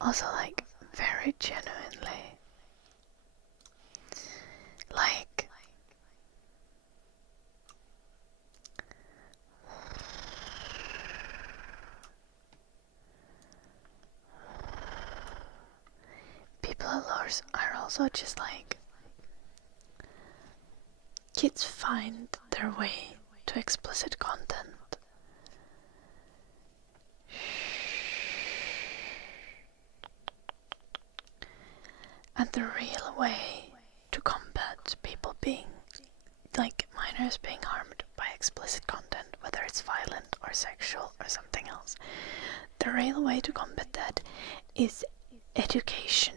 also like very genuinely, like people are also just like, kids find their way to explicit content. And the real way to combat people being, like minors being harmed by explicit content, whether it's violent or sexual or something else, the real way to combat that is education.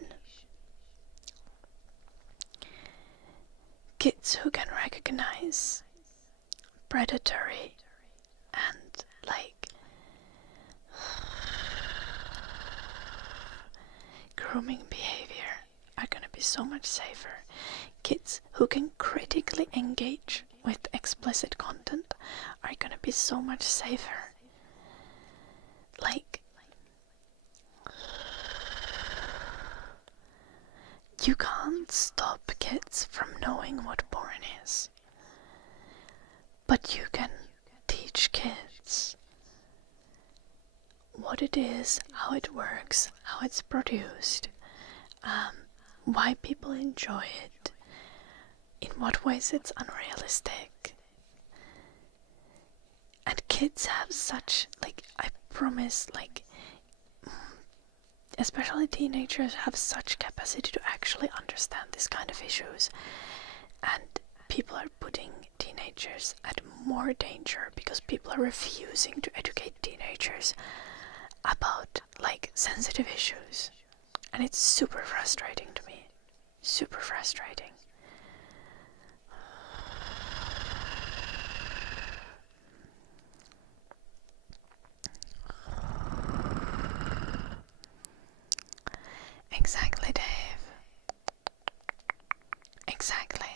kids who can recognize predatory and like grooming behavior are gonna be so much safer. Kids who can critically engage with explicit content are gonna be so much safer. Like, you can't stop kids from knowing what porn is, but you can teach kids what it is, how it works, how it's produced, why people enjoy it, in what ways it's unrealistic. And kids have such, like, I promise, like, especially teenagers have such capacity to actually understand this kind of issues. And people are putting teenagers at more danger because people are refusing to educate teenagers about, like, sensitive issues. And it's super frustrating to me. Super frustrating. Exactly, Dave. Exactly.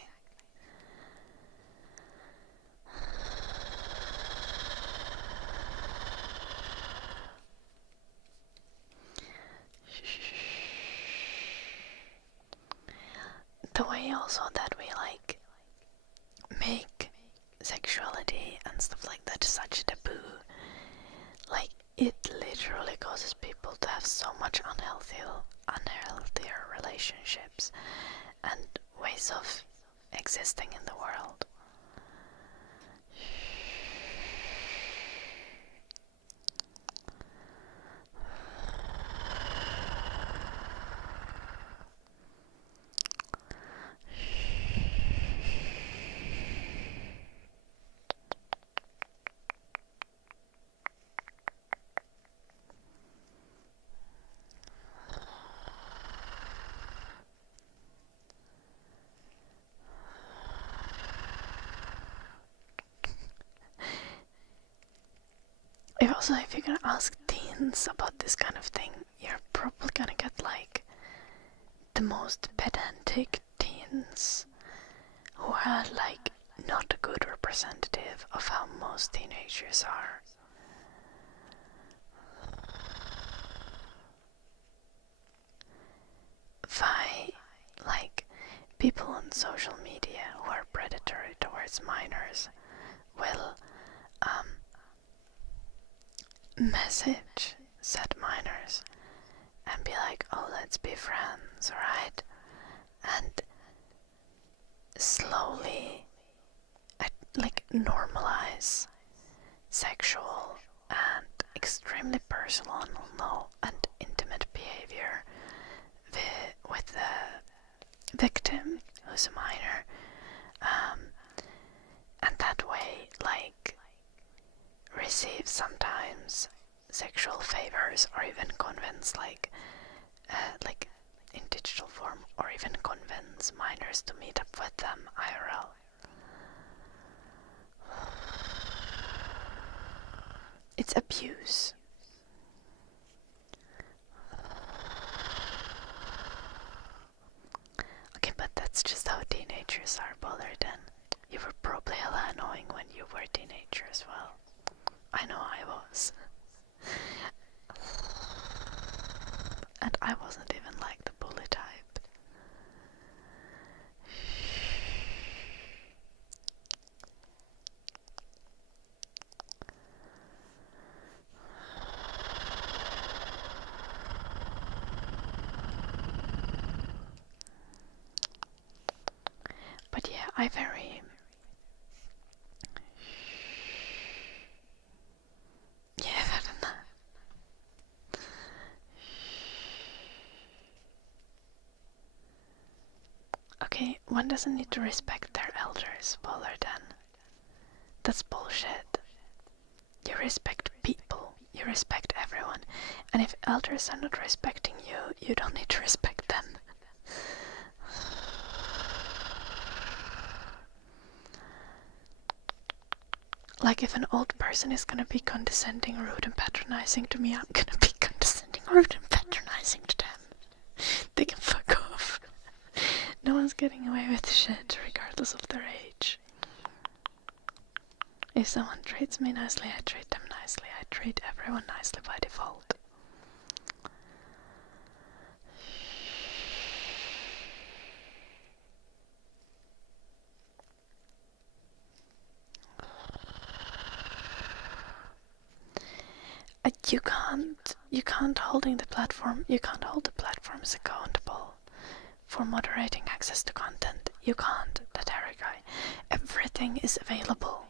The way also that we like make sexuality and stuff like that such a taboo, like it literally causes people to have so much unhealthier relationships and ways of existing in the world. If you're gonna ask teens about this kind of thing, you're probably gonna get like the most pedantic teens who are like not a good representative of how most teenagers are. Why, like, people on social media who are predatory towards minors will message said minors and be like, oh, let's be friends, right? And slowly like normalize sexual and extremely personal and intimate behavior with the victim who's a minor, and that way like receive sometimes sexual favors, or even convince like in digital form, or even convince minors to meet up with them IRL. It's abuse. Okay, but that's just how teenagers are, bothered, and you were probably hella annoying when you were a teenager as well. I know I was. And I wasn't even like the bully type. But yeah, I very... Yeah, I don't know. Okay, one doesn't need to respect their elders, Bollerden. That's bullshit. You respect people. You respect everyone. And if elders are not respecting you, you don't need to respect them. Like, if an old person is gonna be condescending, rude, and patronizing to me, I'm gonna be condescending, rude, and patronizing to them. They can fuck off. No one's getting away with shit, regardless of their age. If someone treats me nicely, I treat them nicely. I treat everyone nicely by default. You can't hold the platforms accountable for moderating access to content. You can't, that Harry guy. Everything is available.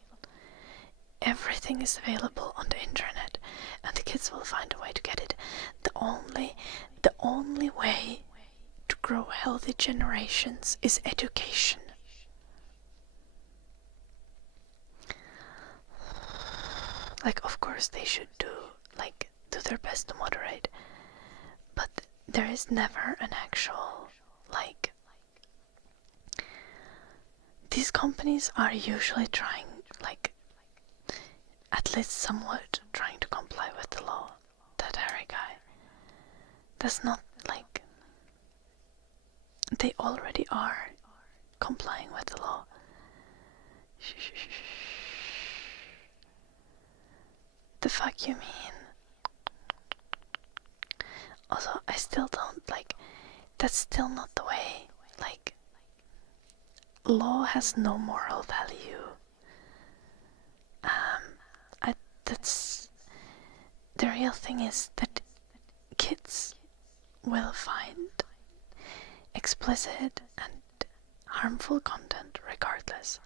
Everything is available on the internet, and the kids will find a way to get it. The only way to grow healthy generations is education. Like, of course they should do their best to moderate, but there is never an actual, these companies are usually trying, at least somewhat trying to comply with the law. That Harry guy, that's not, they already are complying with the law. The fuck you mean? Also, I still don't, that's still not the way. Law has no moral value. That's the real thing, is that kids will find explicit and harmful content regardless.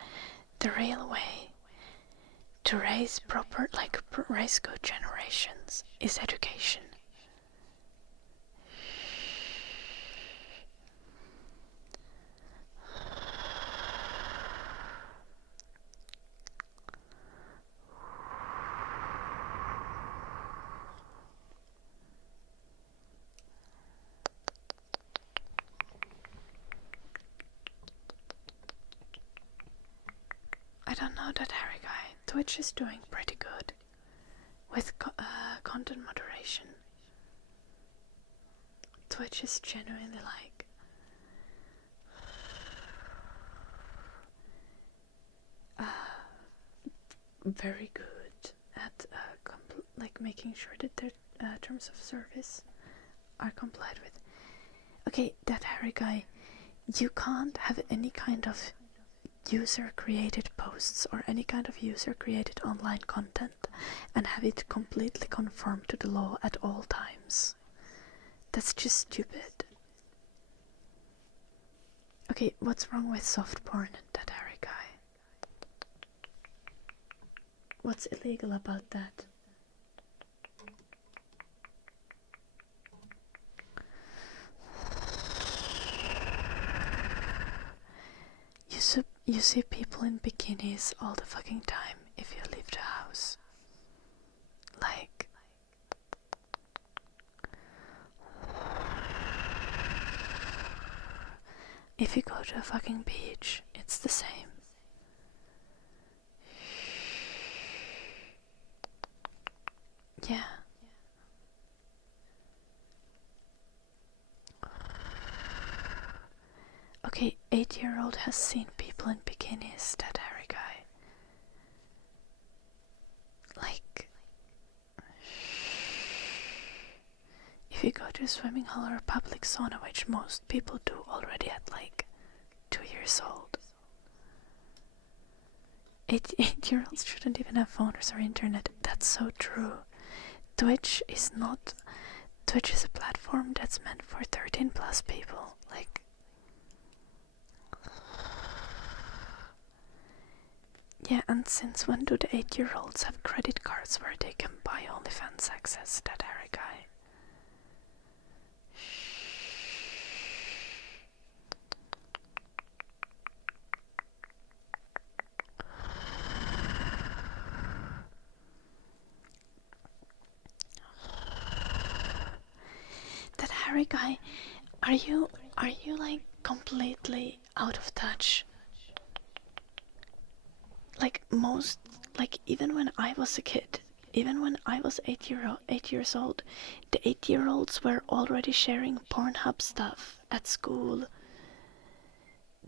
The real way to raise raise good generations is education. I don't know that Harry guy. Twitch is doing pretty good with content moderation. Twitch is genuinely very good at making sure that their terms of service are complied with. Okay, that Harry guy, you can't have any kind of user-created posts or any kind of user-created online content and have it completely conform to the law at all times. That's just stupid. Okay, what's wrong with soft porn, that Harry guy? What's illegal about that? You see people in bikinis all the fucking time if you leave the house. If you go to a fucking beach, it's the same. Yeah. Okay, 8-year-old has seen people in bikinis, that Harry guy. If you go to a swimming hall or a public sauna, which most people do already at 2 years old, 8-year-olds shouldn't even have phones or internet. That's so true. Twitch is a platform that's meant for 13 plus people. Yeah, and since when do the 8-year-olds have credit cards where they can buy OnlyFans access, that Harry guy? That Harry guy, are you completely out of touch? Most like, even when I was a kid, even when I was 8 years old, the 8-year-olds were already sharing Pornhub stuff at school.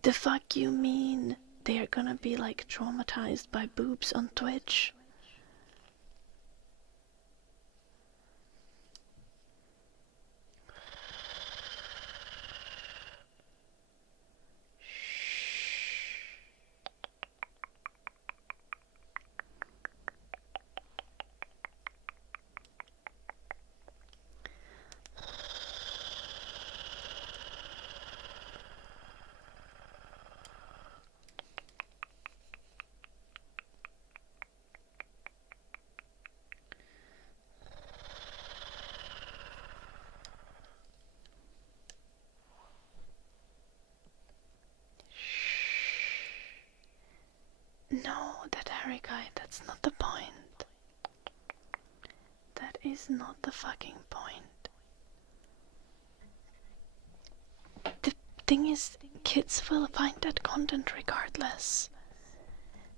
The fuck you mean they are gonna be like traumatized by boobs on Twitch? No, that Harry guy, that's not the point. That is not the fucking point. The thing is, kids will find that content regardless.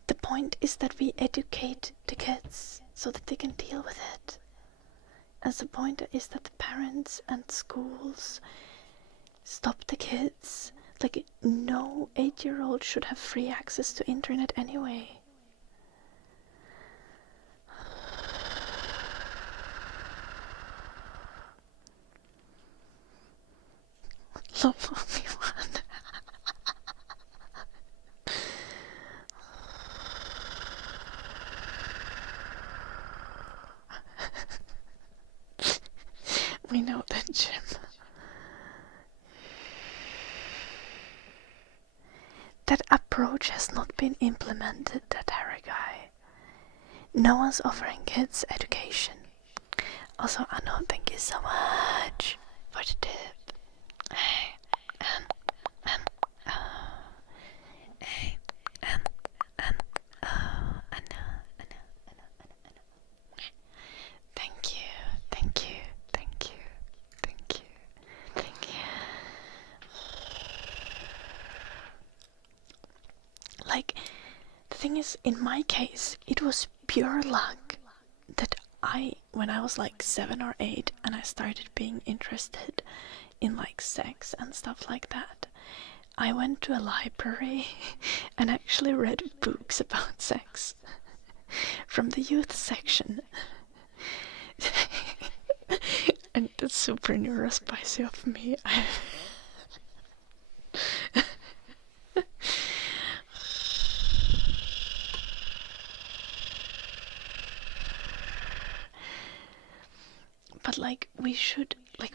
The point is that we educate the kids so that they can deal with it. And the point is that the parents and schools stop the kids. Like, no 8-year-old should have free access to internet anyway. Love me one. We know that, Jim. That approach has not been implemented, that Harry guy. No one's offering kids education. Also, Anno, thank you so much for the tip. Hey, thank you, thank you, thank you, thank you, thank you. Like, the thing is, in my case, it was pure luck that when I was like 7 or 8 and I started being interested in like sex and stuff like that, I went to a library and actually read books about sex from the youth section. And that's super neurospicy of me. But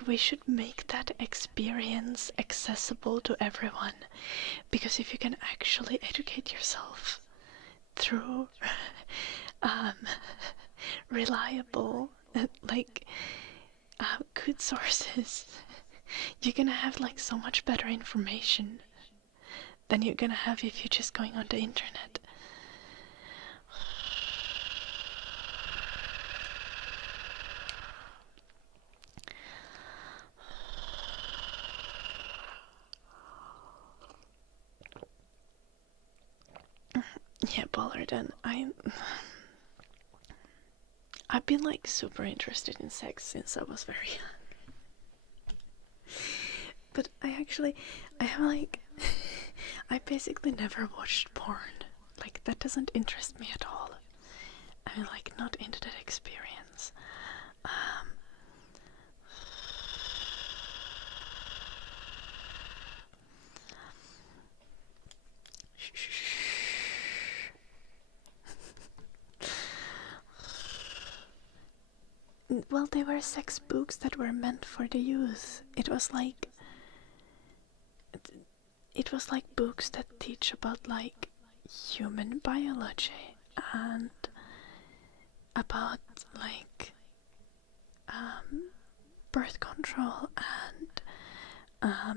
we should make that experience accessible to everyone, because if you can actually educate yourself through reliable good sources, you're gonna have like so much better information than you're gonna have if you're just going on the internet. Yeah, Ballard, and I've been like super interested in sex since I was very young. But I have like I basically never watched porn. Like, that doesn't interest me at all. I'm like not into that experience. Well, they were sex books that were meant for the youth. It was like books that teach about like human biology and about like birth control and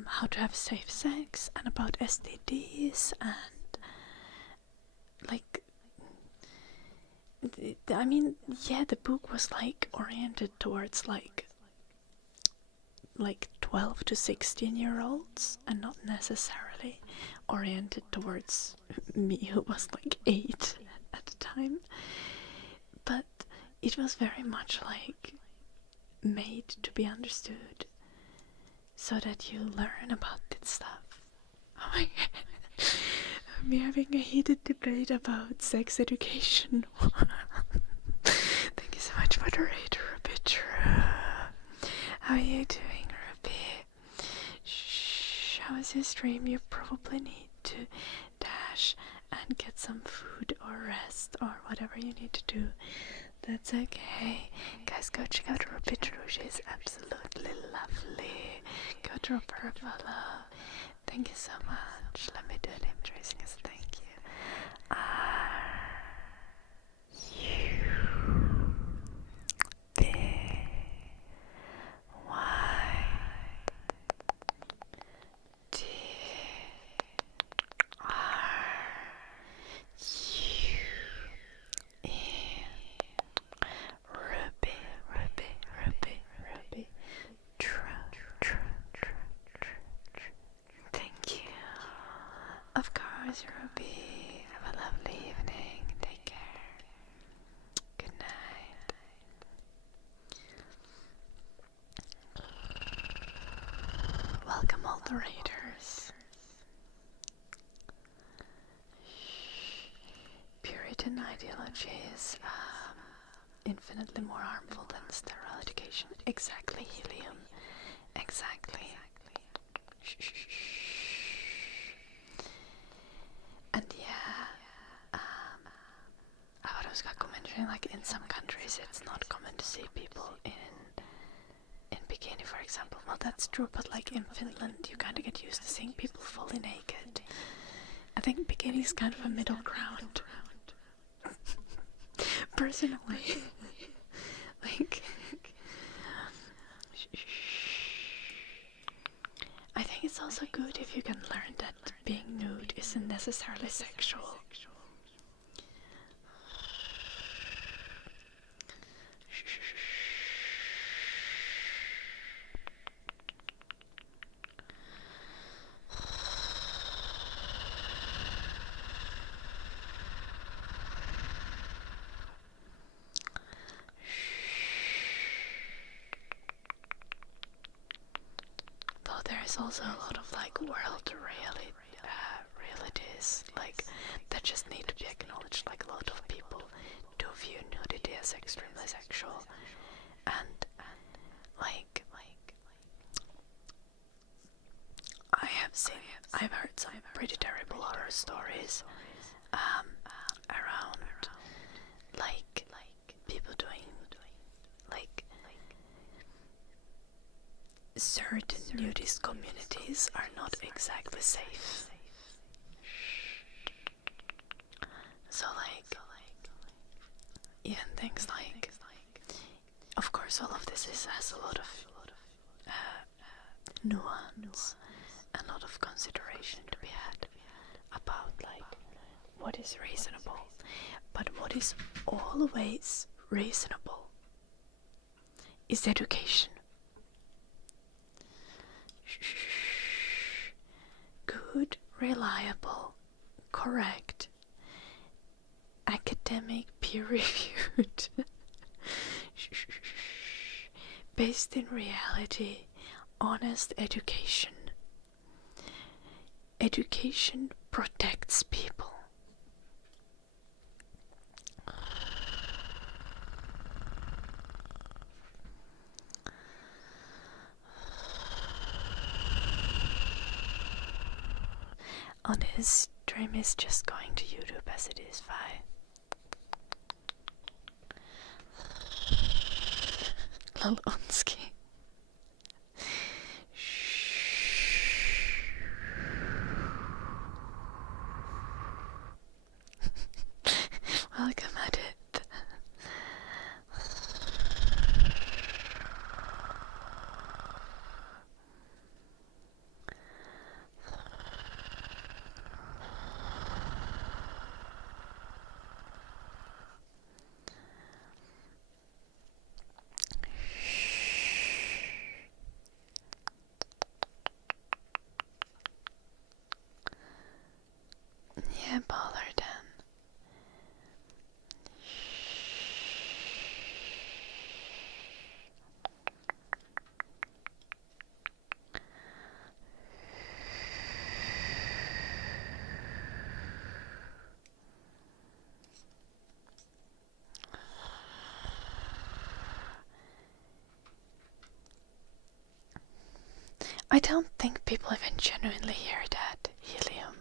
how to have safe sex and about STDs and like I mean, yeah, the book was like oriented towards like 12 to 16-year-olds and not necessarily oriented towards me who was like 8. at the time, but it was very much like made to be understood so that you learn about this stuff. Oh my god. We're having a heated debate about sex education. Thank you so much, moderator Ruby. How are you doing, Ruby? Shh, how is your stream? You probably need to dash and get some food or rest or whatever you need to do. That's okay. Guys, go check out Ruby. She's absolutely lovely. Go drop her a follow. Thank you so much. Let me do a name tracing as a thank you. Thank you. Of course, Ruby. Have a lovely evening. Take care. Good night. Welcome, all the raiders. Puritan ideology is infinitely more harmful than sterile education. Exactly, Helium. Exactly. And yeah, I was mentioning, like, in some countries it's not common to see people in bikini, for example. Well, that's true, but like in Finland you kind of get used to seeing people fully naked. I think bikini is kind of a middle ground. Personally. Like, I think it's also good if you can learn that being nude isn't necessarily sexual. Though there is also a lot of like world realities like that just need to be acknowledged. Like, a lot of people do view nudity as extremely sexual, and like I've heard some pretty terrible horror stories around like people doing like certain nudist communities are not exactly safe. So like even things like, of course, all of this has a lot of nuance, a lot of consideration to be had about like what is reasonable. But what is always reasonable is education. Good, reliable, correct, academic, peer-reviewed, based in reality, honest education. Education protects people. On his stream is just going to YouTube as it is fine. Lalonsky. Welcome at it. I don't think people even genuinely hear that helium.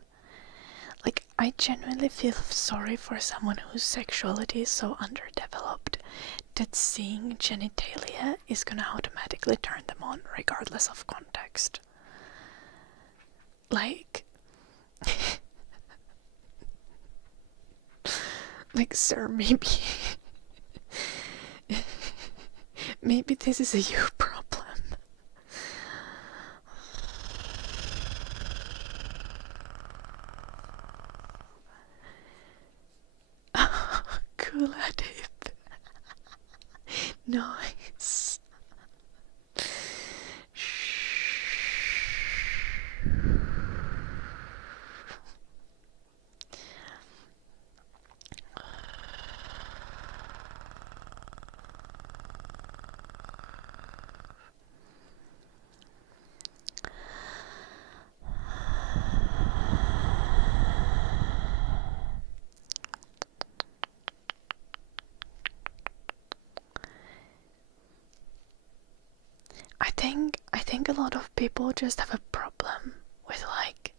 Like, I genuinely feel sorry for someone whose sexuality is so underdeveloped that seeing genitalia is gonna automatically turn them on regardless of context. Like, like, sir, maybe this is a you problem. Cool at it. Nice. I think a lot of people just have a problem with like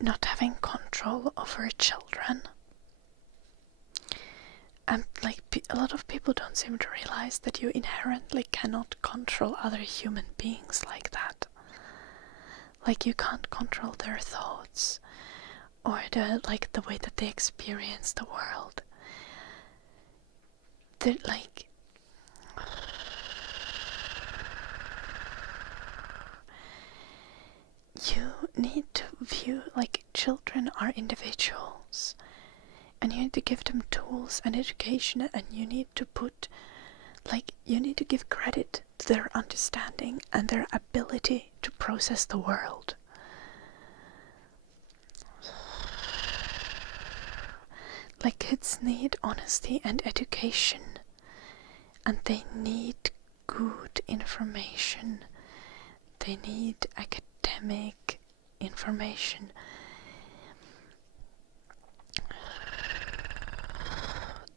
not having control over children. And like a lot of people don't seem to realize that you inherently cannot control other human beings like that. Like, you can't control their thoughts or the way that they experience the world. They're like, you need to view, like, children are individuals, and you need to give them tools and education, and you need to you need to give credit to their understanding and their ability to process the world. Like, kids need honesty and education, and they need good information. They need academic information.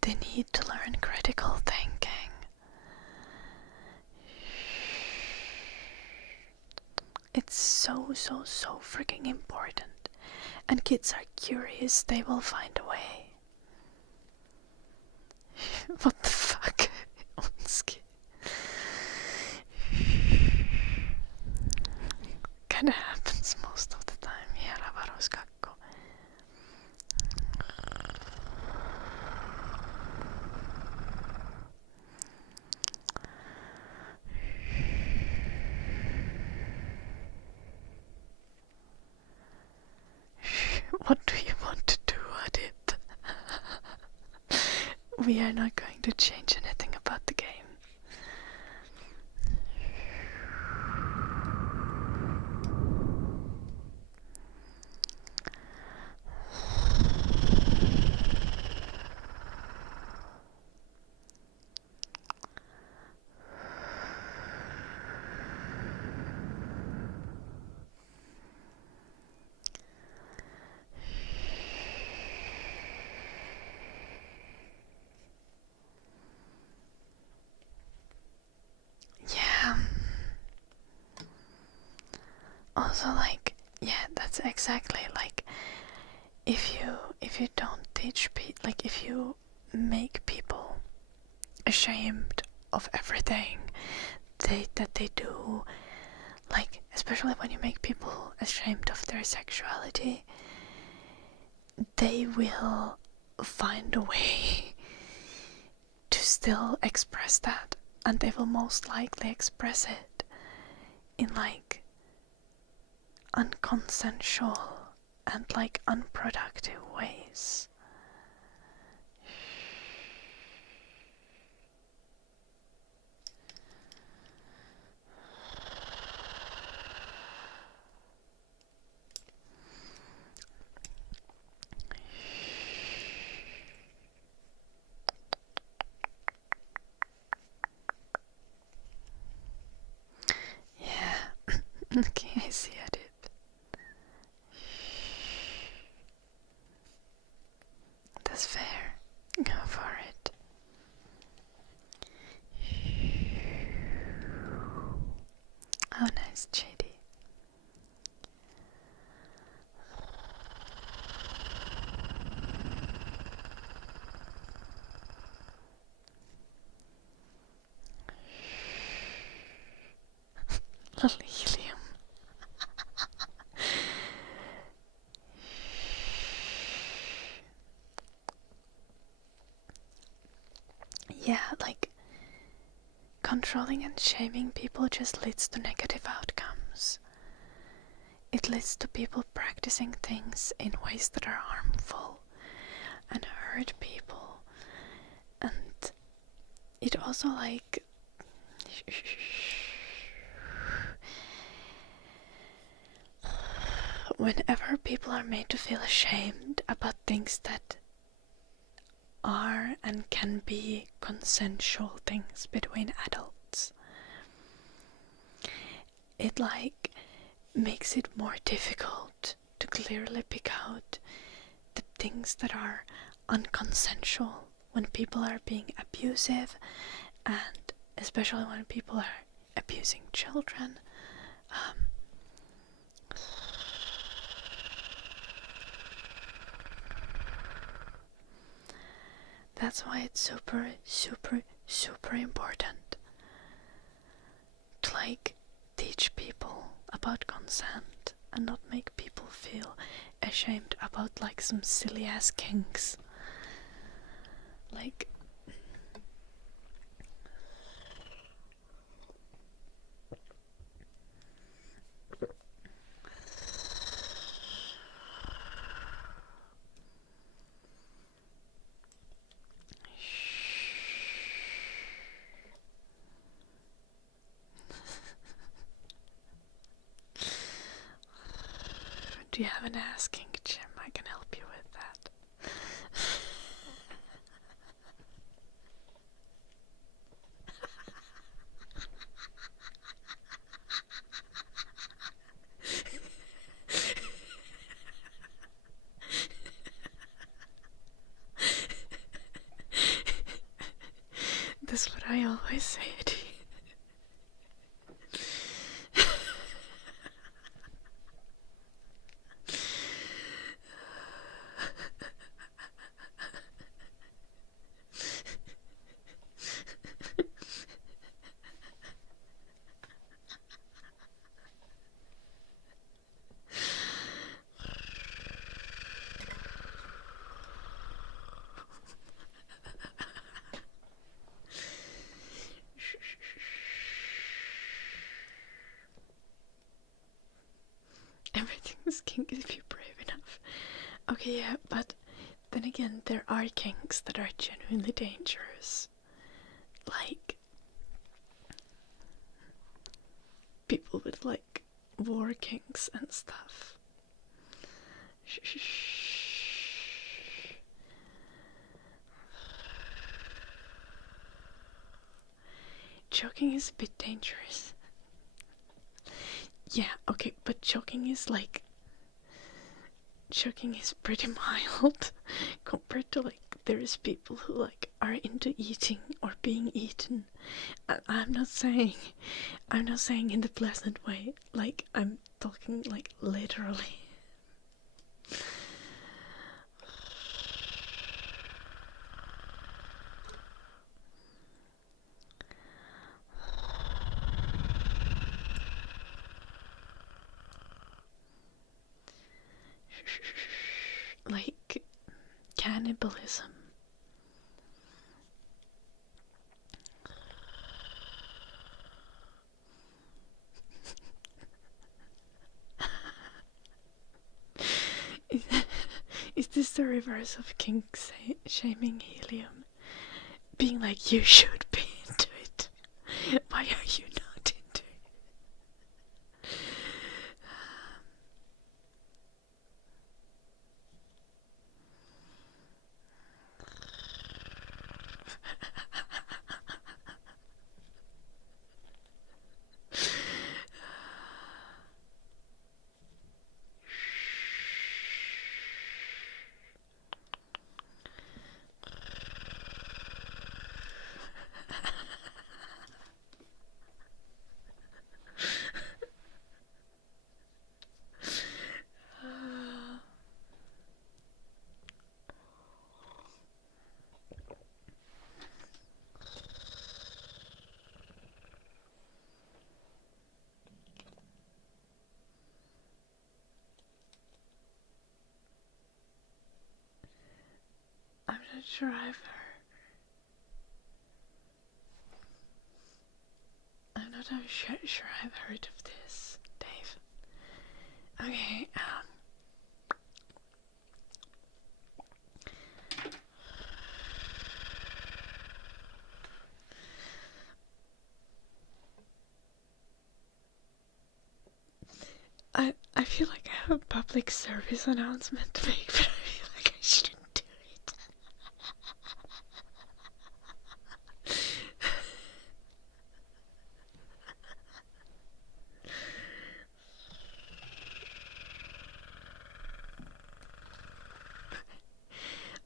They need to learn critical thinking. It's so freaking important. And kids are curious, they will find a way. What the fuck? Onski. Kinda happens most of the time. Jävla varoskakko. What do you want to do at it? We are not going to change anything about the game. Also, like, yeah, that's exactly like, if you don't teach people, like, if you make people ashamed of everything that they do, like, especially when you make people ashamed of their sexuality, they will find a way to still express that, and they will most likely express it in like unconsensual and like unproductive ways. Yeah. Okay, I see it. That's fair. Go for it. Oh, nice, JD. Helium. Yeah, like controlling and shaming people just leads to negative outcomes. It leads to people practicing things in ways that are harmful and hurt people. And it also like whenever people are made to feel ashamed about things that are and can be consensual things between adults, it like makes it more difficult to clearly pick out the things that are unconsensual when people are being abusive, and especially when people are abusing children. That's why it's super important to like teach people about consent and not make people feel ashamed about like some silly ass kinks. Like do you have an ass kink, Jim? I can help you with that. That's what I always say to you. Everything's kink if you're brave enough. Okay, yeah, but then again, there are kinks that are genuinely dangerous. Like people with like war kinks and stuff. Choking is a bit dangerous. Yeah, okay, but choking is pretty mild compared to like there's people who like are into eating or being eaten. And I'm not saying in the pleasant way, like I'm talking like literally. Like cannibalism. Is this the reverse of kink shaming helium? Being like, you should be into it. Why are you not into it? sure I've heard. I'm not sure I've heard of this, Dave. Okay, I feel like I have a public service announcement to make, but I feel like I shouldn't do it.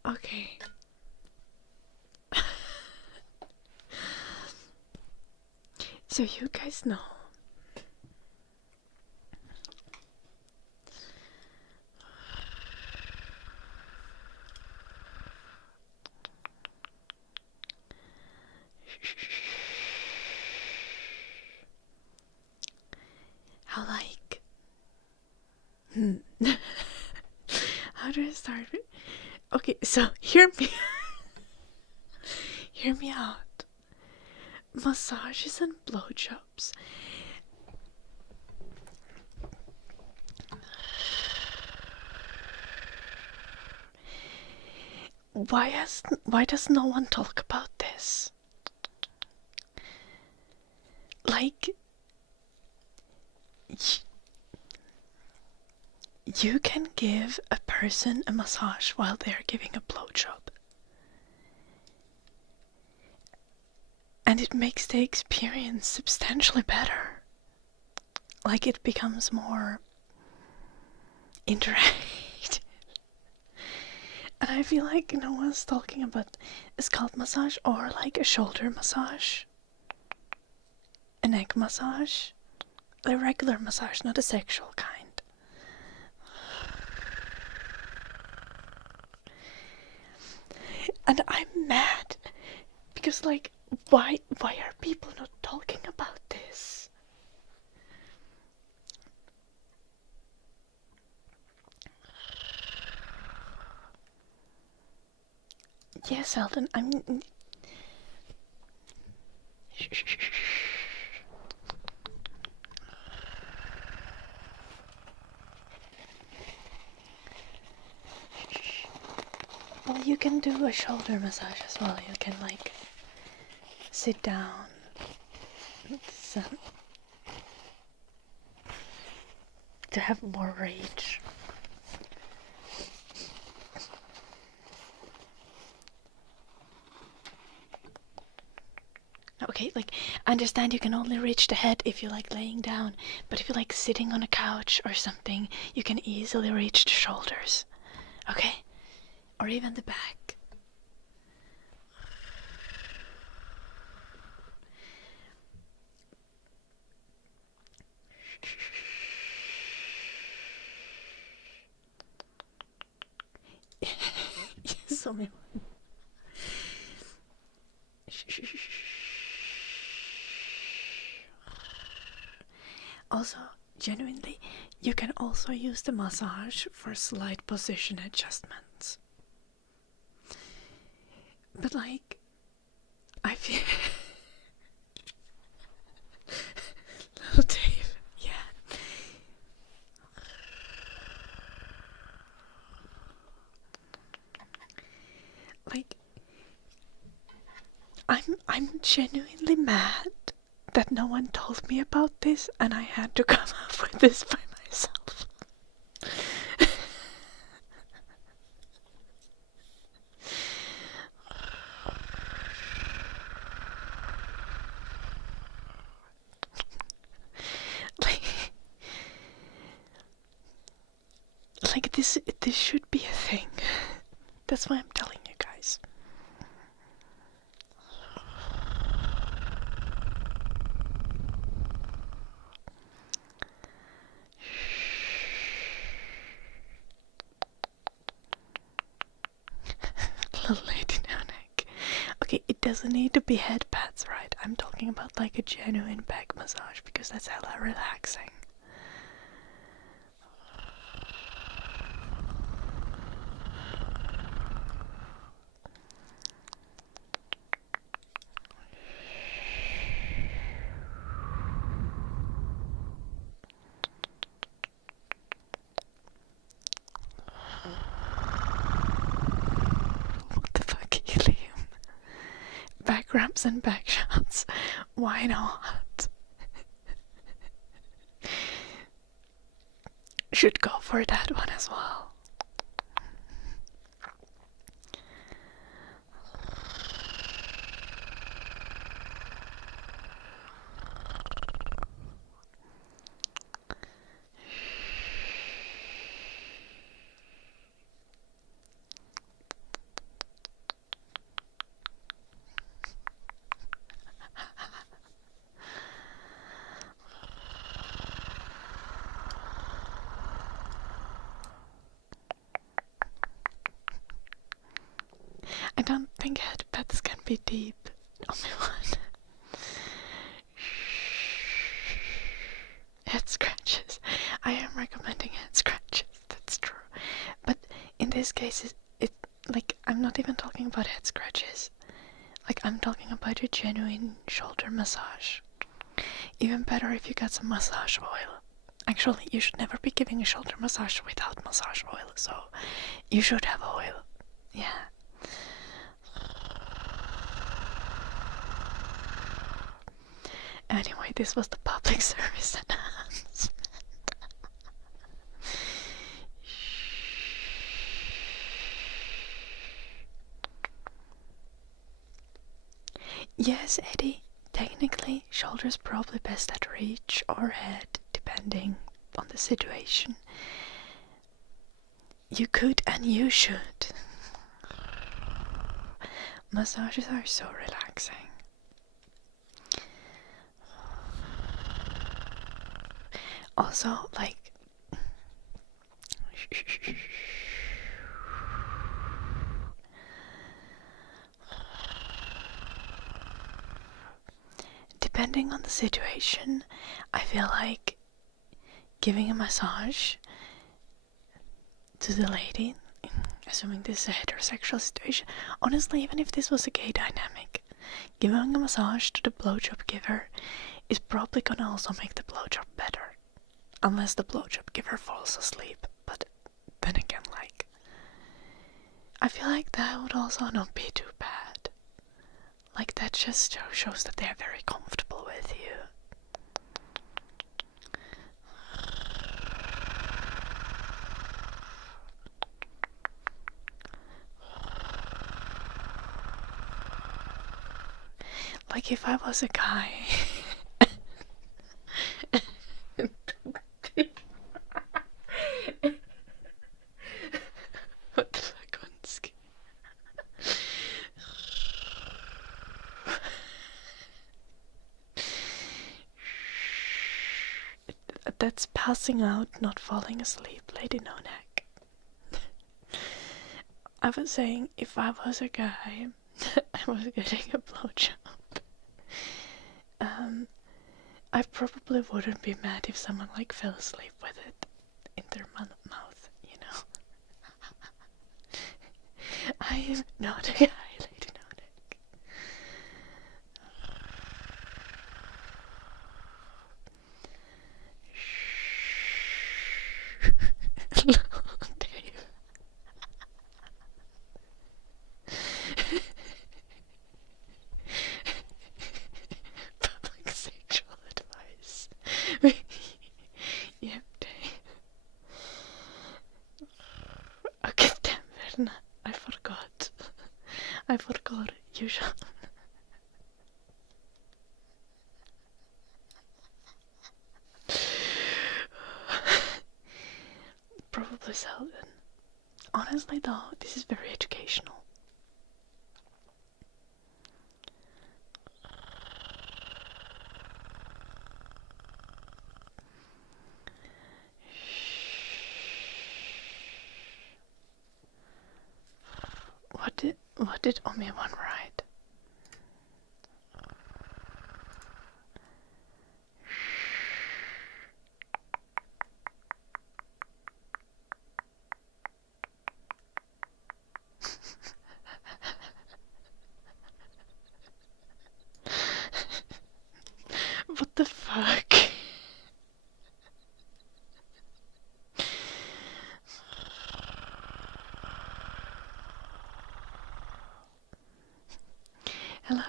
Okay. So you guys know how, like, how do I start? Okay, so hear me hear me out. Massages and blowjobs. Why does no one talk about this? Like, you can give a person a massage while they're giving a blowjob. And it makes the experience substantially better. Like, it becomes more interactive. And I feel like no one's talking about a scalp massage or like a shoulder massage, a neck massage, a regular massage, not a sexual kind. And I'm mad because, like, why are people not talking about this? Yes, Eldon, I'm... Well, you can do a shoulder massage as well. You can, like, sit down. To have more rage. Okay, like, I understand you can only reach the head if you're, like, laying down, but if you're, like, sitting on a couch or something, you can easily reach the shoulders. Okay? Or even the back. Yes, only one. Also, genuinely, you can also use the massage for slight position adjustments. But, like, I feel... Little Dave, yeah. Like, I'm genuinely mad that no one told me about this and I had to come up with this by myself. like this should be a thing. That's why I'm telling you guys. Little lady now neck. Okay, it doesn't need to be head pats, right? I'm talking about like a genuine back massage because that's hella relaxing. grabs and back shots. Why not? Should go for that one as well. I don't think head pets can be deep. Only one. Head scratches. I am recommending head scratches, that's true. But in this case, it's like, I'm not even talking about head scratches. Like, I'm talking about a genuine shoulder massage. Even better if you got some massage oil. Actually, you should never be giving a shoulder massage without massage oil, so you should have oil. Yeah. Anyway, this was the public service announcement. Yes, Eddie, technically, shoulder's probably best at reach or head, depending on the situation. You could and you should. Massages are so relaxing. Also, like, depending on the situation, I feel like giving a massage to the lady, assuming this is a heterosexual situation, honestly, even if this was a gay dynamic, giving a massage to the blowjob giver is probably gonna also make the blowjob better. Unless the blowjob giver falls asleep, but then again, like, I feel like that would also not be too bad. Like, that just shows that they're very comfortable with you. Like, if I was a guy... What the fuck, Onsky? That's passing out, not falling asleep, Lady No Neck. I was saying, if I was a guy, I was getting a blowjob. I probably wouldn't be mad if someone like fell asleep with it in their mouth, you know. I am not a guy, Lady No Neck. Dave. Public sexual advice. Yep, Dave. Okay, damn it. I forgot. I forgot. You should. Probably Selden. Honestly, though, this is very educational. What did Omi-1 write? What the fuck? Hello,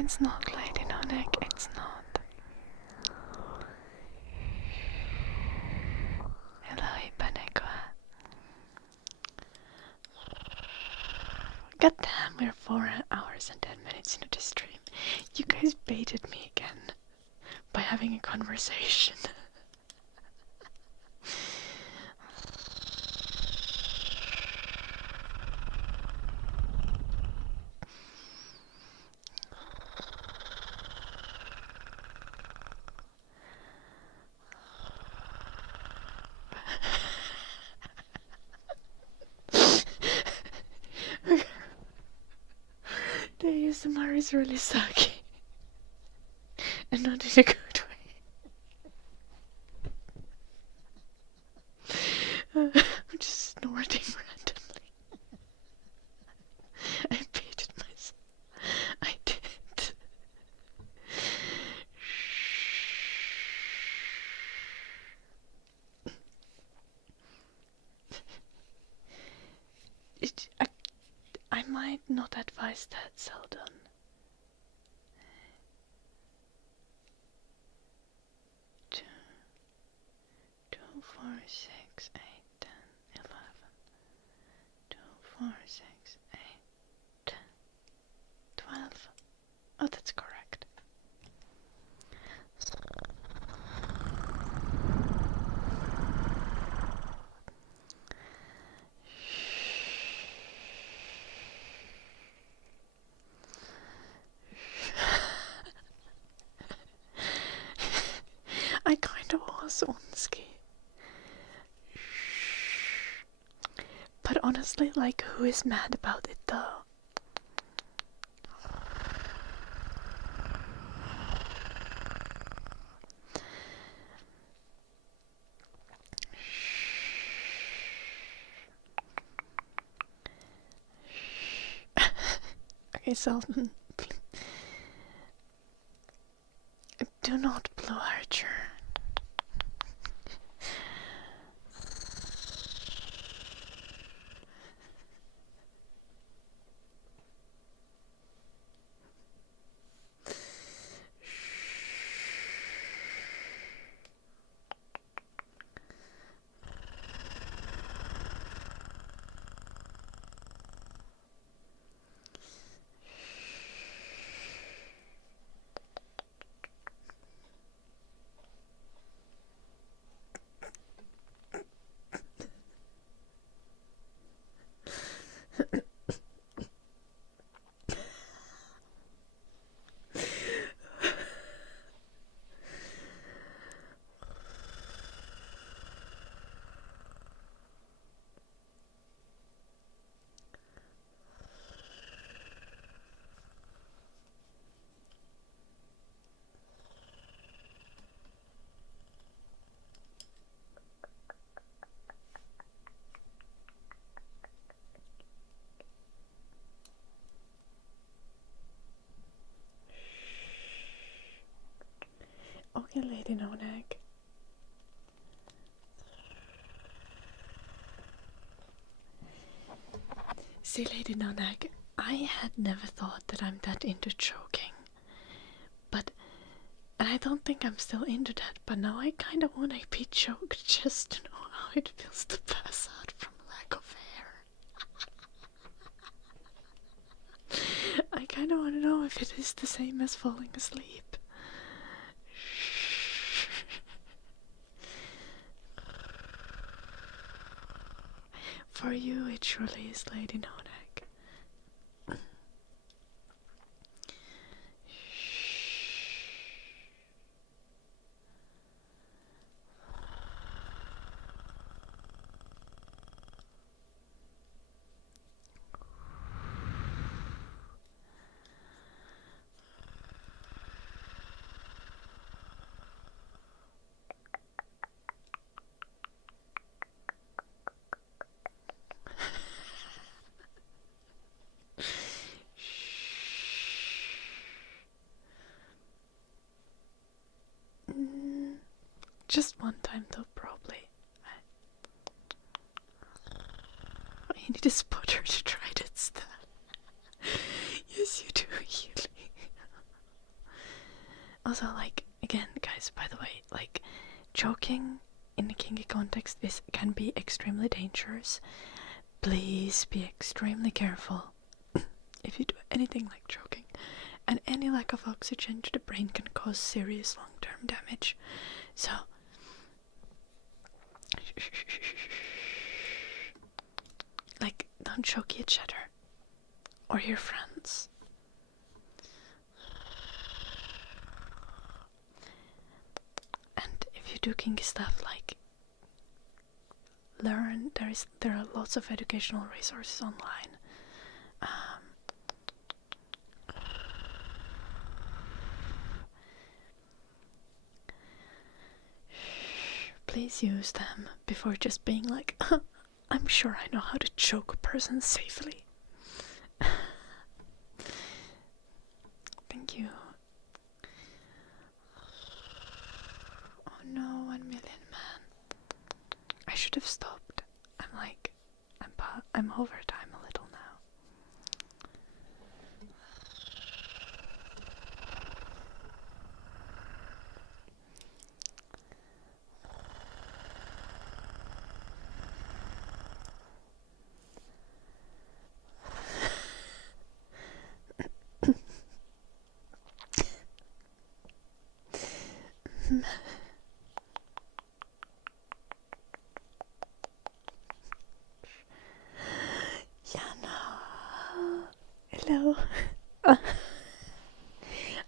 it's not, Lady Nonek, it's not. Hello, Ipaneko. God damn, we're 4 hours and 10 minutes into the stream. You guys baited me again by having a conversation. The ASMR is really sucky. And not in a good way. I'm just snorting randomly. I baited myself. I did. I might not advise that, Seldon. 2, 4, 6, 8, 10, 11. 2, 4, 6, 8, 10, 12. Oh, that's correct. I kind of was on ski. But honestly, like, who is mad about it though? Okay, Selden, do not blow Archer. Okay, Lady Nonek. See, Lady Nonek, I had never thought that I'm that into choking. And I don't think I'm still into that, but now I kind of want to be choked just to know how it feels to pass out from lack of air. I kind of want to know if it is the same as falling asleep. For you, it surely is, Lady Nonek. Just one time though, probably. You need a spotter to try that stuff. Yes, you do, Yuli. Also, like, again, guys, by the way, like, choking in a kinky context can be extremely dangerous. Please be extremely careful if you do anything like choking. And any lack of oxygen to the brain can cause serious long-term damage. So, like, don't choke each other or your friends. And if you do kinky stuff, like, learn. There are lots of educational resources online. Please use them before just being like, I'm sure I know how to choke a person safely. Thank you. Oh no, 1 million, man. I should have stopped. I'm over time a little now. Yana. Hello.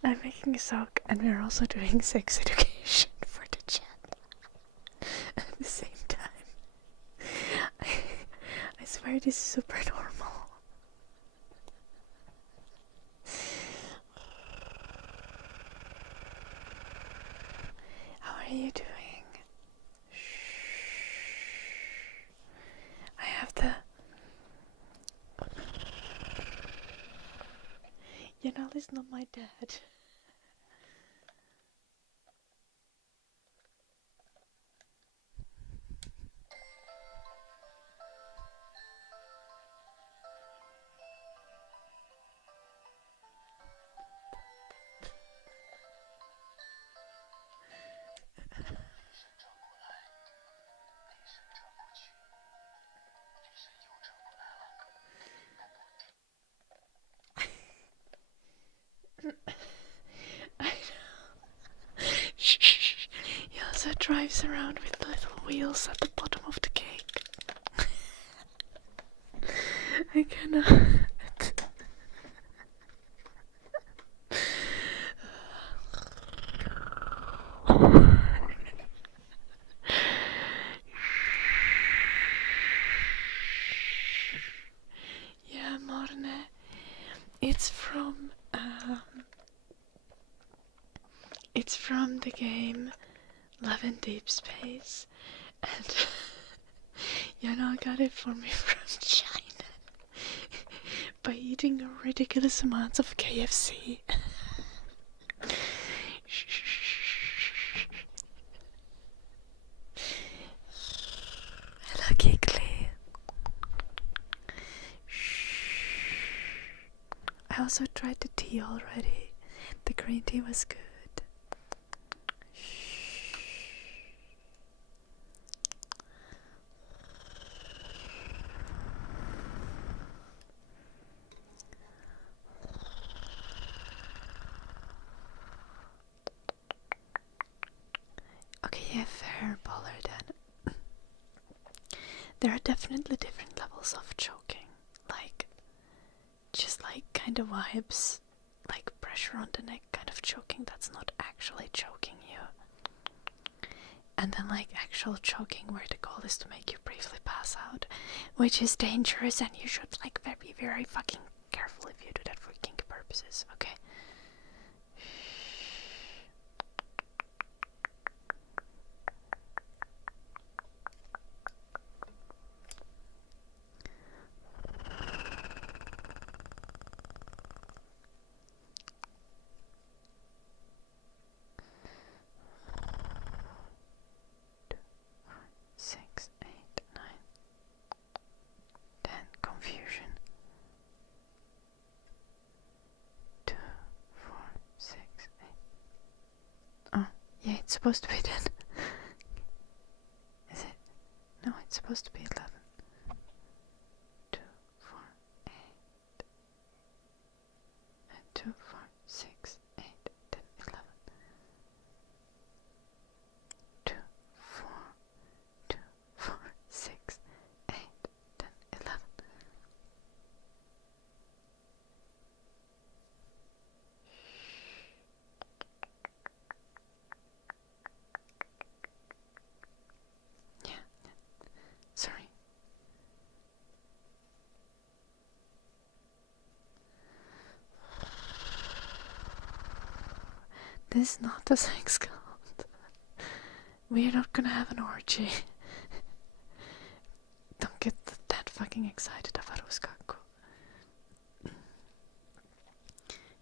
I'm making a sock and we're also doing sex education for the chat at the same time. I swear this is super normal. How are you doing? I have the... Yanal is not my dad. I know. Shh. He also drives around with little wheels at the bottom of the cake. I cannot. Yeah, Morne. It's from the game Love in Deep Space, and Yana got it for me from China by eating ridiculous amounts of KFC. Hello, Giggly. I also tried the tea already. The green tea was good. Okay, yeah, fair baller then. There are definitely different levels of choking. Like, just like kind of vibes, like pressure on the neck kind of choking that's not actually choking you. And then like actual choking where the goal is to make you briefly pass out, which is dangerous and you should like be very fucking careful if you do that for kink purposes, okay? Six, 8, 9, 10. Confusion. 2, supposed to be 10. Is it? No, it's supposed to be 11. 2, 4, 8. 2, 4, 6, 8, 10, 11. 2, 4, 2, 4, 6, 8, 10, 11. Yeah. Sorry. This is not the sex cult. We are not gonna have an orgy. Don't get that fucking excited about Oskako.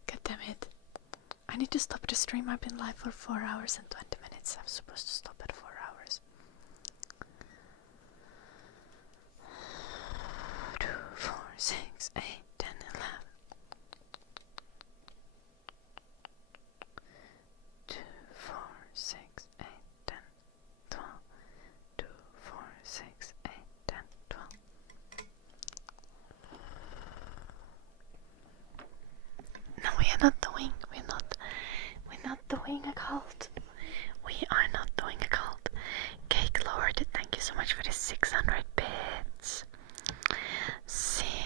God damn it. I need to stop the stream. I've been live for 4 hours and 20 minutes. I'm supposed to stop at 4 hours. 2, 4, 6, 8, 10, 11. 2, 4, 6, 8, 10, 12. 2, 4, 6, 8, 10, 12. No, we are not doing. We're not doing a cult. We are not doing a cult. Cake Lord, thank you so much for the 600 bits. CAKELORD.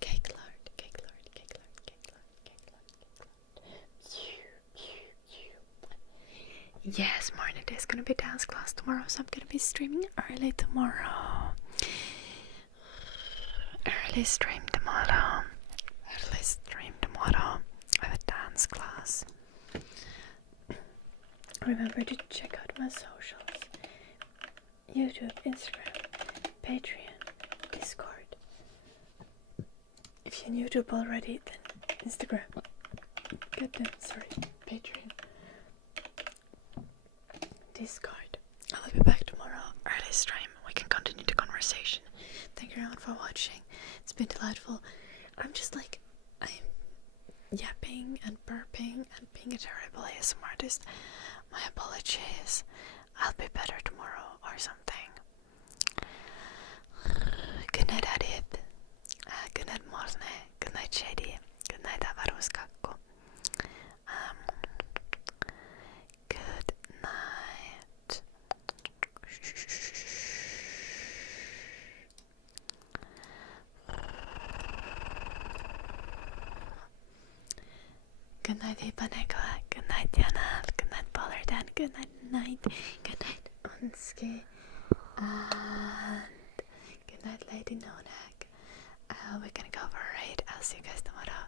Cake Lord, Cake Lord, Cake Lord, Cake Lord, Cake Lord, Cake Lord. Yes, Marnie, there's gonna be dance class tomorrow, so I'm gonna be streaming early tomorrow. Early stream tomorrow. I have a dance class. Remember to check out my socials. YouTube, Instagram, Patreon, Discord. If you're on YouTube already, then Instagram. Goddamn, sorry. Patreon. Discord. I'll be back tomorrow. Early stream. We can continue the conversation. Thank you everyone for watching. It's been delightful. I'm yapping and burping and being a terrible ASMR artist. My apologies. I'll be better tomorrow or something. Good night, Adib. Good night, Morne. Good night, Shady. Good night, Avaruskakko. Good night. Good night, Ipanekla. Good night, Diana. Good night, Ballardan. Good night. Good night, Unski. And good night, Lady Nonak. We're gonna go for a raid. I'll see you guys tomorrow.